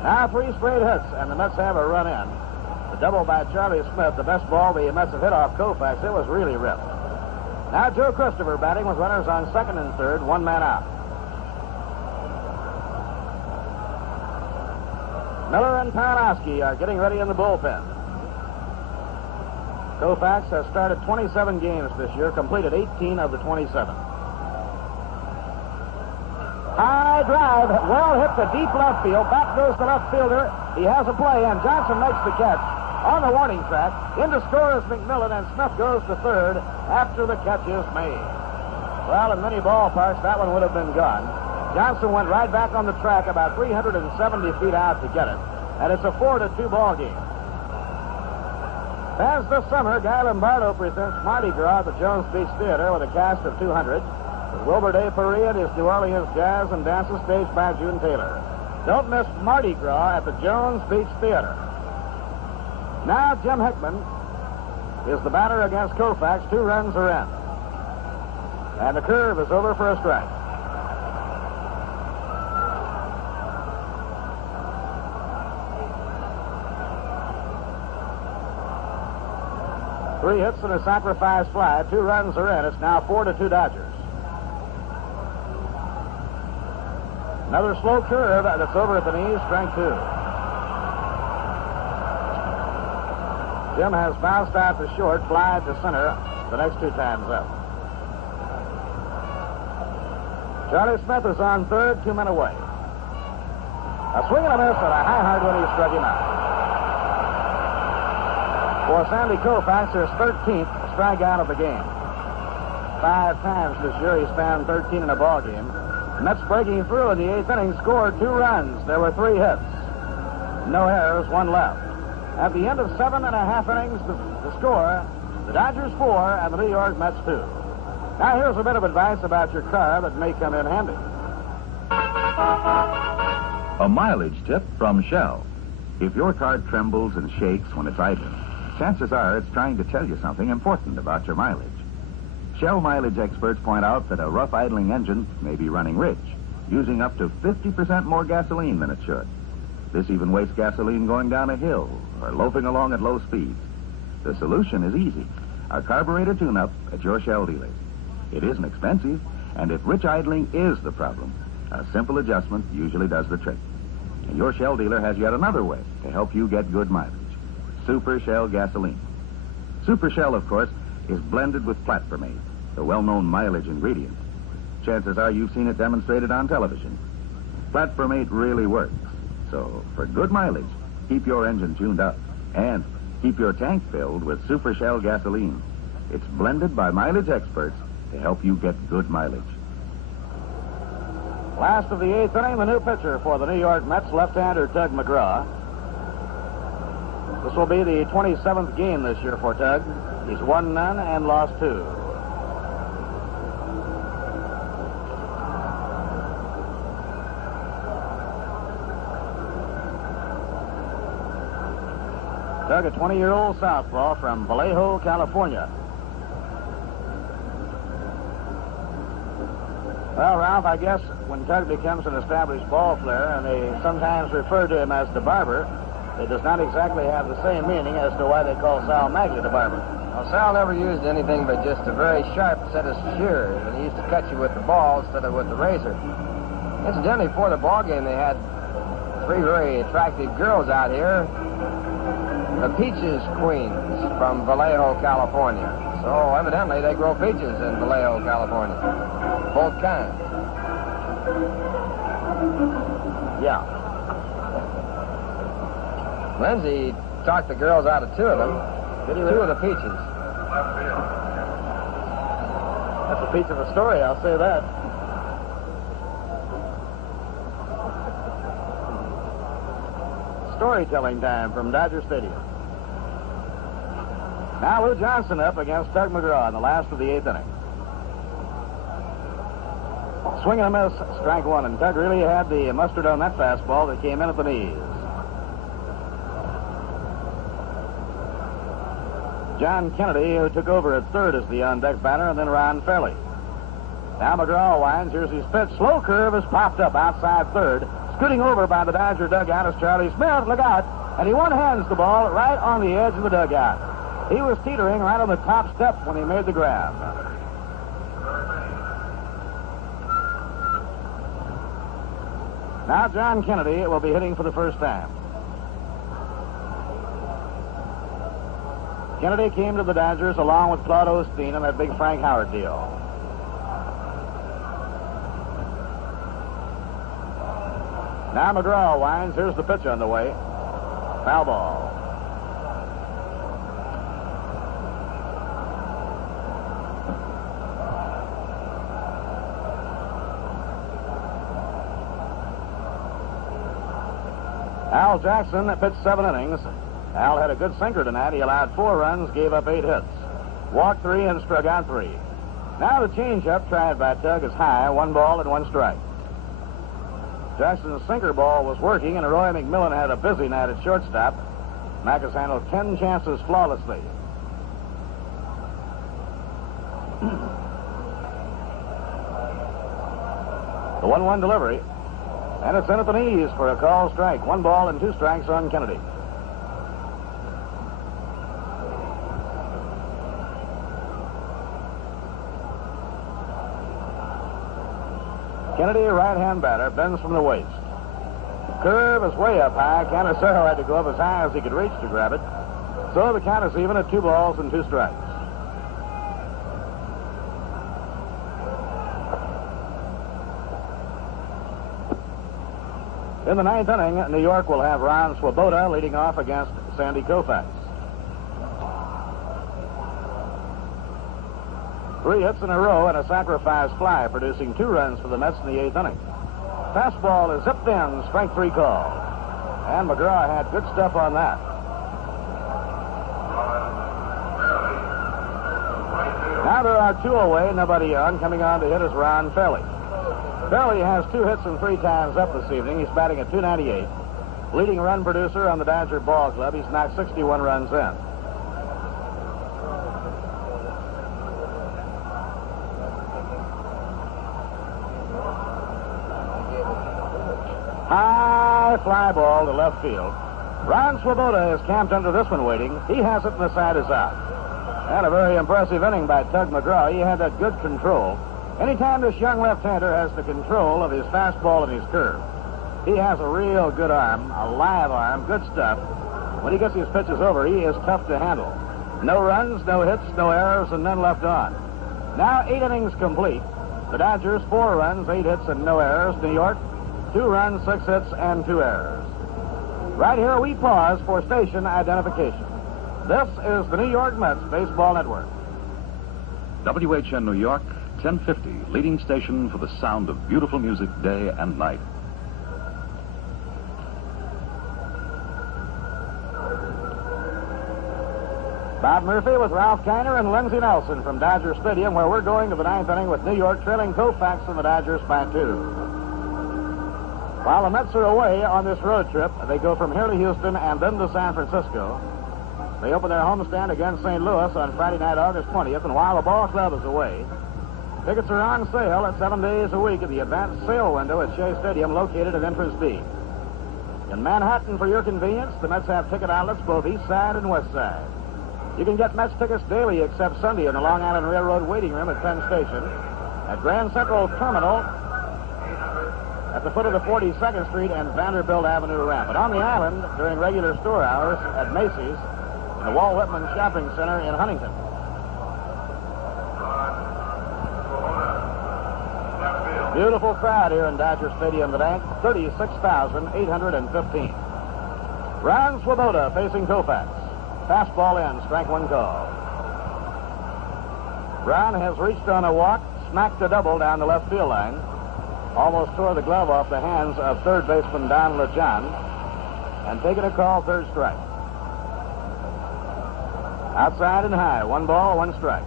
Now 3 straight hits, and the Mets have a run in. The double by Charlie Smith, the best ball the Mets have hit off Koufax. It was really ripped. Now Joe Christopher batting with runners on second and third, 1 man out. Miller and Peronowski are getting ready in the bullpen. Koufax has started 27 games this year, completed 18 of the 27. High drive, well hit to deep left field. Back goes the left fielder. He has a play, and Johnson makes the catch on the warning track. In to score is McMillan, and Smith goes to third after the catch is made. Well, in many ballparks, that one would have been gone. Johnson went right back on the track about 370 feet out to get it, and it's a 4-2 ball game. As this summer, Guy Lombardo presents Mardi Gras at the Jones Beach Theater with a cast of 200. With Wilbur Day Paria, his New Orleans Jazz and dances staged by June Taylor. Don't miss Mardi Gras at the Jones Beach Theater. Now Jim Hickman is the batter against Koufax. 2 runs are in. And the curve is over for a strike. Three hits and a sacrifice fly. 2 runs are in. It's now 4-2 Dodgers. Another slow curve that's over at the knees, strike 2. Jim has bounced out to short, fly to center the next 2 times up. Charlie Smith is on third, 2 men away. A swing and a miss and a high hard when he struck him out. For Sandy Koufax, his 13th strikeout of the game. 5 times this year. He spanned 13 in a ball game. Mets breaking through in the 8th inning scored 2 runs. There were 3 hits. No errors, 1 left. At the end of 7 1/2 innings, the score, the Dodgers 4 and the New York Mets 2. Now here's a bit of advice about your car that may come in handy. A mileage tip from Shell. If your car trembles and shakes when it's idling, chances are it's trying to tell you something important about your mileage. Shell mileage experts point out that a rough idling engine may be running rich, using up to 50% more gasoline than it should. This even wastes gasoline going down a hill or loafing along at low speeds. The solution is easy. A carburetor tune-up at your Shell dealer. It isn't expensive, and if rich idling is the problem, a simple adjustment usually does the trick. And your Shell dealer has yet another way to help you get good mileage. Super Shell gasoline. Super Shell, of course, is blended with platformate, the well-known mileage ingredient. Chances are you've seen it demonstrated on television. Platformate really works. So, for good mileage, keep your engine tuned up and keep your tank filled with Super Shell gasoline. It's blended by mileage experts to help you get good mileage. Last of the 8th inning, the new pitcher for the New York Mets, left-hander Tug McGraw. This will be the 27th game this year for Tug. He's won none and lost 2. Tug, a 20-year-old southpaw from Vallejo, California. Well, Ralph, I guess when Tug becomes an established ball player, and they sometimes refer to him as the barber, it does not exactly have the same meaning as to why they call Sal Maglie the barber. Well, Sal never used anything but just a very sharp set of shears, and he used to cut you with the ball instead of with the razor. Incidentally, before the ball game, they had 3 very attractive girls out here. The Peaches Queens from Vallejo, California. So evidently they grow peaches in Vallejo, California. Both kinds. Yeah. Lindsay talked the girls out of 2 of them. 2 of the peaches. That's a piece of a story, I'll say that. Storytelling time from Dodger Stadium. Now Lou Johnson up against Tug McGraw in the last of the 8th inning. Swing and a miss, strike 1, and Tug really had the mustard on that fastball that came in at the knees. John Kennedy, who took over at third, is the on-deck batter, and then Ron Fairley. Now McGraw winds. Here's his pitch. Slow curve has popped up outside third. Scooting over by the Dodger dugout is Charlie Smith. Look out. And he one-hands the ball right on the edge of the dugout. He was teetering right on the top step when he made the grab. Now John Kennedy will be hitting for the first time. Kennedy came to the Dodgers along with Claude Osteen on that big Frank Howard deal. Now McGraw winds. Here's the pitch on the way. Foul ball. Al Jackson pitched 7 innings. Al had a good sinker tonight. He allowed 4 runs, gave up 8 hits. Walked 3 and struck out 3. Now the changeup tried by Tug is high, 1 ball and 1 strike. Jackson's sinker ball was working, and Roy McMillan had a busy night at shortstop. Mack has handled 10 chances flawlessly. The 1-1 delivery. And it's in at the knees for a call strike. 1 ball and 2 strikes on Kennedy. Kennedy, right-hand batter, bends from the waist. Curve is way up high. Canacero had to go up as high as he could reach to grab it. So the count is even at 2 balls and 2 strikes. In the 9th inning, New York will have Ron Swoboda leading off against Sandy Koufax. 3 hits in a row and a sacrifice fly, producing 2 runs for the Mets in the 8th inning. Fastball is zipped in, strike 3 call. And McGraw had good stuff on that. Now there are 2 away, nobody on. Coming on to hit is Ron Fairley. Fairley has 2 hits and 3 times up this evening. He's batting at .298. Leading run producer on the Dodger Ball Club. He's knocked 61 runs in. High fly ball to left field. Ron Swoboda is camped under this one waiting. He has it and the side is out. And a very impressive inning by Tug McGraw. He had that good control. Anytime this young left-hander has the control of his fastball and his curve, he has a real good arm, a live arm, good stuff. When he gets his pitches over, he is tough to handle. No runs, no hits, no errors, and none left on. Now 8 innings complete. The Dodgers, 4 runs, 8 hits, and no errors. New York, 2 runs, 6 hits, and 2 errors. Right here, we pause for station identification. This is the New York Mets Baseball Network. WHN New York, 1050, leading station for the sound of beautiful music day and night. Bob Murphy with Ralph Kiner and Lindsey Nelson from Dodger Stadium, where we're going to the 9th inning with New York trailing Koufax and the Dodgers by 2. While the Mets are away on this road trip, they go from here to Houston and then to San Francisco. They open their homestand against St. Louis on Friday night, August 20th, and while the ball club is away, tickets are on sale at 7 days a week at the advanced sale window at Shea Stadium, located at entrance B. In Manhattan, for your convenience, the Mets have ticket outlets both east side and west side. You can get Mets tickets daily except Sunday in the Long Island Railroad waiting room at Penn Station, at Grand Central Terminal, at the foot of the 42nd Street and Vanderbilt Avenue ramp. And on the island, during regular store hours, at Macy's, in the Walt Whitman Shopping Center in Huntington. Beautiful crowd here in Dodger Stadium today, 36,815. Ron Swoboda facing Koufax. Fastball in, strike 1 call. Ron has reached on a walk, smacked a double down the left field line, almost tore the glove off the hands of third baseman Don LeJohn, and taken a call, 3rd strike. Outside and high, 1 ball, 1 strike.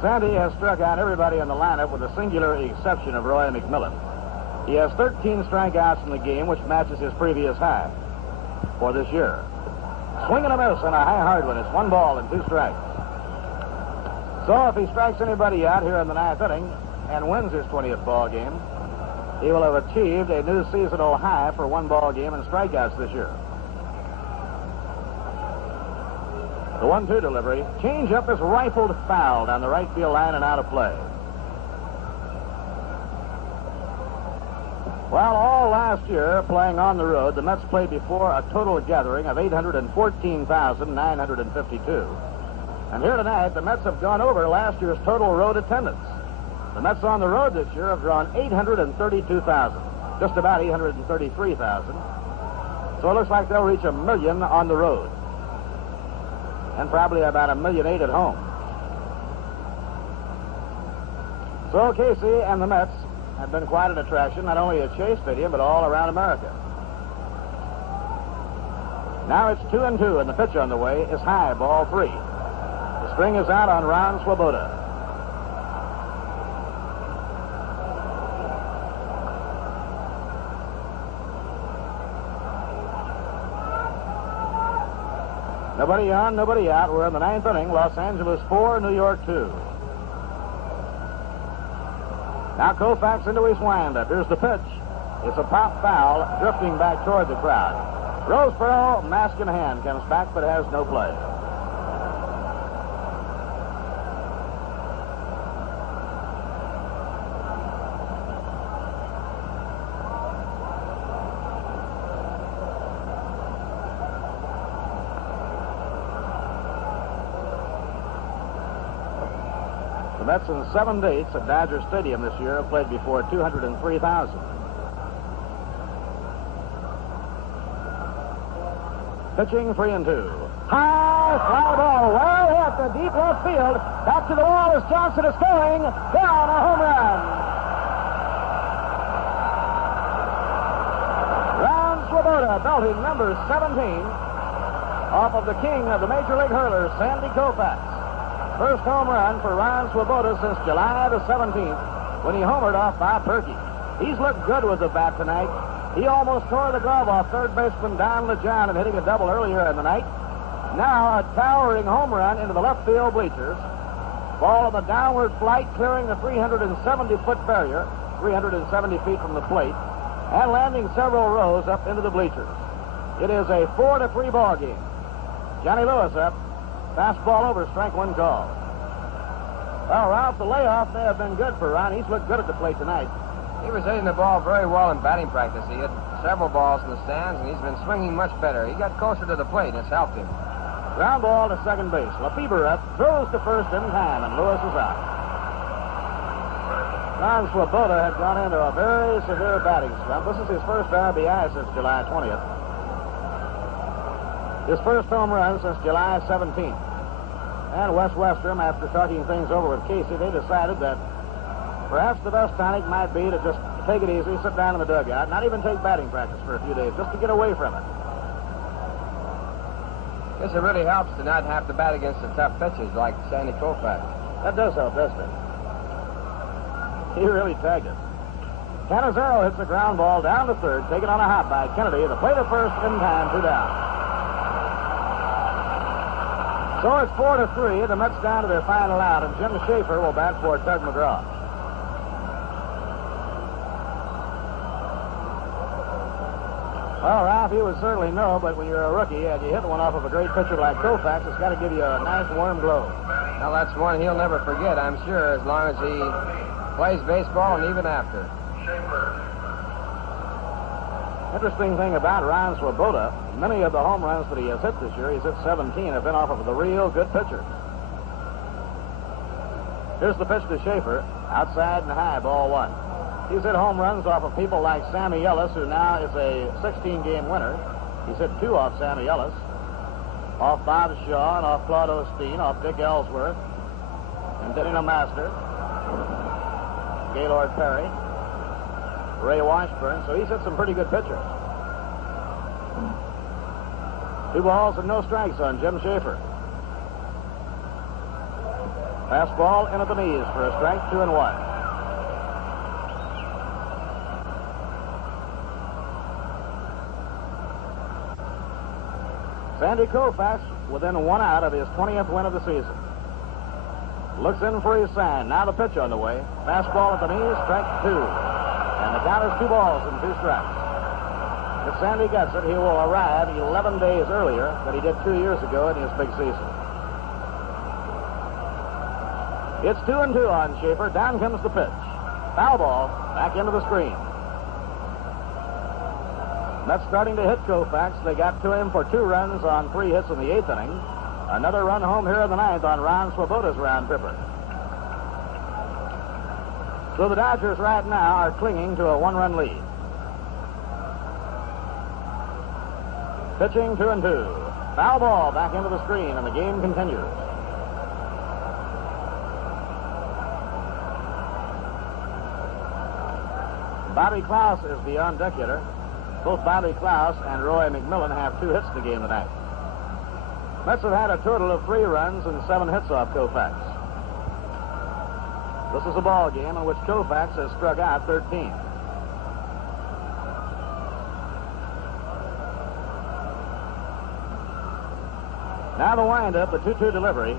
Sandy has struck out everybody in the lineup with the singular exception of Roy McMillan. He has 13 strikeouts in the game, which matches his previous high for this year. Swing and a miss on a high hard one. It's 1 ball and 2 strikes. So if he strikes anybody out here in the 9th inning and wins his 20th ball game, he will have achieved a new seasonal high for 1 ball game and strikeouts this year. The 1-2 delivery. Changeup is rifled foul down the right field line and out of play. Well, all last year, playing on the road, the Mets played before a total gathering of 814,952. And here tonight, the Mets have gone over last year's total road attendance. The Mets on the road this year have drawn 832,000, just about 833,000. So it looks like they'll reach 1 million on the road, and probably about 1.8 million at home. So Casey and the Mets have been quite an attraction, not only at Shea Stadium, but all around America. Now it's 2-2, and the pitch on the way is high, ball 3. The string is out on Ron Swoboda. Nobody on, nobody out. We're in the 9th inning. Los Angeles 4, New York 2. Now Koufax into his windup. Here's the pitch. It's a pop foul, drifting back toward the crowd. Roseboro, mask in hand, comes back but has no play. The Mets in 7 dates at Dodger Stadium this year have played before 203,000. Pitching 3-2. High fly ball, well hit the deep left field. Back to the wall as Johnson is going down a home run. Ron Swoboda belting number 17 off of the king of the Major League hurlers, Sandy Koufax. First home run for Ron Swoboda since July the 17th when he homered off Bob Perky. He's looked good with the bat tonight. He almost tore the glove off third baseman Don LeJohn and hitting a double earlier in the night. Now a towering home run into the left field bleachers. Ball on the downward flight, clearing the 370-foot barrier, 370 feet from the plate, and landing several rows up into the bleachers. It is a 4-3 ball game. Johnny Lewis up. Fastball over, strike one call. Well, Ralph, the layoff may have been good for Ron. He's looked good at the plate tonight. He was hitting the ball very well in batting practice. He had several balls in the stands, and he's been swinging much better. He got closer to the plate, and it's helped him. Ground ball to second base. Lefebvre up, throws to first in time, and Lewis is out. Ron Swoboda had gone into a very severe batting slump. This is his first RBI since July 20th. His first home run since July 17th. And Wes Westrom, after talking things over with Casey, they decided that perhaps the best tonic might be to just take it easy, sit down in the dugout, not even take batting practice for a few days, just to get away from it. Guess it really helps to not have to bat against the tough pitchers like Sandy Koufax. That does help, doesn't it? He really tagged it. Canizero hits a ground ball down to third, taken on a hop by Kennedy. The plate of first in time, 2 down. So it's 4-3. The Mets down to their final out, and Jim Schaefer will bat for Tug McGraw. Well, Ralph, you would certainly know, but when you're a rookie and you hit one off of a great pitcher like Koufax, it's got to give you a nice warm glow. Well, that's one he'll never forget, I'm sure, as long as he plays baseball and even after. Interesting thing about Ron Swoboda, many of the home runs that he has hit this year, he's hit 17, have been off of the real good pitchers. Here's the pitch to Schaefer, outside and high, ball one. He's hit home runs off of people like Sammy Ellis, who now is a 16-game winner. He's hit 2 off Sammy Ellis, off Bob Shaw, and off Claude Osteen, off Dick Ellsworth, and Dino Master, Gaylord Perry, Ray Washburn, so he's hit some pretty good pitchers. 2 balls and no strikes on Jim Schaefer. Fastball in at the knees for a strike, 2-1. Sandy Koufax within 1 out of his 20th win of the season. Looks in for his sign. Now the pitch on the way. Fastball at the knees, strike 2. And the count is 2 balls and 2 strikes. If Sandy gets it, he will arrive 11 days earlier than he did 2 years ago in his big season. It's 2-2 on Schaefer. Down comes the pitch. Foul ball back into the screen. Mets starting to hit Koufax. They got to him for 2 runs on 3 hits in the 8th inning. Another run home here in the 9th on Ron Swoboda's round tripper. So the Dodgers right now are clinging to a 1-run lead. Pitching 2-2. Foul ball back into the screen, and the game continues. Bobby Klaus is the on-deck hitter. Both Bobby Klaus and Roy McMillan have 2 hits in the game tonight. Mets have had a total of 3 runs and 7 hits off Koufax. This is a ball game in which Koufax has struck out 13. Now the windup, the 2-2 delivery.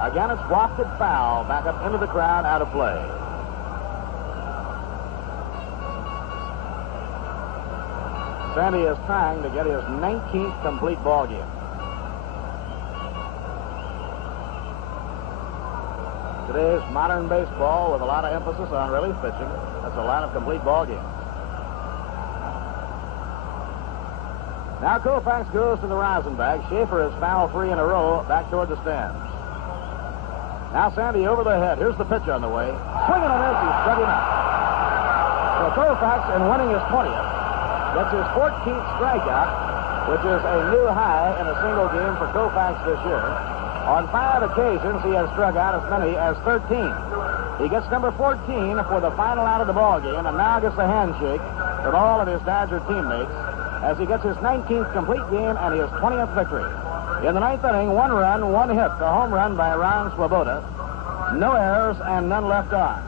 Again, it's wafted foul back up into the crowd, out of play. Sandy is trying to get his 19th complete ball game. Today's modern baseball with a lot of emphasis on relief pitching. That's a lot of complete ball games. Now Koufax goes to the rosin bag. Schaefer is foul 3 in a row back toward the stands. Now Sandy over the head. Here's the pitch on the way. Swinging on this, he's struck him out. So Koufax, in winning his 20th, gets his 14th strikeout which is a new high in a single game for Koufax this year. On 5 occasions, he has struck out as many as 13. He gets number 14 for the final out of the ball game, and now gets a handshake from all of his Dodger teammates as he gets his 19th complete game and his 20th victory. In the 9th inning, 1 run, 1 hit, a home run by Ron Swoboda. No errors and none left on.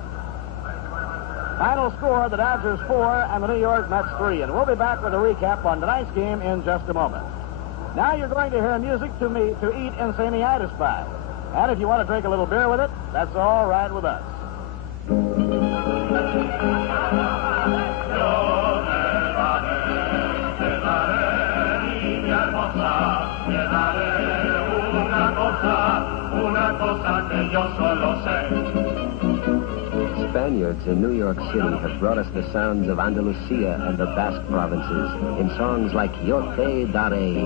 Final score, the Dodgers 4 and the New York Mets 3. And we'll be back with a recap on tonight's game in just a moment. Now you're going to hear music to eat Insaniitis by. And if you want to drink a little beer with it, that's all right with us. Spaniards in New York City have brought us the sounds of Andalusia and the Basque provinces in songs like Yo Te Daré.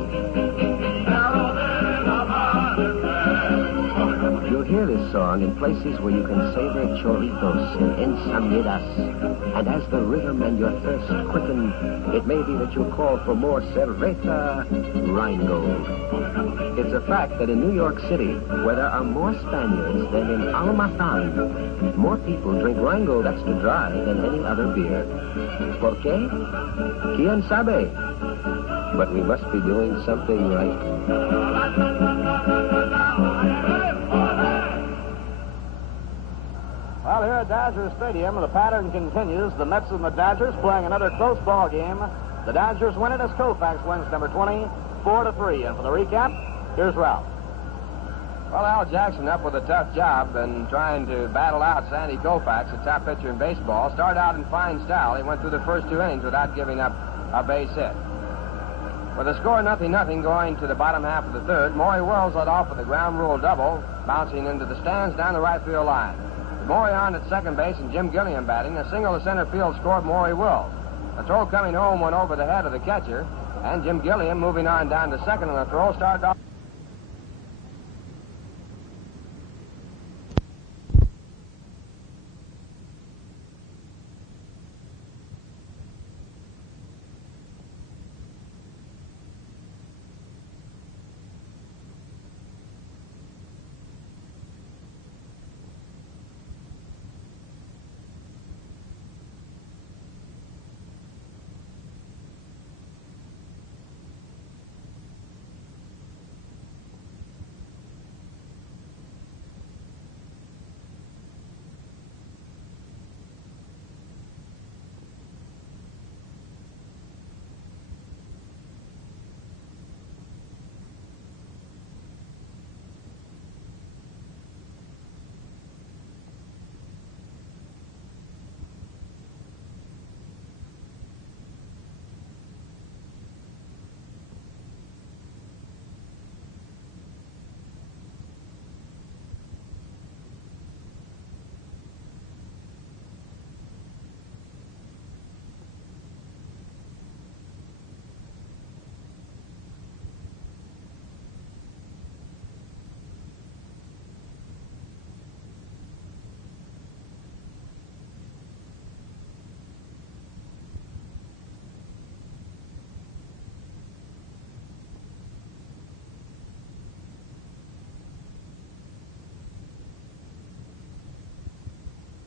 You'll hear this song in places where you can savor chorritos and ensamidas. And as the rhythm and your thirst quicken, it may be that you'll call for more Cerveza Rheingold. It's a fact that in New York City, where there are more Spaniards than in Almazan, more people drink Rheingold Extra Dry than any other beer. ¿Por qué? ¿Quién sabe? But we must be doing something right. Well, here at Dodger Stadium, the pattern continues. The Mets and the Dodgers playing another close ball game. The Dodgers win it as Koufax wins number 20, 4-3. And for the recap, here's Ralph. Well, Al Jackson up with a tough job and trying to battle out Sandy Koufax, the top pitcher in baseball. Started out in fine style. He went through the first 2 innings without giving up a base hit. With the score 0-0 going to the bottom half of the third, Maury Wills led off with a ground rule double, bouncing into the stands down the right field line. Maury on at second base and Jim Gilliam batting. A single to center field scored Maury Wills. A throw coming home went over the head of the catcher, and Jim Gilliam moving on down to second, and the throw started off.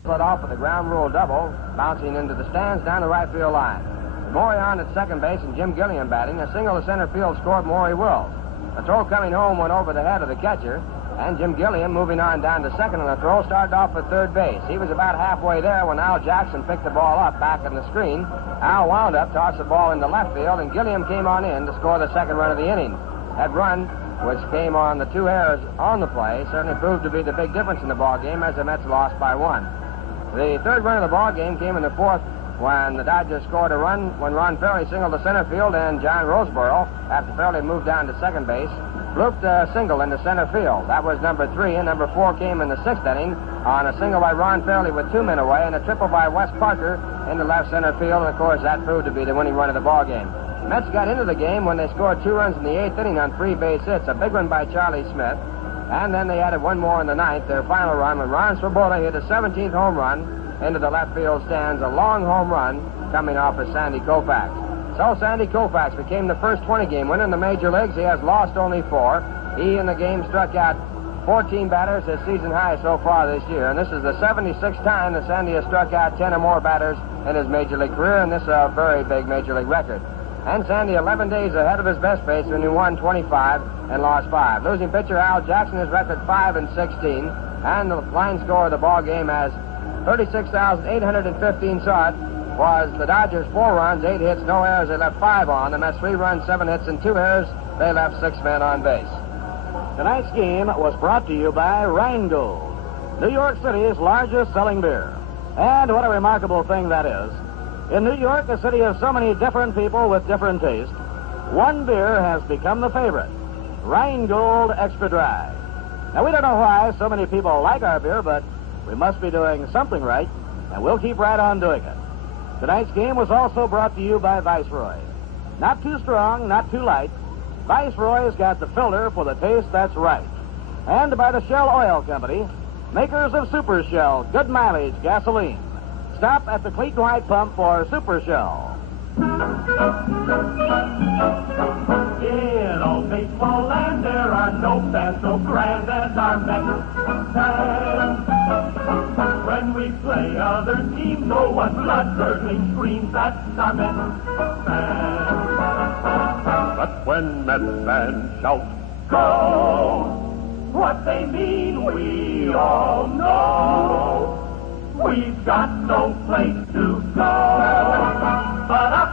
Led off with a ground rule double, bouncing into the stands down the right field line. Maury on at second base and Jim Gilliam batting. A single to center field scored Maury Wills. A throw coming home went over the head of the catcher, and Jim Gilliam moving on down to second, and the throw started off at third base. He was about halfway there when Al Jackson picked the ball up back in the screen. Al wound up, tossed the ball into left field, and Gilliam came on in to score the second run of the inning. That run, which came on the 2 errors on the play, certainly proved to be the big difference in the ball game as the Mets lost by 1. The third run of the ball game came in the 4th when the Dodgers scored a run when Ron Fairley singled to center field, and John Roseborough, after Fairley moved down to second base, looped a single into center field. That was number 3, and number 4 came in the 6th inning on a single by Ron Fairley with 2 men away, and a triple by Wes Parker into left center field, and of course that proved to be the winning run of the ball game. Mets got into the game when they scored 2 runs in the 8th inning on 3 base hits, a big one by Charlie Smith. And then they added 1 more in the 9th, their final run, when Ron Swoboda hit a 17th home run into the left field stands, a long home run coming off of Sandy Koufax. So Sandy Koufax became the first 20-game winner in the major leagues. He has lost only 4. He in the game struck out 14 batters, his season high so far this year. And this is the 76th time that Sandy has struck out 10 or more batters in his major league career, and this is a very big major league record. And Sandy 11 days ahead of his best pace when he won 25 and lost 5. Losing pitcher Al Jackson, his record 5-16, and the line score of the ball game has 36,815 saw it. Was the Dodgers 4 runs, 8 hits, no errors. They left 5 on. The Mets 3 runs, 7 hits, and 2 errors. They left 6 men on base. Tonight's game was brought to you by Rheingold, New York City's largest selling beer. And what a remarkable thing that is. In New York, a city of so many different people with different tastes, one beer has become the favorite, Rheingold Extra Dry. Now, we don't know why so many people like our beer, but we must be doing something right, and we'll keep right on doing it. Tonight's game was also brought to you by Viceroy. Not too strong, not too light. Viceroy's got the filter for the taste that's right. And by the Shell Oil Company, makers of Super Shell good mileage gasoline. Stop at the Clayton White pump for Super Shell. In old baseball land, there are no fans so grand as our Mets fans. When we play other teams, no one blood-curdling screams, that's our Mets fans. But when Mets fans shout, go, what they mean we all know. We've got no place to go but up.